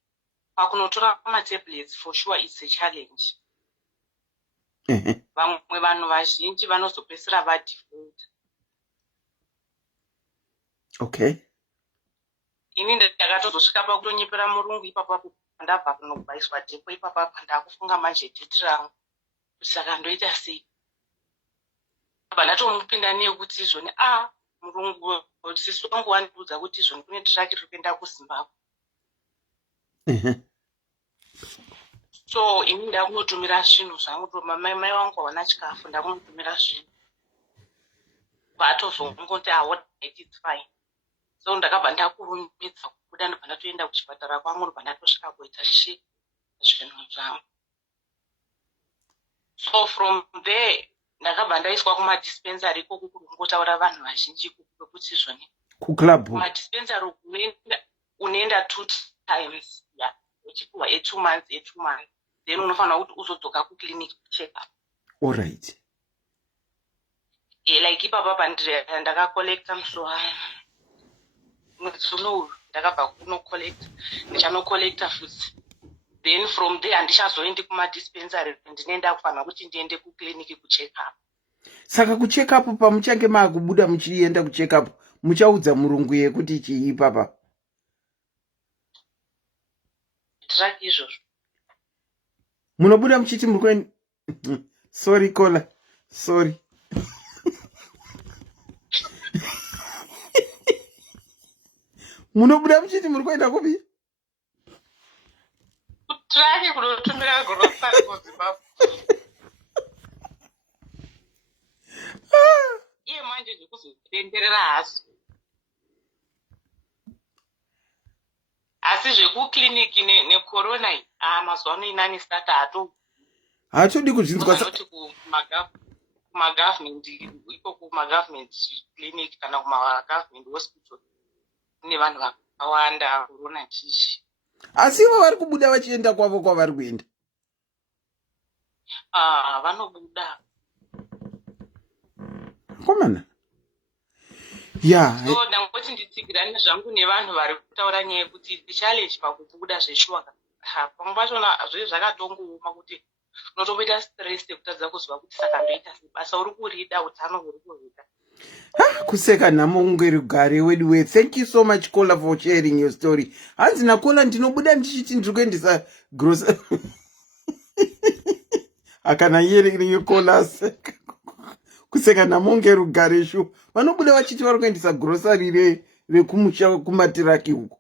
pakunotora matablets for sure it's a challenge. Vamwe vanhu vazhinji vanozopedzisira vadefault. Okay. Ini ndakatozosvika pakutonyepera murungu ipapapo ndabva kunobayiswa dhepo ipapapo ndakufunga manje dheti rangu kuti saka ndoita sei. Abva ndatomupinda neyekuti izvoni murungu sisi wangu wandiudza kuti izvoni kune tiraki riri kuenda kuZimbabwe. So ini ndakunotumira zvinhu zvangu mai vangu hawana chikafu ndakunotumira zvinhu. Vatozongoti it's fine. So ndakabva ndakurumidza kubuda ndobva ndatoenda kuchipatara kwangu ndobva ndatosvika kuita zvinhu zvangu. So from there ndakabva ndaiswa kumadispensary ikoko kurungotaura vanhu vazhinji kwekuti izvoni kuclub kumadispensary unoenda 2 times uchipiwa 2 months then unofanira kuti uzodzoka kuclinic check up. All right. Like ipapa ndakacollecta musuno ndakabva kunocollecta ndichanocollecta futi. Then from there handichazoendi kumadispensary ndinoenda kufanira kuti ndiende kuclinic kucheck up. Saka kucheck up pamuchange makubuda muchienda kucheck up muchaudza murungu yekuti chii papa? Traki izvozvo. Munobuda muchiti muri sorry kola sorry. Munobuda muchiti muri kuenda kupi? trake kunotumira grocery kuzimbabwe. Iye manje zvekuzotenderera haso. Asi zvekukliniki necorona iyi, mazuva ano inani stata hatodi kuzvinzwa kuti kumagovernment iko kumagovernment clinic kana kumagovernment hospital kune vanhu vakawanda corona chichi. asi ivo vari kubuda vachienda kwavo kwavari kuenda. Vanobuda. Komana. Yeah. So ndangoti nditsigirane zvangu nevanhu vari kutaura nyaya yekuti challenge pakubuda zveshuwa. Pamwe pachona zve zvakatongooma kuti unotomboita stress yekutadza kuziva kuti saka ndoita basa uri kurida utano huri kurida. Kuseka nhamo unge rugare wedu. Thank you so much Kola for sharing your story. Hanzi naKola ndinobuda ndichiti ndiri kuendesa grocery. Akana yere Kola seka. Kuseka nhamo unge rugare shu. Vanobuda vachiti vari kuendesa grocery rekumusha kumatiraki huko.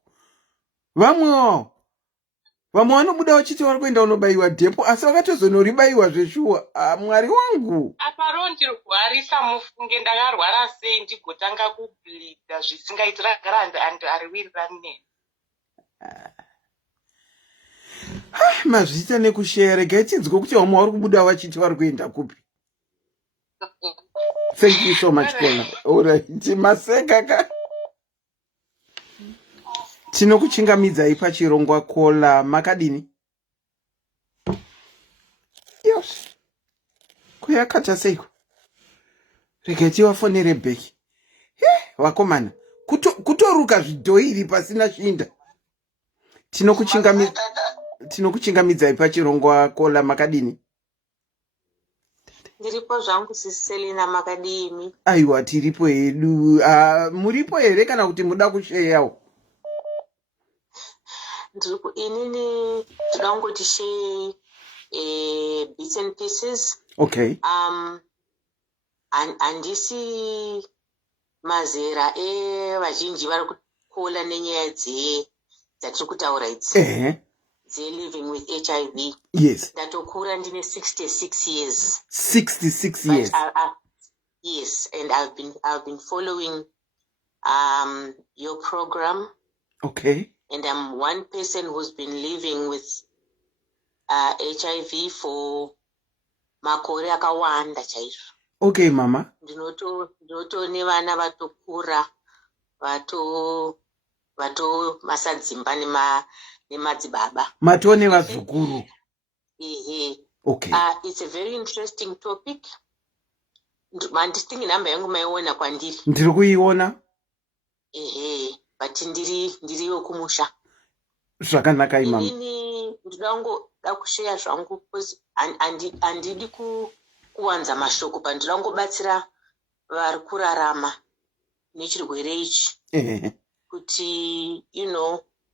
Vamwe vanobuda vachiti vari kuenda unobayiwa dhepo asi vakatozonoribayiwa zveshuwa. Mwari wangu. Aparo ndirwarisa mufunge ndakarwara sei ndigotanga kubleeda zvisingaitira gara ariwirira nene. Mazvita nekushare regai tinzwe kuti vamwe vari kubuda vachiti vari kuenda kupi. Thank you so much Kola. Alright, maseka ka. Tinokuchingamidzai pachirongwa Kola makadini. Yes. Kuyakata seiko. Regai tivafonere bheki. Vakomana. Kutoruka zvidhoiri pasina shinda. Tinokuchingamidzai pachirongwa Kola makadini. Ndiripo zvangu Selina makadini. Aiwa tiripo hedu. Muripo here kana kuti muda kusheyawo? Inini ndangoti share bits and pieces. Okay. Andisi mazera vazhinji vari kukola nenyaya dzatiri kutaura idzi. They're living with HIV. Yes. Ndatokura ndine 66 years. 66 years. Yes, and I've been following your program. Okay. And I'm one person who's been living with HIV for makore akawanda chaizvo. Okay, mama. Ndinoto nevana vatokura vato masadzimba nemadzibaba. Matone vazukuru. Okay. It's a very interesting topic. Mandistingi namba yangu maiona kwandiri. Ndiri kuiona. But ndiri yokumusha. Zvakanaka imama. Inini ndidangoda kushare zvangu because andidi kuwanza mashoko pandidangobatsira vari kurarama nechirwere ichi. Kuti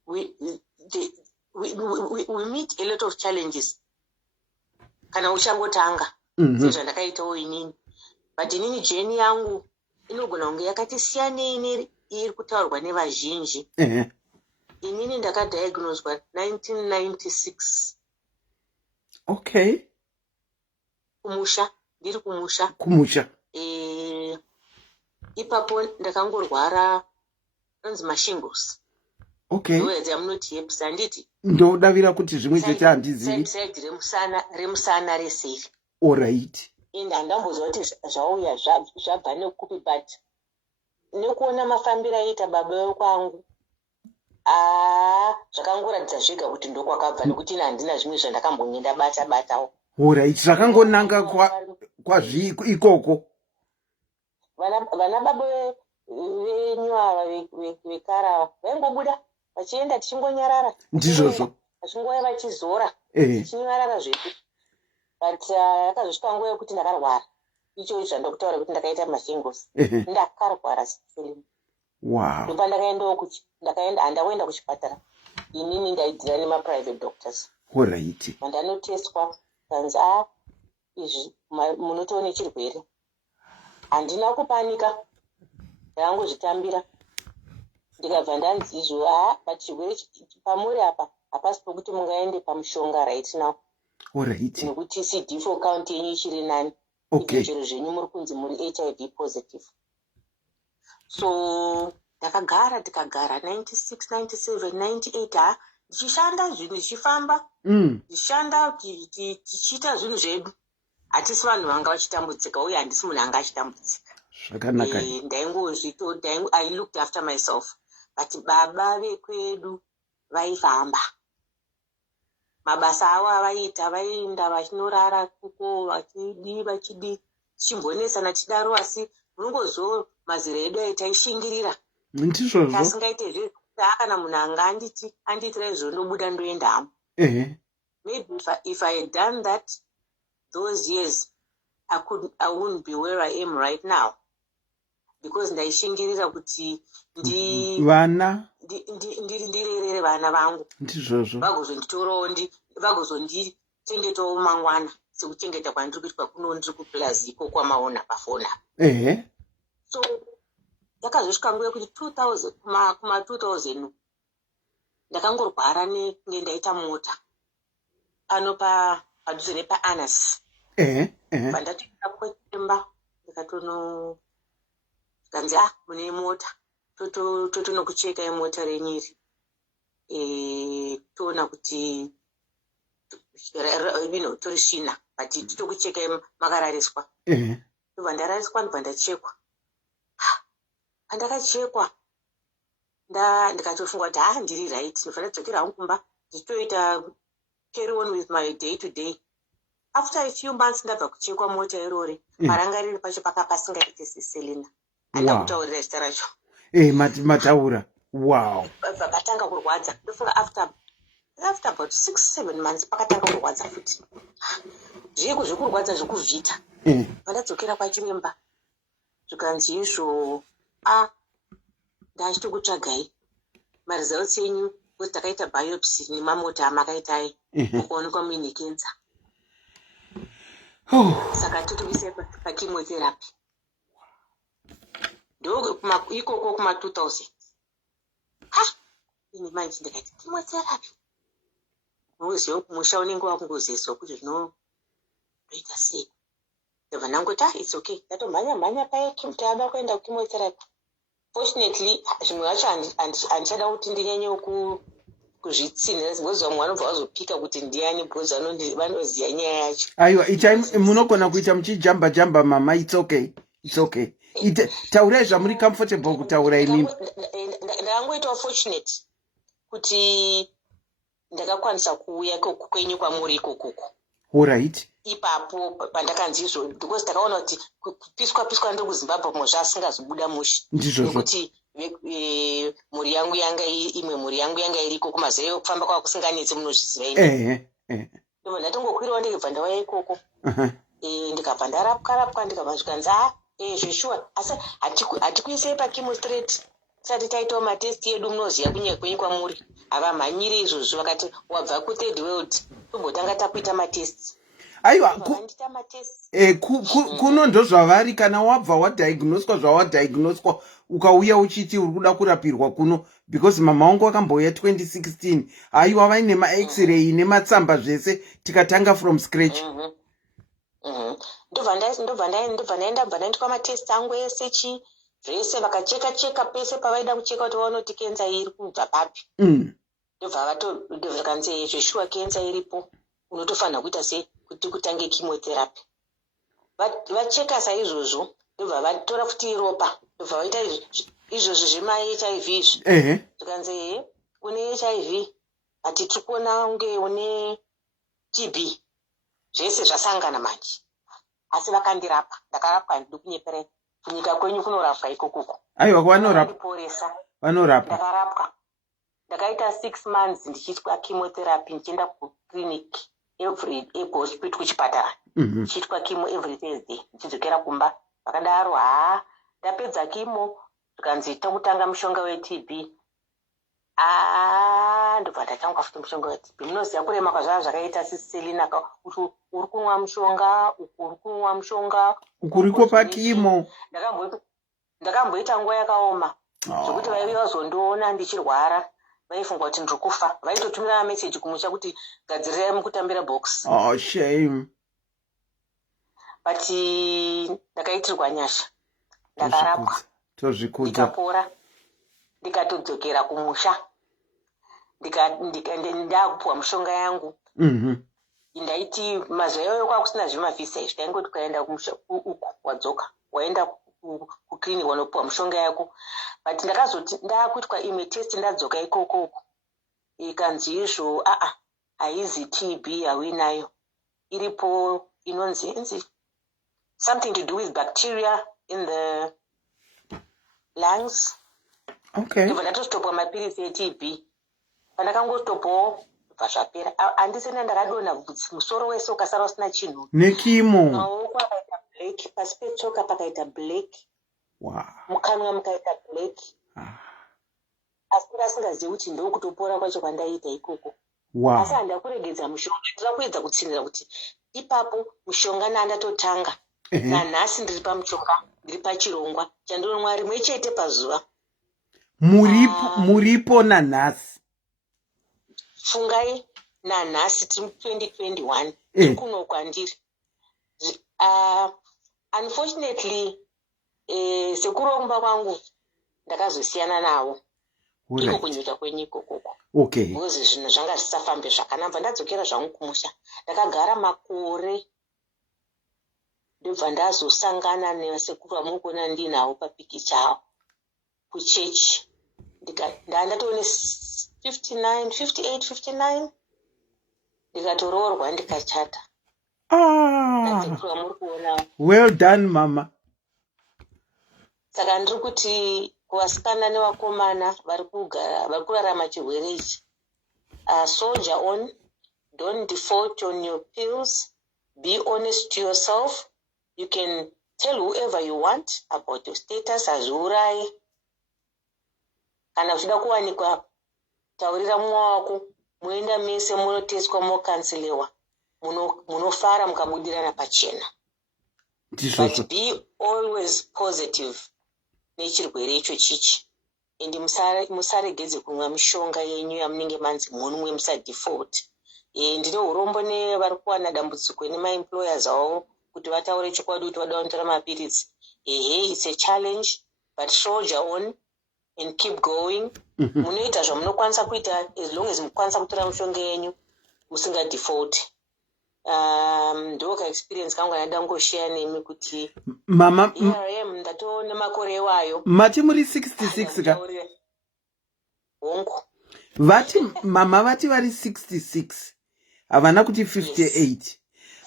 we meet a lot of challenges kana uchangotanga sezvandakaitawo inini, but inini jeni yangu inogona kunge yakati siyanei iri kutaurwa nevazhinji. Inini ndakadiagnoswa 1996. Okay. Ndiri kumusha. Ipapo ndakangorwara anzi mashingles. Okay. Ndoedza munoti yeps anditi. Ndodavira kuti zvimwe zvete handizivi. Side remusana reseri. All right. Handambozwa kuti zvauya zvabva nekupi, but nekuona mafambiro aita baba vekwangu zvakangoratidza zvega kuti ndokwakabva, nekuti handina zvimwe zvandakambonye ndabata-batawo. All right. Zvakangonanga ikoko. Vana baba venyuava vekara vaingobuda vachienda tichingonyarara. Ndizvozvo. Vachingouya vachizora. Tichinyarara zvedu. But yakazosvika nguva yekuti ndakarwara. Icho zvandokutaura kuti ndakaita mashingles. Ndakarwara Selina. Wow. Ndopa handakuenda kuchipatara. Inini ndaidhira nemaprivate doctors. All right. Mandanoteswa kanzi izvi munotoone chirwere. Handina kupanika. Ndangozvitambira. Ndikabva ndanzi izvo but chirwere pamuri apa hapasi pokuti mungaende pamushonga right now. Alright. Nekuti CD4 count yenyu ichiri nani. Okay. Zviro zvenyu muri kunzi muri HIV positive. So ndakagara 96, 97, 98 ndichishanda zvinhu zvichifamba. Ndichishanda tichiita zvinhu zvedu. Hatisi vanhu vanga vachitambudzika uye handisi munhu anga achitambudzika. Zvakanaka. I looked after myself. But baba vekwedu vaifamba. Mabasa avo avaita, vaenda vachinorara kuko vachidi chimbonesana chidaro, asi munongozo mazera edu aita ishingirira. Ndizvozvo. Tasingaite zviro kana munhu anga anditira izvo ndobuda ndoenda hamo. Maybe if I had done that those years, I wouldn't be where I am right now. Because ndaishingirira kuti ndirerere vana vangu. Ndizvozvo. Vagozonditorawo vagozondichengetawo mangwana sekuchengeta kwandiri kuitwa kuno ndiri kuplazi iko kwamaona pafona. So yakazosvika nguva yekuti 2000 kuma 2000 ndakangorwara ndaita mota pano padhuze nepaAnas. Pandatoenda kwechemba ndikatono kanzi mune mota totonokucheka imota renyiri. Toona kuti torishina but titokucheka makarariswa. Ndobva ndarariswa ndobva ndachekwa. Pandakachekwa ndikatofunga kuti ndiri right, ndinofanira kudzokera hangu kumba ndichitoita carry on with my day to day. After a few months ndabva kuchekwa mota irori, parangariri pacho pasingaite siselina. Andakutaurira zita racho. Mataura. Wow. Pakatanga kurwadza. Ndofunga after about 6-7 months pakatanga kurwadza futi. Zvekurwadza zvekuvhita. Pandadzokera kwachiremba. Zvikanzi izvo ndachitokutsvagai. Maresults enyu kuti takaita biopsy nemamota amakaita mukaonekwa muine cancer. Saka totoise pachemotherapy. Ndo ikoko kuma 2000. Ini manje ndikati chemotherapy. Unoziva kumusha unenge wakungozezwa kuti zvinoita sei. Ndobva ndangoti it's okay. Ndatomhanya taada kuenda kuchemotherapy. Fortunately zvimwe zvacho handichada kuti ndinyanye kuzvitsinira because vamwe vanobva vazopika kuti ndiani because vanoziva nyaya yacho. Aiwa, munogona kuita muchijamba mama. It's okay. Taurai zvamuri comfortable kutaura imimi. Ndakangoitawo fortunate kuti ndakakwanisa kuuya kwenyu kwamuri ikokoko. Alright. Ipapo pandakanzi izvo because ndakaona kuti kupiswa ndiri kuZimbabwe pomwe zvasingazobuda mushe. Nekuti mhuri yangu yanga iriko kumazera okufamba kwava kusinganetsi munozviziva imi. Ndobva ndatongokwirawo ndikabva ndauya ikoko. Ndikabva ndarapwa ndikabva zvikanzi zveshuwa asi hatikuisei pachemo straight tisati taitawo matesti edu munoziva kunyika kwenyu kwamuri. Havamhanyire izvozvo vakati wabva kuthird world tombotanga takuita matesti. Aiwa, kuno ndozvavari kana wabva wadhiagnoswa ukauya uchiti uri kuda kurapirwa kuno because mama wangu akambouya 2016. Aiwa, vaine ma-x-ray nematsamba zvese tikatanga from scratch. Ndobva ndaendwa matesti angu ese zvese vakacheka pese pavaida kucheka kuti vaonoti kenza iri kubva papi. Ndobva vakanzi zveshuwa kenza iripo unotofanira kuita sei kuti kutange chemotherapy. Vacheka saizvozvo ndobva vatora futi ropa ndobva vaita izvozvo zvema-HIV izvi. Zvikanzi une HIV ati tiri kuona unge une TB. Zvese zvasangana manje. Asi vakandirapa. Ndakarapwa handidi kunyeperera. Kunyika kwenyu kunorapwa ikokoko. Aiwa, vanorapa. Ndakarapwa. Ndakaita 6 months ndichiitwa chemotherapy ndichienda kuclinic hospital kuchipatara. Ndichiitwa chemo every Thursday. Ndichidzokera kumba. Vakadaro ndapedza chemo zvikanzi tokutanga mushonga weTB. Ndobva ndatanga futi mushonga weTB. Munoziva kurema kwazvava zvakaita siselina kuti uri kumwa mushonga, uri kumwa mushonga, ukuriko pakimo. Ndakamboita nguva yakaoma zvokuti vaiva vazondiona ndichirwara vaifunga kuti ndiri kufa. Vaitotumira meseji kumusha kuti gadzirirai mukutambira box. Oh, shame. But ndakaitirwa nyasha, ndakarapwa, ndikapora, ndikatodzokera kumusha, ndakupuwa mushonga yangu. Ndaiti mazuva iwayo kwakusina zvimavhisa izvi, taingoti ukaenda kumusha uku wadzoka, waenda kukliniki wanopuwa mushonga yako. But ndakazoti ndakuitwa imwe test ndadzoka ikoko ikanzi izvo haizi TB hauinayo, iripo inonzi something to do with bacteria in the lungs. Okay. Ndibva ndatostopwa mapirisi eTB. Pandakangostopawo zvapera. Handisina ndakadonha bvudzi, musoro wese ukasara usina chinhu. Nekimo. Maoko akaita black, pasi petsoka pakaita black. Wow. Mukanwa mukaita black. Asi ndasingazivi kuti ndokutopora kwacho kwandaita ikoko. Wow. Asi handakuregedza mushonga, ndira kuedza kutsinira kuti ipapo mushonga nandatotanga. Nanhasi ndiri pamushonga, ndiri pachirongwa chandinomwa rimwe chete pazuva. Muripo nanhasi. Fungai nanhasi tiri 2021 ikuno kwandiri. Unfortunately sekurongwa kwangu ndakazosiyana nawo. Iko kunyika kwenyiko koko. Okay. Because zvinhu zvanga zvisafambe zvakanaka. Ndadzokera zvangu kumusha. Ndakagara makore. Ndibva ndazosangana nevasekuru vamukuona ndinawo papikicha awo kuchechi. Ndatone 58, 59 ndikatoroorwa ndikachata. Well done, mama. Saka ndiri kuti kuvasikana nevakomana vari kurarama chirwere ichi, soldier on, don't default on your pills, be honest to yourself. You can tell whoever you want about your status, hazviurayi. Kana uchida kuwanikwa, taurira mumwe wako, muenda mese munoteswa, mokanselewa, munofara mukabudirana pachena. But be always positive nechirwere icho chichi. And musaregedze kumwa mishonga yenyu yamunenge manzi munwe, musadefault. Ndine urombo nevari kuwana dambudziko nemaemployers avo kuti vataure chokwadi kuti vada kunotora mapirisi. It's a challenge, but soldier on and keep going. Munoita zvamunokwanisa kuita as long as mukwanisa kutora mishonga yenyu musinga default. Ndoka experience kangu anada ngoshare nemi kuti mama ndatoona makore ewayo. Mati muri 66 ka? Hongo. Mama vati vari 66. Havana kuti 58. Yes.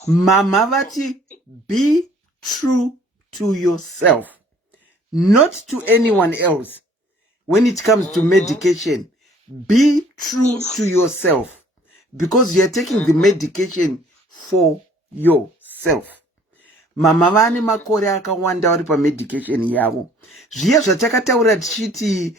Mama vati be true to yourself, not to anyone else. When it comes to medication, be true to yourself, because you are taking the medication for yourself. Mama vane makore akawanda vari pamedication yavo. Zviya zvatakataura tichiti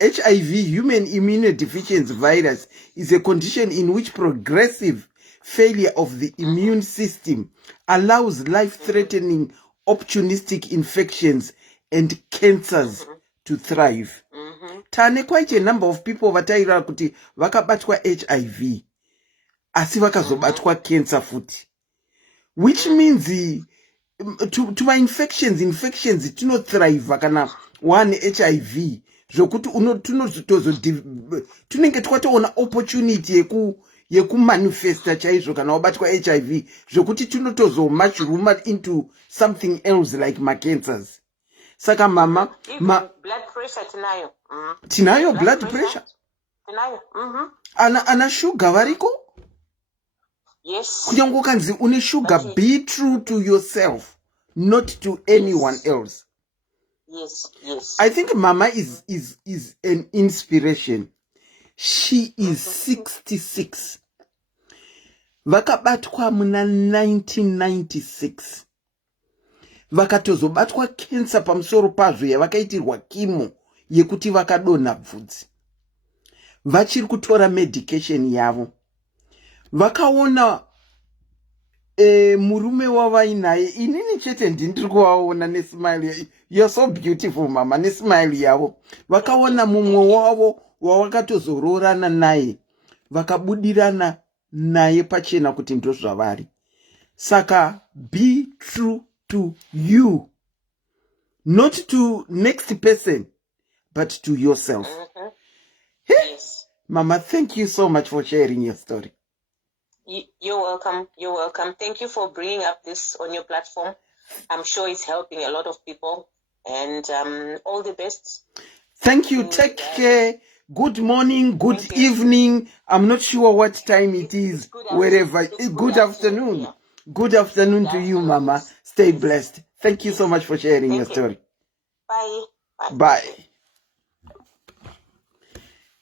HIV, human immunodeficiency virus, is a condition in which progressive failure of the immune system allows life-threatening opportunistic infections and cancers to thrive. Tane quite a number of people vataira kuti vakabatwa HIV asi vakazobatwa cancer futi, which means to my infections tino thrive kana one HIV zvokuti tunenge twatoona opportunity yeku manifesta chaizvo kana wabatwa HIV zvokuti tunotozo mushroom into something else like cancers. Saka mama blood pressure tinayo. Tinayo blood pressure. Tinayo. Ana sugar variko? Yes. Kunyango kanzi une sugar, be true to yourself, not to anyone else. Yes, yes. I think mama is an inspiration. She is 66. Vakabatwa muna 1996. Vakatozobatwa cancer pamusoro pazvo yavakaitirwa kimo yekuti vakadonha bvudzi. Vachiri kutora medication yavo. Vakaona murume wavainaye inini chete ndiri kuvaona nesmile. You're so beautiful mama, nesmile yavo. Vakaona mumwe wavo wavakatozororana naye, vakabudirana naye pachena kuti ndozvavari. Saka be true to you, not to next person, but to yourself. Yes. Mama, thank you so much for sharing your story. You're welcome. You're welcome. Thank you for bringing up this on your platform. I'm sure it's helping a lot of people. And all the best. Thank you. Take care. Good morning, good evening. I'm not sure what time it is, wherever. Good afternoon. Yeah. Good afternoon to you, Mama. Stay blessed. Thank you so much for sharing your story. Bye. Bye.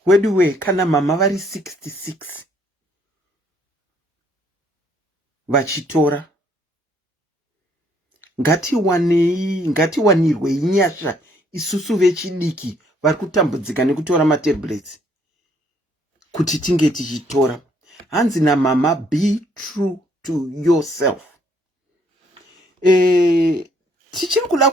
Weduwe kana mama vari 66 vachitora. Ngatiwanirwe nyasha isusu vechidiki vari kutambudzika nekutora matablets kuti tinge tichitora. Hanzi namama, be true to yourself. Tichiri kuda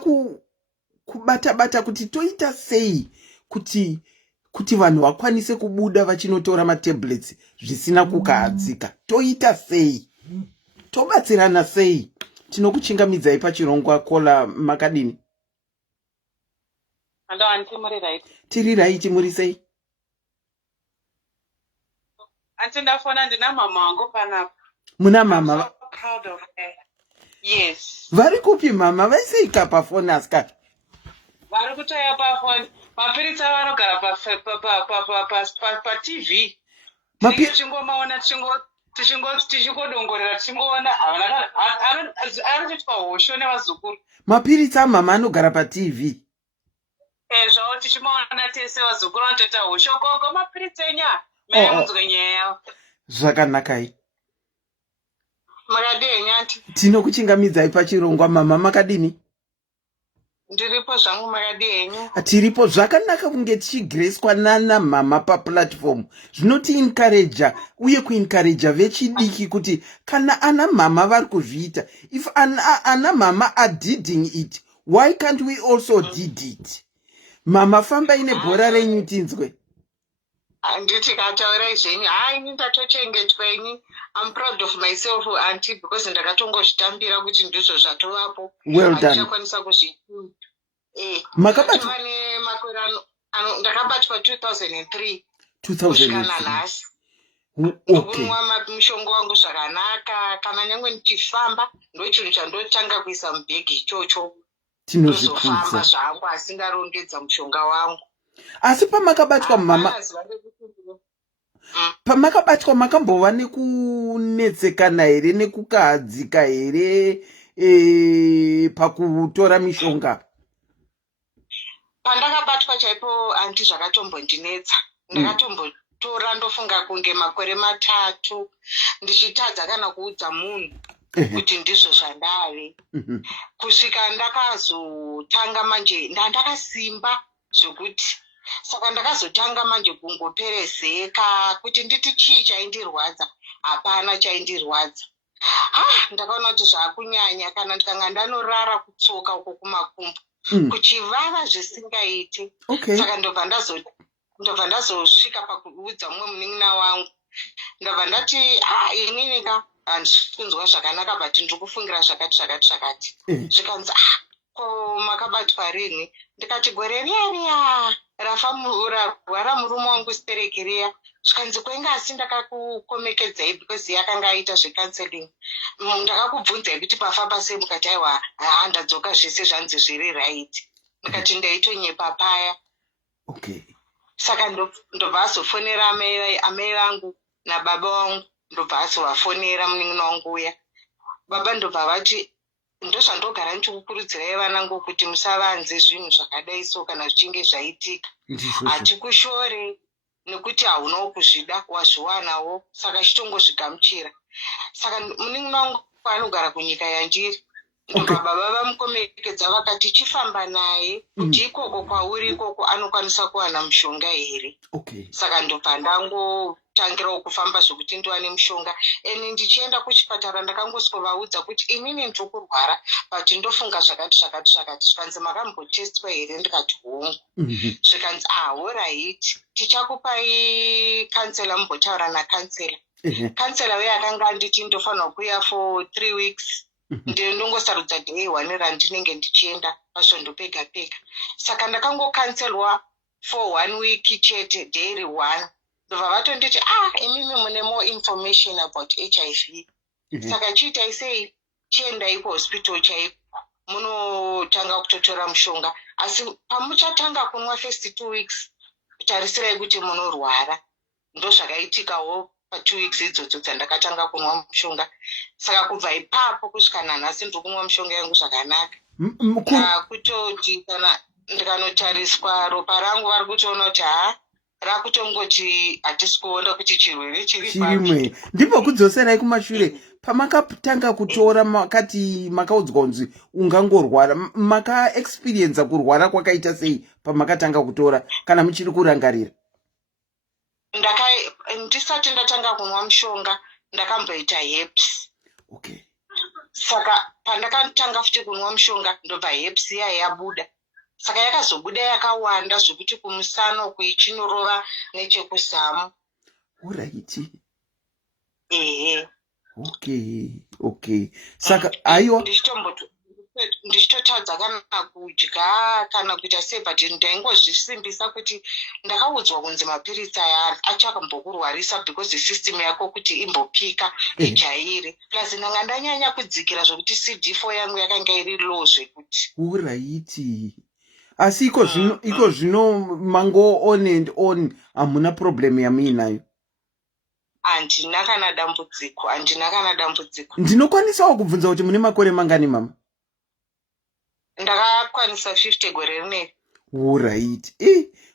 kubata kuti toita sei kuti vanhu vakwanise kubuda vachinotora matablets zvisina kukahadzika. Toita sei? Tobatsirana sei? Tinokuchingamidzai pachirongwa kola makadini. Tiri right, muri sei? Anti ndafona ndina mama wangu panapa. Muna mama. I'm so proud of her. Yes. Vari kupi mama? Vaisei kapa phone aska. Vari kutoya pa phone. Mapirita vanogara pa TV. Tinenge tingomaona tichingodongorera tichingoona arikuitwa hosho nevazukuru. Mapirita mama anogara pa TV. Zvavo tichimaona tese vazukuru vanotoita hosho koko mapirita enya. Memunzwe nyaya. Zvakanakai. Makadini anti? Tinokuchingamidzai pachirongwa mama, makadini? Ndiripo zvangu makadini. Tiripo zvakanaka kunge tichigreswa nana mama pa platform. Zvinoti encourage uye kuencourage vechidiki kuti kana ana mama vari kuzviita. If ana mama are diding it, why can't we also did it? Mama famba ine bhora renyu tinzwe. Anditi kataura izvenyu ini ndatochengetwa ini. I'm proud of myself auntie because ndakatongozvitambira kuti ndizvo zvatovapo. Well done. Ndichakwanisa kuzviita. Makabata vane makore ndakabatwa 2003. 2003. Okay. Kumwa mushonga wangu zvakanaka kana nyangwe ndichifamba ndochinhu chandotanga kuisa mubhegi ichocho. Tinozvikudza zvangu asingarongedza mushonga wangu. Asi pamakabatwa mama, pamakabatwa makambova nekunetsekana here nekukahadzika here pakutora mishonga? Pandakabatwa chaipo anti zvakatombondinetsa. Ndakatombotora ndofunga kunge makore 3 ndichitadza kana kuudza munhu kuti ndizvo zvandave. Kusvika ndakazotanga manje ndakasimba zvokuti saka ndakazotanga manje kungoperezeka kuti nditi chii chaindirwadza. Hapana chaindirwadza. Ndakaona kuti zvaakunyanya kana ndikanga ndanorara kutsoka uko kumakumbo kuchivava zvisingaiti. Saka ndobva ndazosvika pakuudza mumwe munin'ina wangu. Ndabva ndati inini ka handikunzwa zvakanaka but ndiri kufungira zvakati. Zvikanzi ko makabatwa rini? Ndikati gore riya rarwara murume wangu stereki riya. Zvikanzi kwenga asi ndakakukomekedzai because yakanga aita zvecounseling. Ndakakubvunzai kuti pafamba sei? Mukati aiwa ndadzoka zvese zvanzi zviri right. Ndikati ndaitonyepa paya. Okay. Saka ndobva azofonera amai vangu nababa vangu. Ndobva azovafonera munin'ina wangu uya. Baba ndobva vati ndozvandogara ndichikukurudzirai vanangu kuti musavanze zvinhu zvakadai so kana zvichinge zvaitika. Hatikushore nekuti haunawo kuzvida wazviwanawo. Saka chitongozvigamuchira. Saka munin'ina wangu anogara kunyika yandiri. Ndobva baba vamukomekedza vakati chifamba naye kuti ikoko kwauri ikoko anokwanisa kuwana mushonga here. Saka ndobva ndakatangirawo kufamba zvokuti ndiwane mushonga. Eni ndichienda kuchipatara ndakangosikovaudza kuti inini ndiri kurwara but ndofunga zvakati zvikanzi makambotestwa here, ndikati hongu. Zvikanzi alright, tichakupai kansela, mumbotaura nakansela. Kansela weye akanga anditi ndofanirwa kuuya for 3 weeks. Ndongosarudza day 1 randinenge ndichienda pasvondo pega pega. Saka ndakangokanselwa for 1 week chete, daily 1. Ndobva vatonditi imimi mune more information about HIV. Saka chiitai sei, chiendai kuhospital chaipo munotanga kutotora mushonga, asi pamuchatanga kunwa first 2 weeks tarisirai kuti munorwara. Ndozvakaitikawo pa2 weeks idzodzo dzandakatanga kunwa mushonga. Saka kubva ipapo kusvika nanhasi ndiri kunwa mushonga yangu zvakanaka. Kutoti kana ndikanotariswa ropa rangu vari kutoona kuti rakutongoti hatisi kuona kuti chirwere chirimwe. Ndipo kudzoserai kumashure, pamakatanga kutora makati makaudzwa kunzi ungangorwara, maka experience kurwara kwakaita sei pamakatanga kutora kana muchiri kurangarira? Ndisati ndatanga kunwa mushonga ndakamboita herpes. Okay. Saka pandakatanga futi kunwa mushonga ndobva herpes iya yabuda. Saka yakazobuda yakawanda zvokuti kumusana kuichinorova nechekuzamu. Alright. Okay. Saka aiwa ndichitotadza kana kudya kana kuita sei, but ndaingozvisimbisa kuti ndakaudzwa kunzi mapiritsi aya achakambokurwarisa because the system yako kuti imbopika ijaire. Plus ndanga ndanyanya kudzikira zvokuti CD4 yangu yakanga iri low zvekuti. Alright. Asi iko zvino mango on and on hamuna problem yamuinayo? Handina kana dambudziko. Ndinokwanisawo kubvunza kuti mune makore mangani mama? Ndakakwanisa 50 gore rineri. Alright.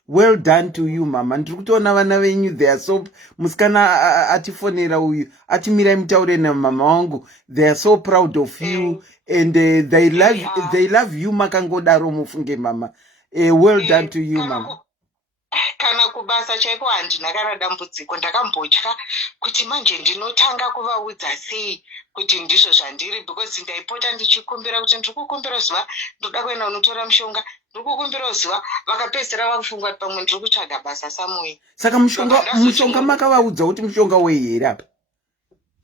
Well done to you mama. Ndiri kutoona vana venyu they are so, musikana atifonera uyu atimirai mutaure namama wangu, they are so proud of you and they love you makangodaro mufunge mama. Well done to you mama. Kana kubasa chaiko handina kana dambudziko. Ndakambotya kuti manje ndinotanga kuvaudza sei kuti ndizvo zvandiri, because ndaipota ndichikumbira kuti ndiri kukumbira zuva ndoda kuenda unotora mushonga, ndiri kukumbira zuva vakapedzera vakufunga kuti pamwe ndiri kutsvaga basa samuye. Saka mushonga makavaudza kuti mushonga wei here apa?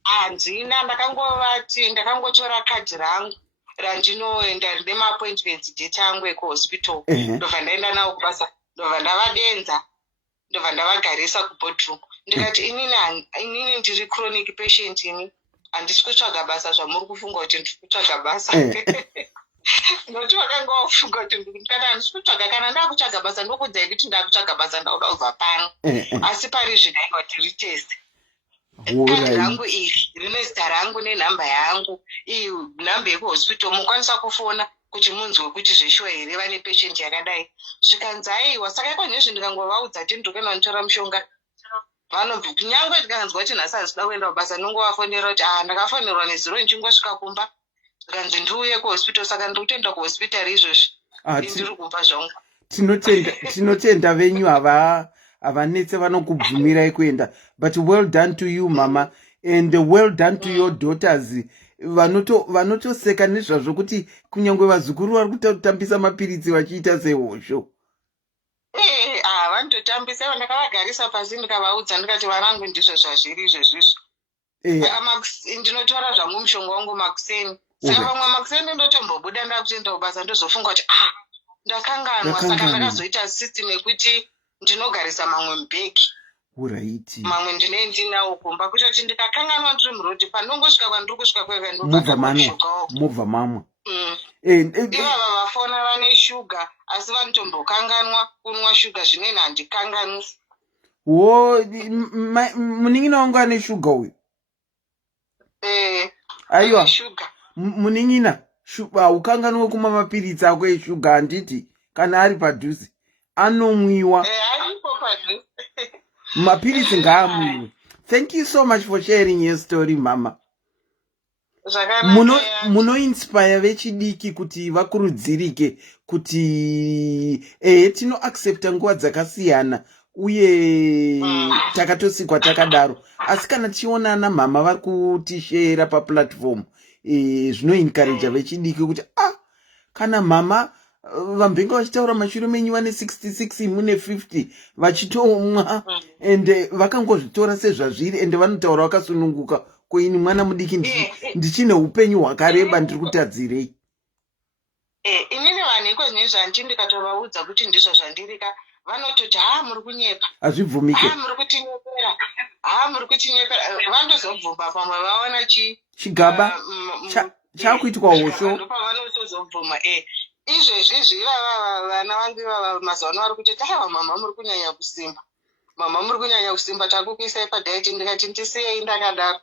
Handina, ndakangotora kadhi rangu randinoenda rine maappointments date yangu ekuhospital. Ndobva ndaenda nawo kubasa, ndobva ndavadenza, ndobva ndavagarisa kubodroom. Ndikati inini ndiri chronic patient, ini handisi kutsvaga basa zvamuri kufunga kuti ndiri kutsvaga basa. Noti vakanga vafunga kuti ndikati handisi kutsvaga, kana ndakutsvaga basa ndokudzai kuti ndakutsvaga basa ndauda kubva pano. Asi pari zvinaika kuti ritest. Kadhi rangu iri rine zita rangu nenhamba yangu, iyi nhamba yekuhospital, mukwanisa kufona kuti munzwe kuti zveshuwa here vane patient yakadai. Zvikanzi aiwa, saka iko nezvi ndikangovaudza kuti ndiri kuenda kunotora mushonga, vanobva kunyange ndikanzwa kuti nhasi handisida kuenda kubasa ndinongovafonera kuti ndakafonerwa nezuro ndichingosvika kumba zvikanzi ndiuye kuhospital, saka ndiri kutoenda kuhospital izvozvi ndiri kumba zvangu. Tinotenda venyu havanetse vanokubvumirai kuenda, but well done to you mama and well done to your daughters. Vanotoseka nezvazvo kuti kunyange vazukuru vari kutotambisa mapiritsi vachiita sehosho. Vanototambisa. Ndakavagarisa pasi ndikavaudza ndikati vanangu ndizvo zvazviri izvezvizvo. Ndinotora zvangu mushonga wangu makuseni. Saka pamwe makuseni ndotombobuda ndakutoenda kubasa ndozofunga kuti ndakanganwa. Saka ndakazoita system yekuti ndinogarisa mamwe mubhegi. Mamwe ndinawo kumba kutoti ndikakanganwa ndiri murodi panongosvika kwandiri kusvika kwega mubva mamwe. Ivava vafona vane shuga asi vanotombokanganwa kunwa shuga, zvineni handikanganisi. Munin'ina wangu ane shuga uyu? Aiwa munin'ina haukanganwe kumwa mapiritsi ako eshuga handiti kana ari padhuze anomwiwa. Aripo padhuze. Mapiritsi ngaamwiwe. Thank you so much for sharing your story mama. Munoinspire vechidiki kuti vakurudzirike kuti tino accepta nguva dzakasiyana uye takatosikwa takadaro. Asi kana tichionana mama vari kutishera paplatform zvinoencourage vechidiki kuti kana mama vambenga vachitaura mashure menyu vane 66 mune 50 vachitomwa ende vakangozvitora sezvazviri ende vanotaura vakasununguka. Koini mwana mudiki ndichine upenyu hwakareba ndiri kutadzirei? Inini vanhu iko zvine zvanditi ndikatovaudza kuti ndizvo zvandirika vanototi muri kunyepa, hazvibvumike, muri kutinyepera, muri kutinyepera. Vandozobvumba pamwe vaona chigaba chakuitwa hosho pavanotozobvuma. Izvezvi vana vangu ivava mazuva ano vari kutoti mama muri kunyanya kusimba, mama muri kunyanya kusimba, takukuisai padaiti. Ndikati ndisiyei ndakadaro.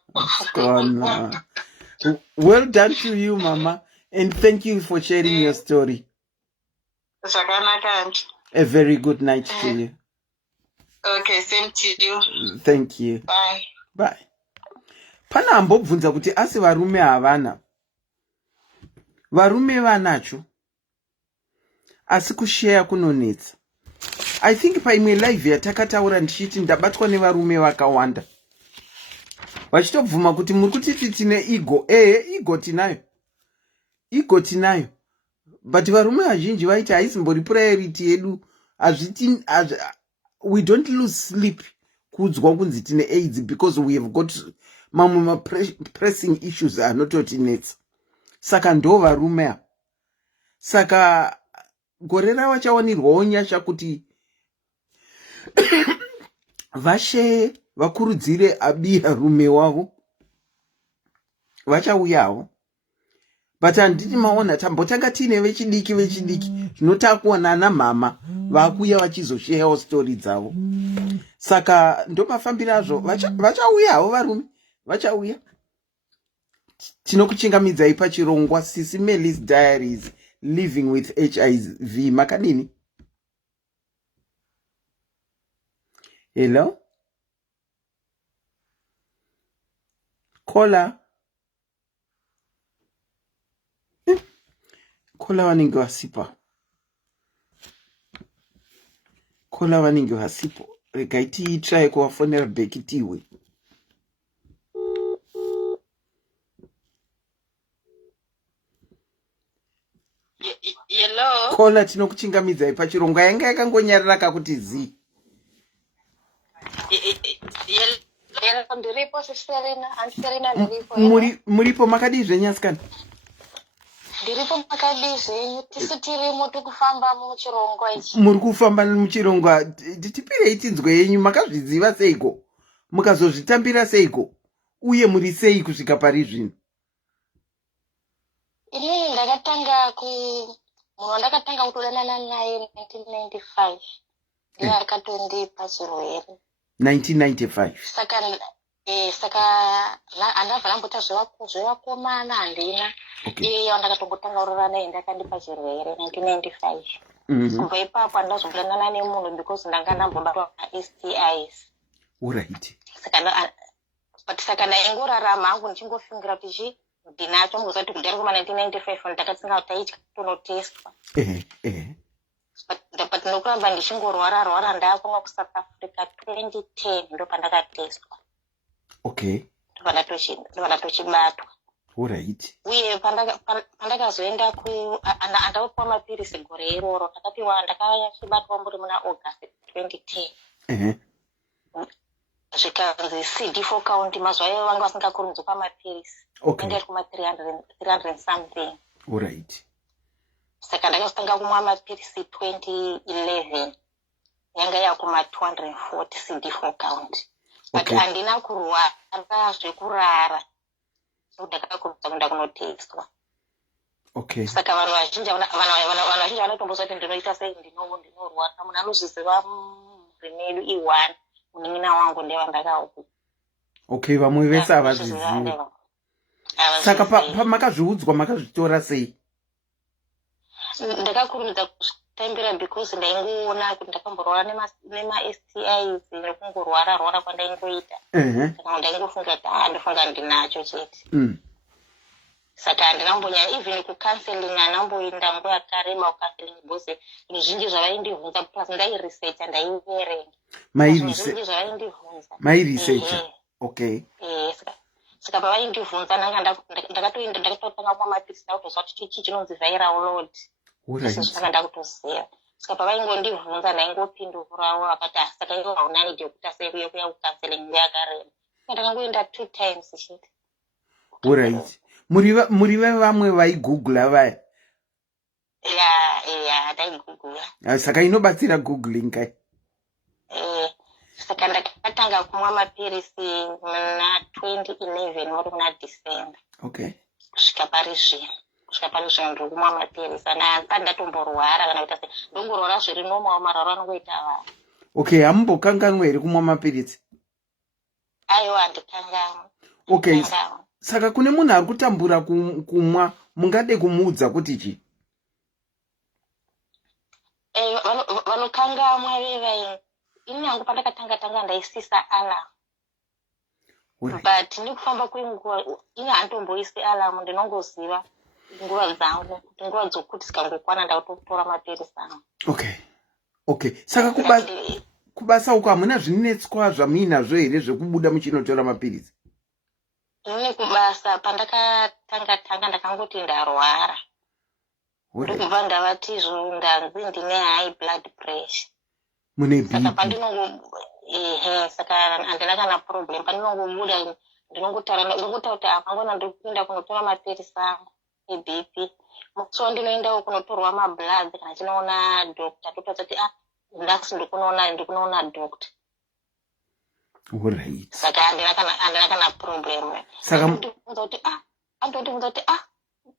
Well done to you, mama, and thank you for sharing your story. Zvakanaka. A very good night to you. Okay, same to you. Thank you. Bye. Bye. Pana ambobvunza kuti asi varume havana. Varume vanacho. Asi kushare kunonetsa. I think paimwe live yatakataura ndichiti ndabatwa nevarume vakawanda. Vachitobvuma kuti muri kutiti tine ego. Ego tinayo. Ego tinayo. But varume vazhinji vaiti haisimbori priority yedu. We don't lose sleep kudzwa kunzi tine AIDS because we have got mamwe pressing issues anototinetsa. Saka ndo varume ava. Saka gore ravachawanirwawo nyasha kuti vashe vakurudzire abiya rume wavo vachauyawo. But handiti maona tambotanga tine vechidiki zvinotakuwana ana mama vakuya vachizosheyawo story dzavo. Saka ndo mafambiro azvo vachauyawo varume vachauya. Tinokuchingamidzai pachirongwa SIS MELLY's Diaries Living with HIV. Makadini? Hello? Kola? Kola wanenge wasipa. Kola wanenge wasipo. Regaiti try kuwafonera bekitiwe. Hello? Kola tinokuchingamidzai pachirongwa yanga yakangonyarara kakuti zi. Ndiripo sisterina, antiserina ndiripo. Muripo makadi zvenyaskana? Ndiripo makadi zvenyu, tisu tirimo tikufamba muchirongwa ichi. Muri kufamba muchirongwa, tipirei tinzwe yenyu, makazviziva seiko? Mukazozvitambira seiko? Uye muri sei kusvika pari zvino? Inini ndakatanga kutodanana naye 1995. Ndiye akatondipa chirwere. 1995. Saka andabva ndambota zvevakomana handina. Iye wandakatongotanga kurora naye ndakandipa chirwere 1995. Kubva ipapo handazombodanana nemunhu because ndanga ndambobatwa STIs. Alright. Saka ndaingorarama hangu ndichingofungira kuti ndinacho mukuzati kudhara kuma 1995 ndakatsinga kuti taitya tonotestwa. But nokuramba ndichingorwara ndakumwa kuSouth Africa 2010 ndo pandakatestwa. Okay. Ndopandatochibatwa. Alright. Uye pandakazoenda andakapiwa mapirisi gore iroro ndakachibatwa muri muna August 2010. Zvikanzi CD4 count mazuva iwayo vanga vasingakurumidzi kupa mapirisi. Okay. Ndiri kuma 300 something. Alright. Saka ndakazotanga kumwa mapirisi 2011 yanga yakuma 240 CD4 count. But handina kurwara zvekurara. Ndakakurudza kuenda kunotestwa. Okay. Saka vanhu vazhinji vanotomboza kuti ndinoita sei ndinorwara. Munhu anozviziva remedu i1 munin'ina wangu ndevandakauku. Okay, vamwe vese havazvizivi. Saka pamakazviudzwa makazvitora sei? Ndakakurumidza kuzvitambira because ndaingoona kuti ndakamborwara nema-STIs nekungorwara kwandaingoita. Saka ndaingofunga kuti ndofunga ndinacho chete. saka handinambonya even kucounseling anamboenda nguva yakareba kucounseling bose zvinhu zvinji zvavaindibvunza plus ndairesearcha ndaiverenga zvinhu zvavaindibvunza mairesearcha okay saka pavaindibvunza ndakatoenda ndakatotanga kumwa mapirisi ndakutozva kuti chii chinonzi viral load izvo zvanga ndakutoziva saka pavaingondibvunza ndaingopindurawo akati saka ivo hauna need yekuti asekuye kuya kucounseling nguva yakareba ndakangoenda 2 times chete. Alright. Muri vamwe vaigoogle vaya? Yeah, ndaigoogle. Saka inobatsira googling kai? Saka ndakatanga kumwa mapirisi muna 2011 muri muna December. Okay. Kusvika parizvino ndiri kumwa mapirisi asi ndatomborwara kana kuita ndongorwara zviri normal mararo anongoita vanhu. Okay, hamumbokanganwa here kumwa mapirisi? Aiwa handikanganwa. Okay. Saka kune munhu ari kutambura kumwa mungade kumuudza kuti chi? Vanokangamwa vevai ini hangu pandakatanga ndaisisa alarm. But ndikufamba kwenguva ini handitomboisi alarm ndinongoziva nguva dzangu kuti nguva dzokuti dzikangokwana ndakutotora mapirisi angu. Okay. Saka kubasa uko hamuna zvinetswa zvamuinazvo here zvekubuda muchinotora mapirisi? Ini kubasa pandakatanga ndakangoti ndarwara. Ndikubva ndavati ndanzi ndine high blood pressure. Mune BP? Saka pandinongo saka handina kana problem pandinongobuda ndinongotaura kuti apangona ndikupinda kunotora mapirisi angu eBP. So ndinoendawo kunotorwa mablood kana chinoona doctor totadza kuti ndasi ndikunoona doctor. Alright. Saka handina kana problem. Saka andondibvunza kuti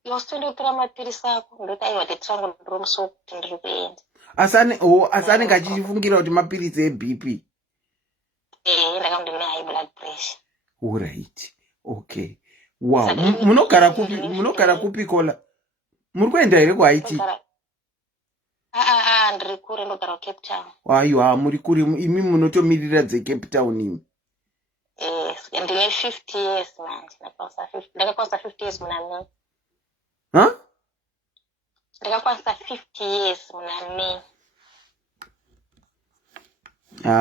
yositoenda kutora mapirisi ako ndoti aiwa tetrangu ndoromuso kuti ndiri kuenda. Asane ngachifungira kuti mapirisi eBP? Ndakango ndine high blood pressure. Alright. Okay. Wow. Munogara kupi Kola? Muri kuenda here kuHaiti? Ndiri kure ndogara Cape Town. Aiwa muri kure imi munotomirira dzeCape Town imi? Ndine 50 years manje ndakakwanisa 50 years muna May. Ndakakwanisa 50 years muna May.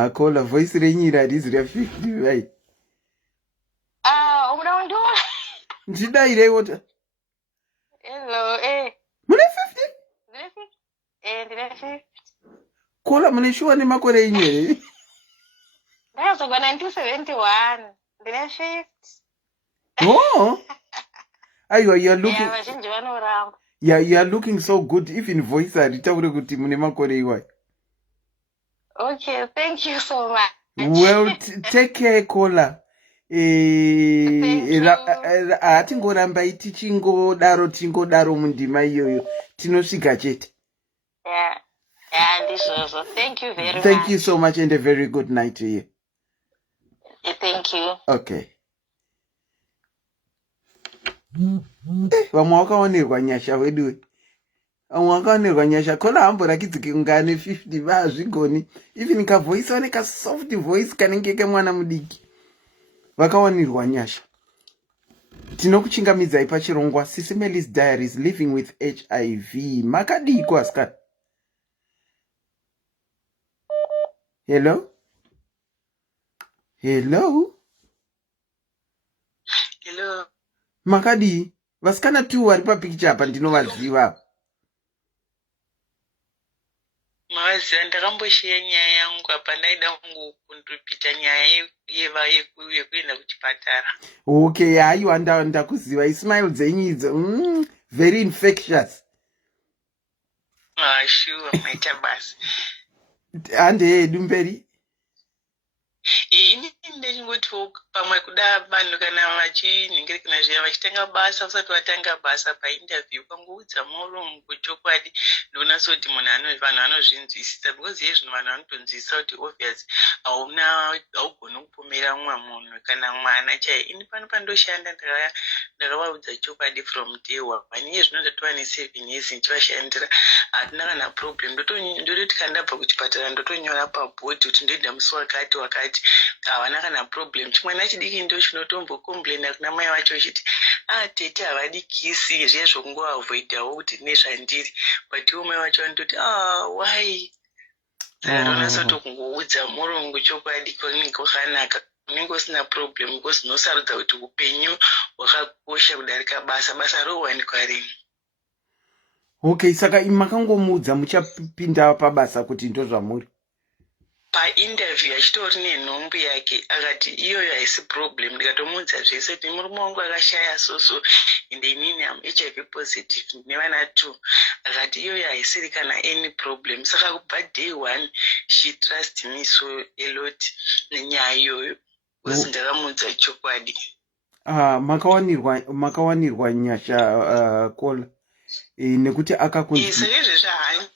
Kola voice renyu harizi ra50 vai? Uda undiona? Ndidairewo. Hello, Mune 50? Ndine 50. Kola mune shuwa nemakore enyu here? Ndakazogwa 1971. Ndine 50. Oh. Aiwa, you are looking. Vazhinji vanoramba. Yeah, you are looking so good. Even voice haritaure kuti mune makore iwayo. Okay, thank you so much. Well, take care Kola. Hatingorambai tingodaro mundima iyoyo. Tinosvika chete. Yeah, ndizvozvo. Thank you very much. Thank you so much and a very good night to you. Thank you. Okay. Vamwe wakaonerwa nyasha wedu. Kola hamborakidzike kunga ane 50 vazvigoni. Even kavoice one kasoft voice kanenge kemwana mudiki. Vakaonerwa nyasha. Tinokuchingamidzai pachirongwa SIS MELLY's Diaries Living with HIV. Makadiko aska. Hello? Makadi, vasikana tu vari papicture apa ndinovaziva. Mawaziva ndakamboshiya nyaya yangu apa ndaida kundopita nyaya yekuenda kuchipatara. Okay, aiwa ndakuziva ismail dzenyu idzo. Very infectious. Sure, maita basi. Hande hedu mberi. Ini ndechingoti pamwe kuda vanhu kana vachinhingirikana zviya vachitanga basa usati watanga basa painterview kangoudza murungu kuchokwadi ndonasoti vanhu vanozvinzwisisa because yezvino vanhu vanotonzwisisa kuti obvious haugoni kupomera mumwe munhu kana mwana chaiye. Ini pano pandoshanda ndakavaudza chokwadi from day one. Iye zvino ndatova ne7 years ndichivashandira hatina kana problem. Ndototi kana ndabva kuchipatara ndotonyora pabhodi kuti ndoenda musi wakati havana kana problem. Chimwana chidiki ndo chinotombokomplaina kuna mai vacho chiti tete havadi kisi zviye zvokungoavoidawo kuti nezvandiri but umwe wacho vanototi why saka unasotokungoudza murungu chokwadi kunenge kwakanaka unenge usina problem because unosarudza kuti upenyu hwakakosha kudarika basa rowanikwa rini. Okay, saka makangomuudza muchapinda pabasa kuti ndozvamuri painterview achitori nenhombo yake akati iyoyo haisi problem. Ndikatomuudza zvese kuti murume wangu akashaya soso ende inini am HIV positive nevana 2 akati iyoyo haisiri kana any problem. Saka kubva day 1 she trust me so a lot nenyaya iyoyo because ndakamuudza chokwadi. makawanirwa nyasha kola nekuti akakunzi saka izvezvo hai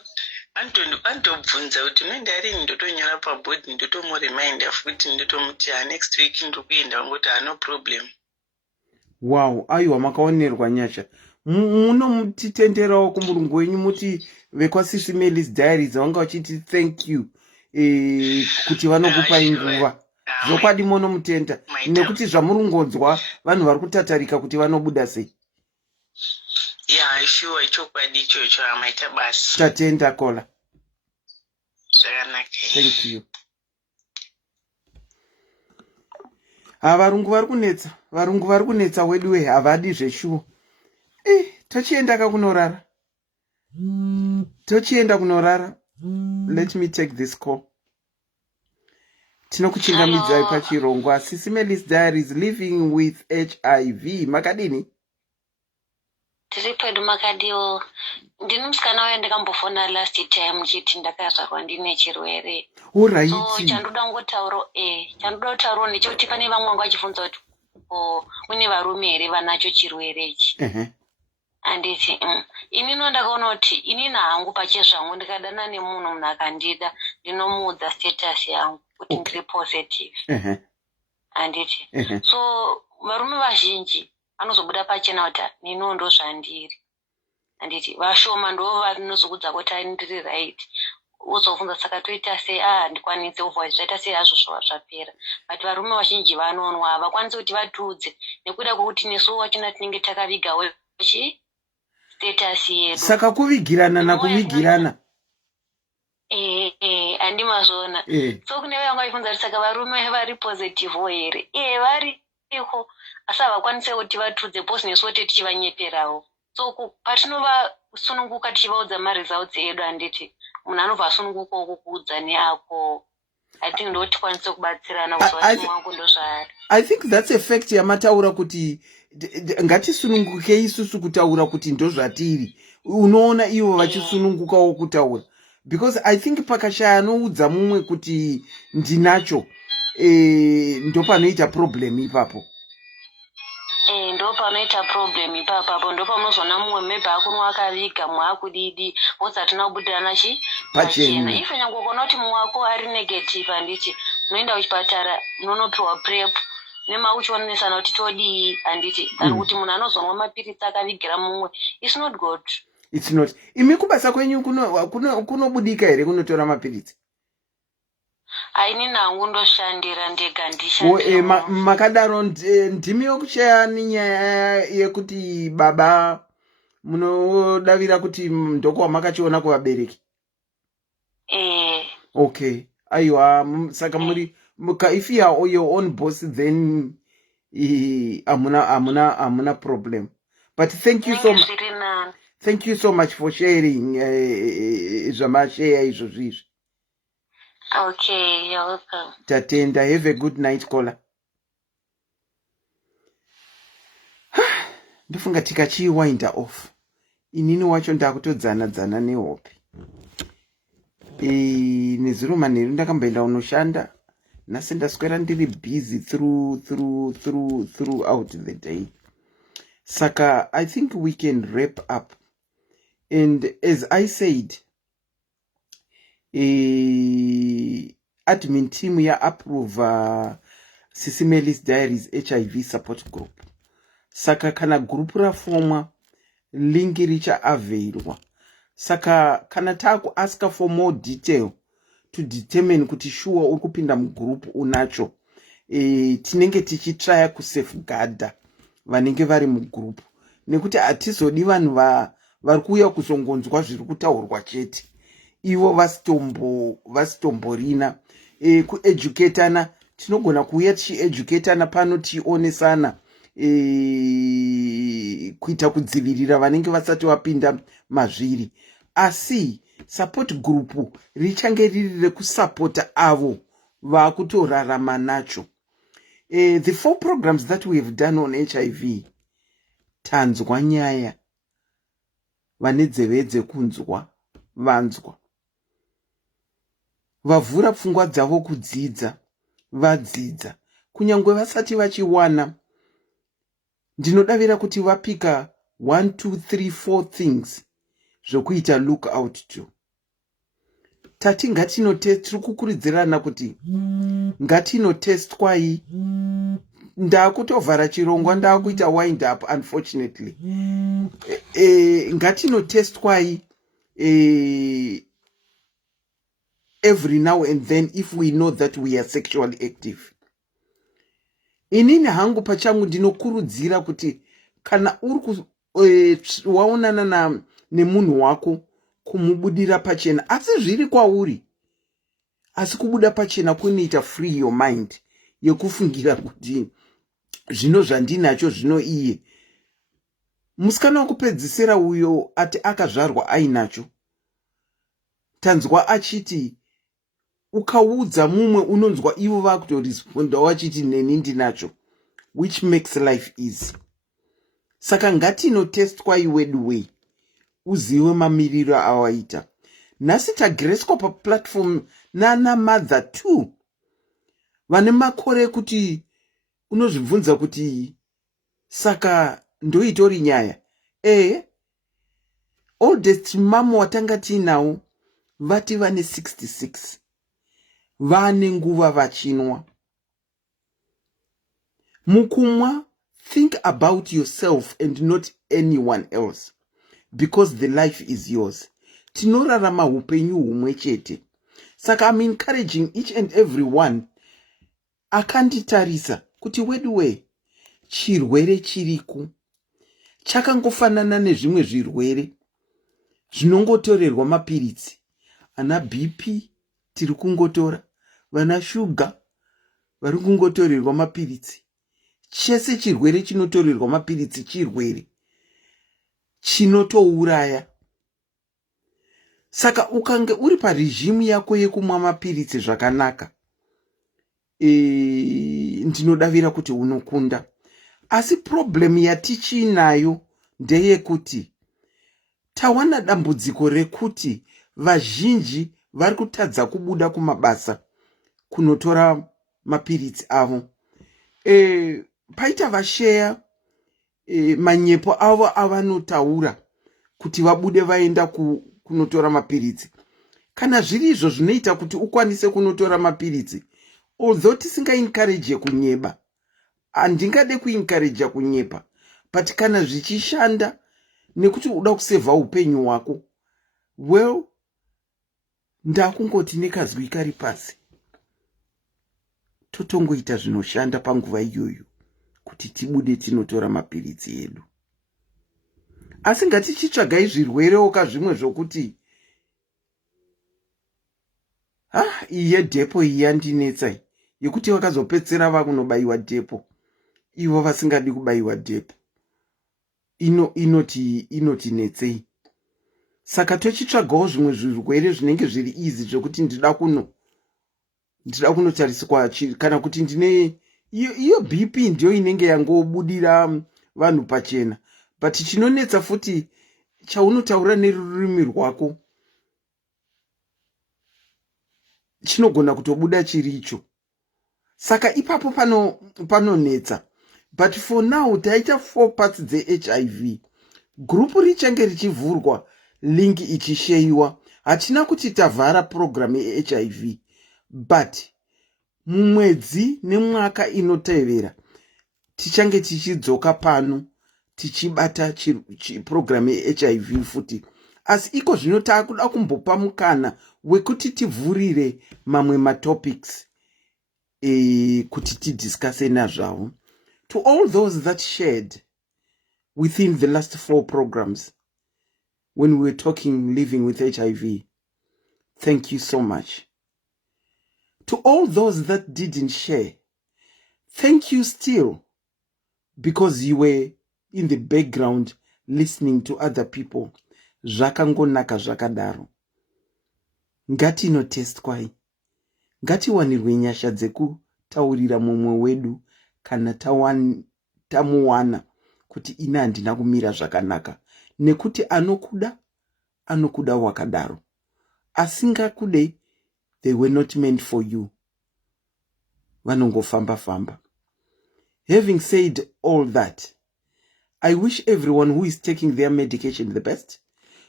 andobvunza kuti mendarini ndotonyora pabhodhi ndotomureminder futi ndotomuti next week ndokuenda ngoti no problem. Wow, aiwa makawanirwa nyasha. Munomutitenderawo kumurungu wenyu muti vekwaSIS MELLY's diaries vanga vachiti thank you kuti vanokupai nguva. Zvokwadi munomutenda nekuti zvamurungonzwa vanhu vari kutatarika kuti vanobuda sei. Sure, chokwadi ichocho amaita basi. Tatenda kola. Zvakanaka. Thank you. Varungu vari kunetsa wedu havadi zveshuwo. Tochienda kunorara. Let me take this call. Tinokuchingamidzai pachirongwa SIS MELLY's diaries living with HIV. Makadini? Tiri pedu makadiwo. Ndini musikana wayo ndakambofona last time chiti ndakazvarwa ndine chirwere. Alright. So chandoda kutaura ndechekuti pane vamwe vangu vachibvunza kuti mune varume here vanacho chirwere ichi. Anditi inini ndakaona kuti inini hangu pachezvangu ndikadana nemunhu akandida ndinomuudza status yangu kuti ndiri positive. Anditi so varume vazhinji anozobuda pachena kuti nino ndo zvandiri. Anditi vashoma ndo vanozokudza kuti ndiri right. Uzobvunza saka toita sei handikwanisi uvoice zvaita sei hazvo zvapera. But varume vazhinji vanonwa havakwanisi kuti vatuudze nekuda kwokuti nesuwo wachona tinenge takavigawo status yedu. Saka kuvigirana nakuvigirana. Andimazvona. So kune vanga vachibvunza kuti saka varume vari positive here. Variko asi havakwanisi kuti vatuudze posi nesuwo tichivanyeperawo. So patinovasununguka tichivaudza maresults edu handiti munhu anobva asununguka kukuudza neako. I think ndo tikwanise kubatsirana kuti wangu ndo zvaari. I think that's a fact yamataura kuti ngatisununguke isusu kutaura kuti ndo zvatiri. Unoona ivo vachisunungukawo kutaura. Because I think pakashaya anoudza mumwe kuti ndinacho ndo panoita problem ipapo. Ndo panoita problem ipapo ndo pamunozona mumwe maybe akunwa akaviga mwakudidi bose atina kubudirana pachena. Ife nyange ukaona kuti mumwe wako ari negative handiti munoenda kuchipatara munonopiwa prep nemauchionesana kuti todii handiti ari kuti munhu anozonwa mapiritsi akavigira mumwe. It's not good. It's not. Imi kubasa kwenyu kunobudika here kunotora mapiritsi? Inini hangu ndoshandira ndega ndishandira. Makadaro ndimi yokushaya nenyaya yekuti baba munodavira kuti ndoko wamakachiona kuvabereki? Okay. Aiwa, saka muri if you are your own boss then amuna problem. But thank you so much. Thank you so much for sharing zvamashare izvozvizvi. Okay, you're welcome. Tatenda, have a good night caller. Ndofunga tikachiwinda off. Inini wacho ndakutodzana nehope. Nezuro manheru ndakamboenda unoshanda. Nhasi ndaswera ndiri busy throughout the day. Saka, I think we can wrap up. And as I said, admin team ya approve SIS MELLY's diaries HIV support group. Saka kana group rafomwa link richa availwa. Saka kana taku ask for more detail to determine kuti sure ukupinda mgroup unacho. Tinenge tichitraya kusafeguarda vanenge vari mugrupu, nekuti hatizodi vanhu vari kuuya kuzongonzwa zviri kutaurwa chete, ivo vasitomborina. Kueducatana, tinogona kuuya tichieducatana pano, tichionesana kuita kudzivirira vanenge vasati vapinda mazviri. Asi support group richange riri rekusapota avo vakutorarama nacho. The 4 programs that we have done on HIV, tanzwa nyaya, vane nzeve dzekunzwa vanzwa, vavhura pfungwa dzavo kudzidza vadzidza, kunyangwe vasati vachiwana. Ndinodavira kuti vapika 1 2 3 4 things zvokuita look out to. Tati ngatinotest, tiri kukurudzirana kuti ngatinotestwai. Ndakutovhara chirongwa, ndakuita wind up unfortunately. Ngatinotestwai every now and then if we know that we are sexually active. Inini hangu pachangu ndinokurudzira kuti kana uri waonana nemunhu wako, kumubudira pachena, asi zviri kwauri, asi kubuda pachena kunoita free your mind, yekufungira kuti zvino zvandinacho zvino iye. Musikana wakupedzisira uyo ati akazvarwa ainacho, tanzwa achiti ukaudza mumwe unonzwa ivo vakutoresponda wachiti neni ndinacho, which makes life easy. Saka ngatinotestwa iwedu way, uziwe mamiriro awaita. Nhasi tagreswa paplatform nana mother too, vane makore kuti unozvibvunza kuti saka ndoitori nyaya. Oldest mama watanga tinawo vati vane 66, vane nguva vachinwa. Mukumwa, think about yourself and not anyone else, because the life is yours. Tinorarama upenyu humwe chete. Saka I'm encouraging each and every one akanditarisa kuti weduwe, chirwere chiriku chakangofanana nezvimwe zvirwere zvinongotorerwa mapiritsi. Ana BP tiri kungotora, vana shuga vari kungotorerwa mapiritsi. Chese chirwere chinotorerwa mapiritsi chirwere chinotouraya. Saka ukange uri parejimu yako yekumwa mapiritsi zvakanaka, ndinodavira kuti unokunda. Asi problem yatichinayo ndeyekuti tawana dambudziko rekuti vazhinji vari kutadza kubuda kumabasa kunotora mapiritsi avo. Paita vasheya manyepo avo avanotaura kuti vabude vaenda kunotora mapiritsi. Kana zviri izvo zvinoita kuti ukwanise kunotora mapiritsi, although tisinga encourage kunyeba, handingade kuencourage kunyepa, but kana zvichishanda nekuti uda kusevha upenyu hwako, well, ndakungoti nekazwi kari pasi, totongoita zvinoshanda panguva iyoyo kuti tibude tinotora mapiritsi edu. Asi ngatichitsvagai zvirwerewo kazvimwe zvokuti iye dhepo iyi yandinetsa, yekuti vakazopedzera vakunobayiwa dhepo, ivo vasingadi kubayiwa dhepo, inotinetsei. Saka tochitsvagawo zvimwe zvirwere zvinenge zviri easy zvokuti ndida kunotariswa, kana kuti ndine iyo BP ndiyo inenge yangobudira vanhu pachena, but chinonetsa futi chaunotaura nerurimi rwako chinogona kutobuda chiricho. Saka ipapo panonetsa. But for now taita 4 parts dze-HIV. Grupu richange richivhurwa, link ichisheyiwa. Hatina kuti tavhara program ye-HIV, but mumwedzi nemwaka inotevera tichange tichidzoka pano tichibata program ye-HIV futi. Asi iko zvino takuda kumbopa mukana wekuti tivhurire mamwe matopics kuti tidiscusse nazvawo. To all those that shared within the last 4 programs when we were talking living with HIV, thank you so much. To all those that didn't share, thank you still, because you were in the background listening to other people. Zvakangonaka zvakadaro. Ngatino-test kwai. Ngatiwanirwe nyasha dzekutaurira mumwe wedu kana tamuwana kuti ina handina kumira zvakanaka. Nekuti anokuda wakadaro. Asingakude, they were not meant for you. Vanongofamba. Having said all that, I wish everyone who is taking their medication the best,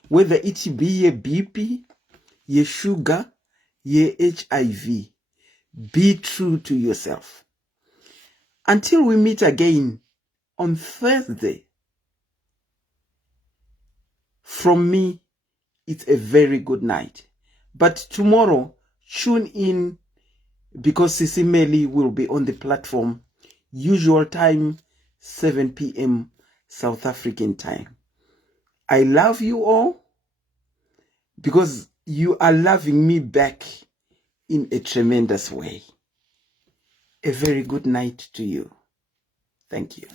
whether it be a BP, a sugar, a HIV. Be true to yourself. Until we meet again on Thursday, from me, it's a very good night. But tomorrow, tune in, because SIS MELLY will be on the platform. Usual time, 7 p.m. South African time. I love you all, because you are loving me back in a tremendous way. A very good night to you. Thank you.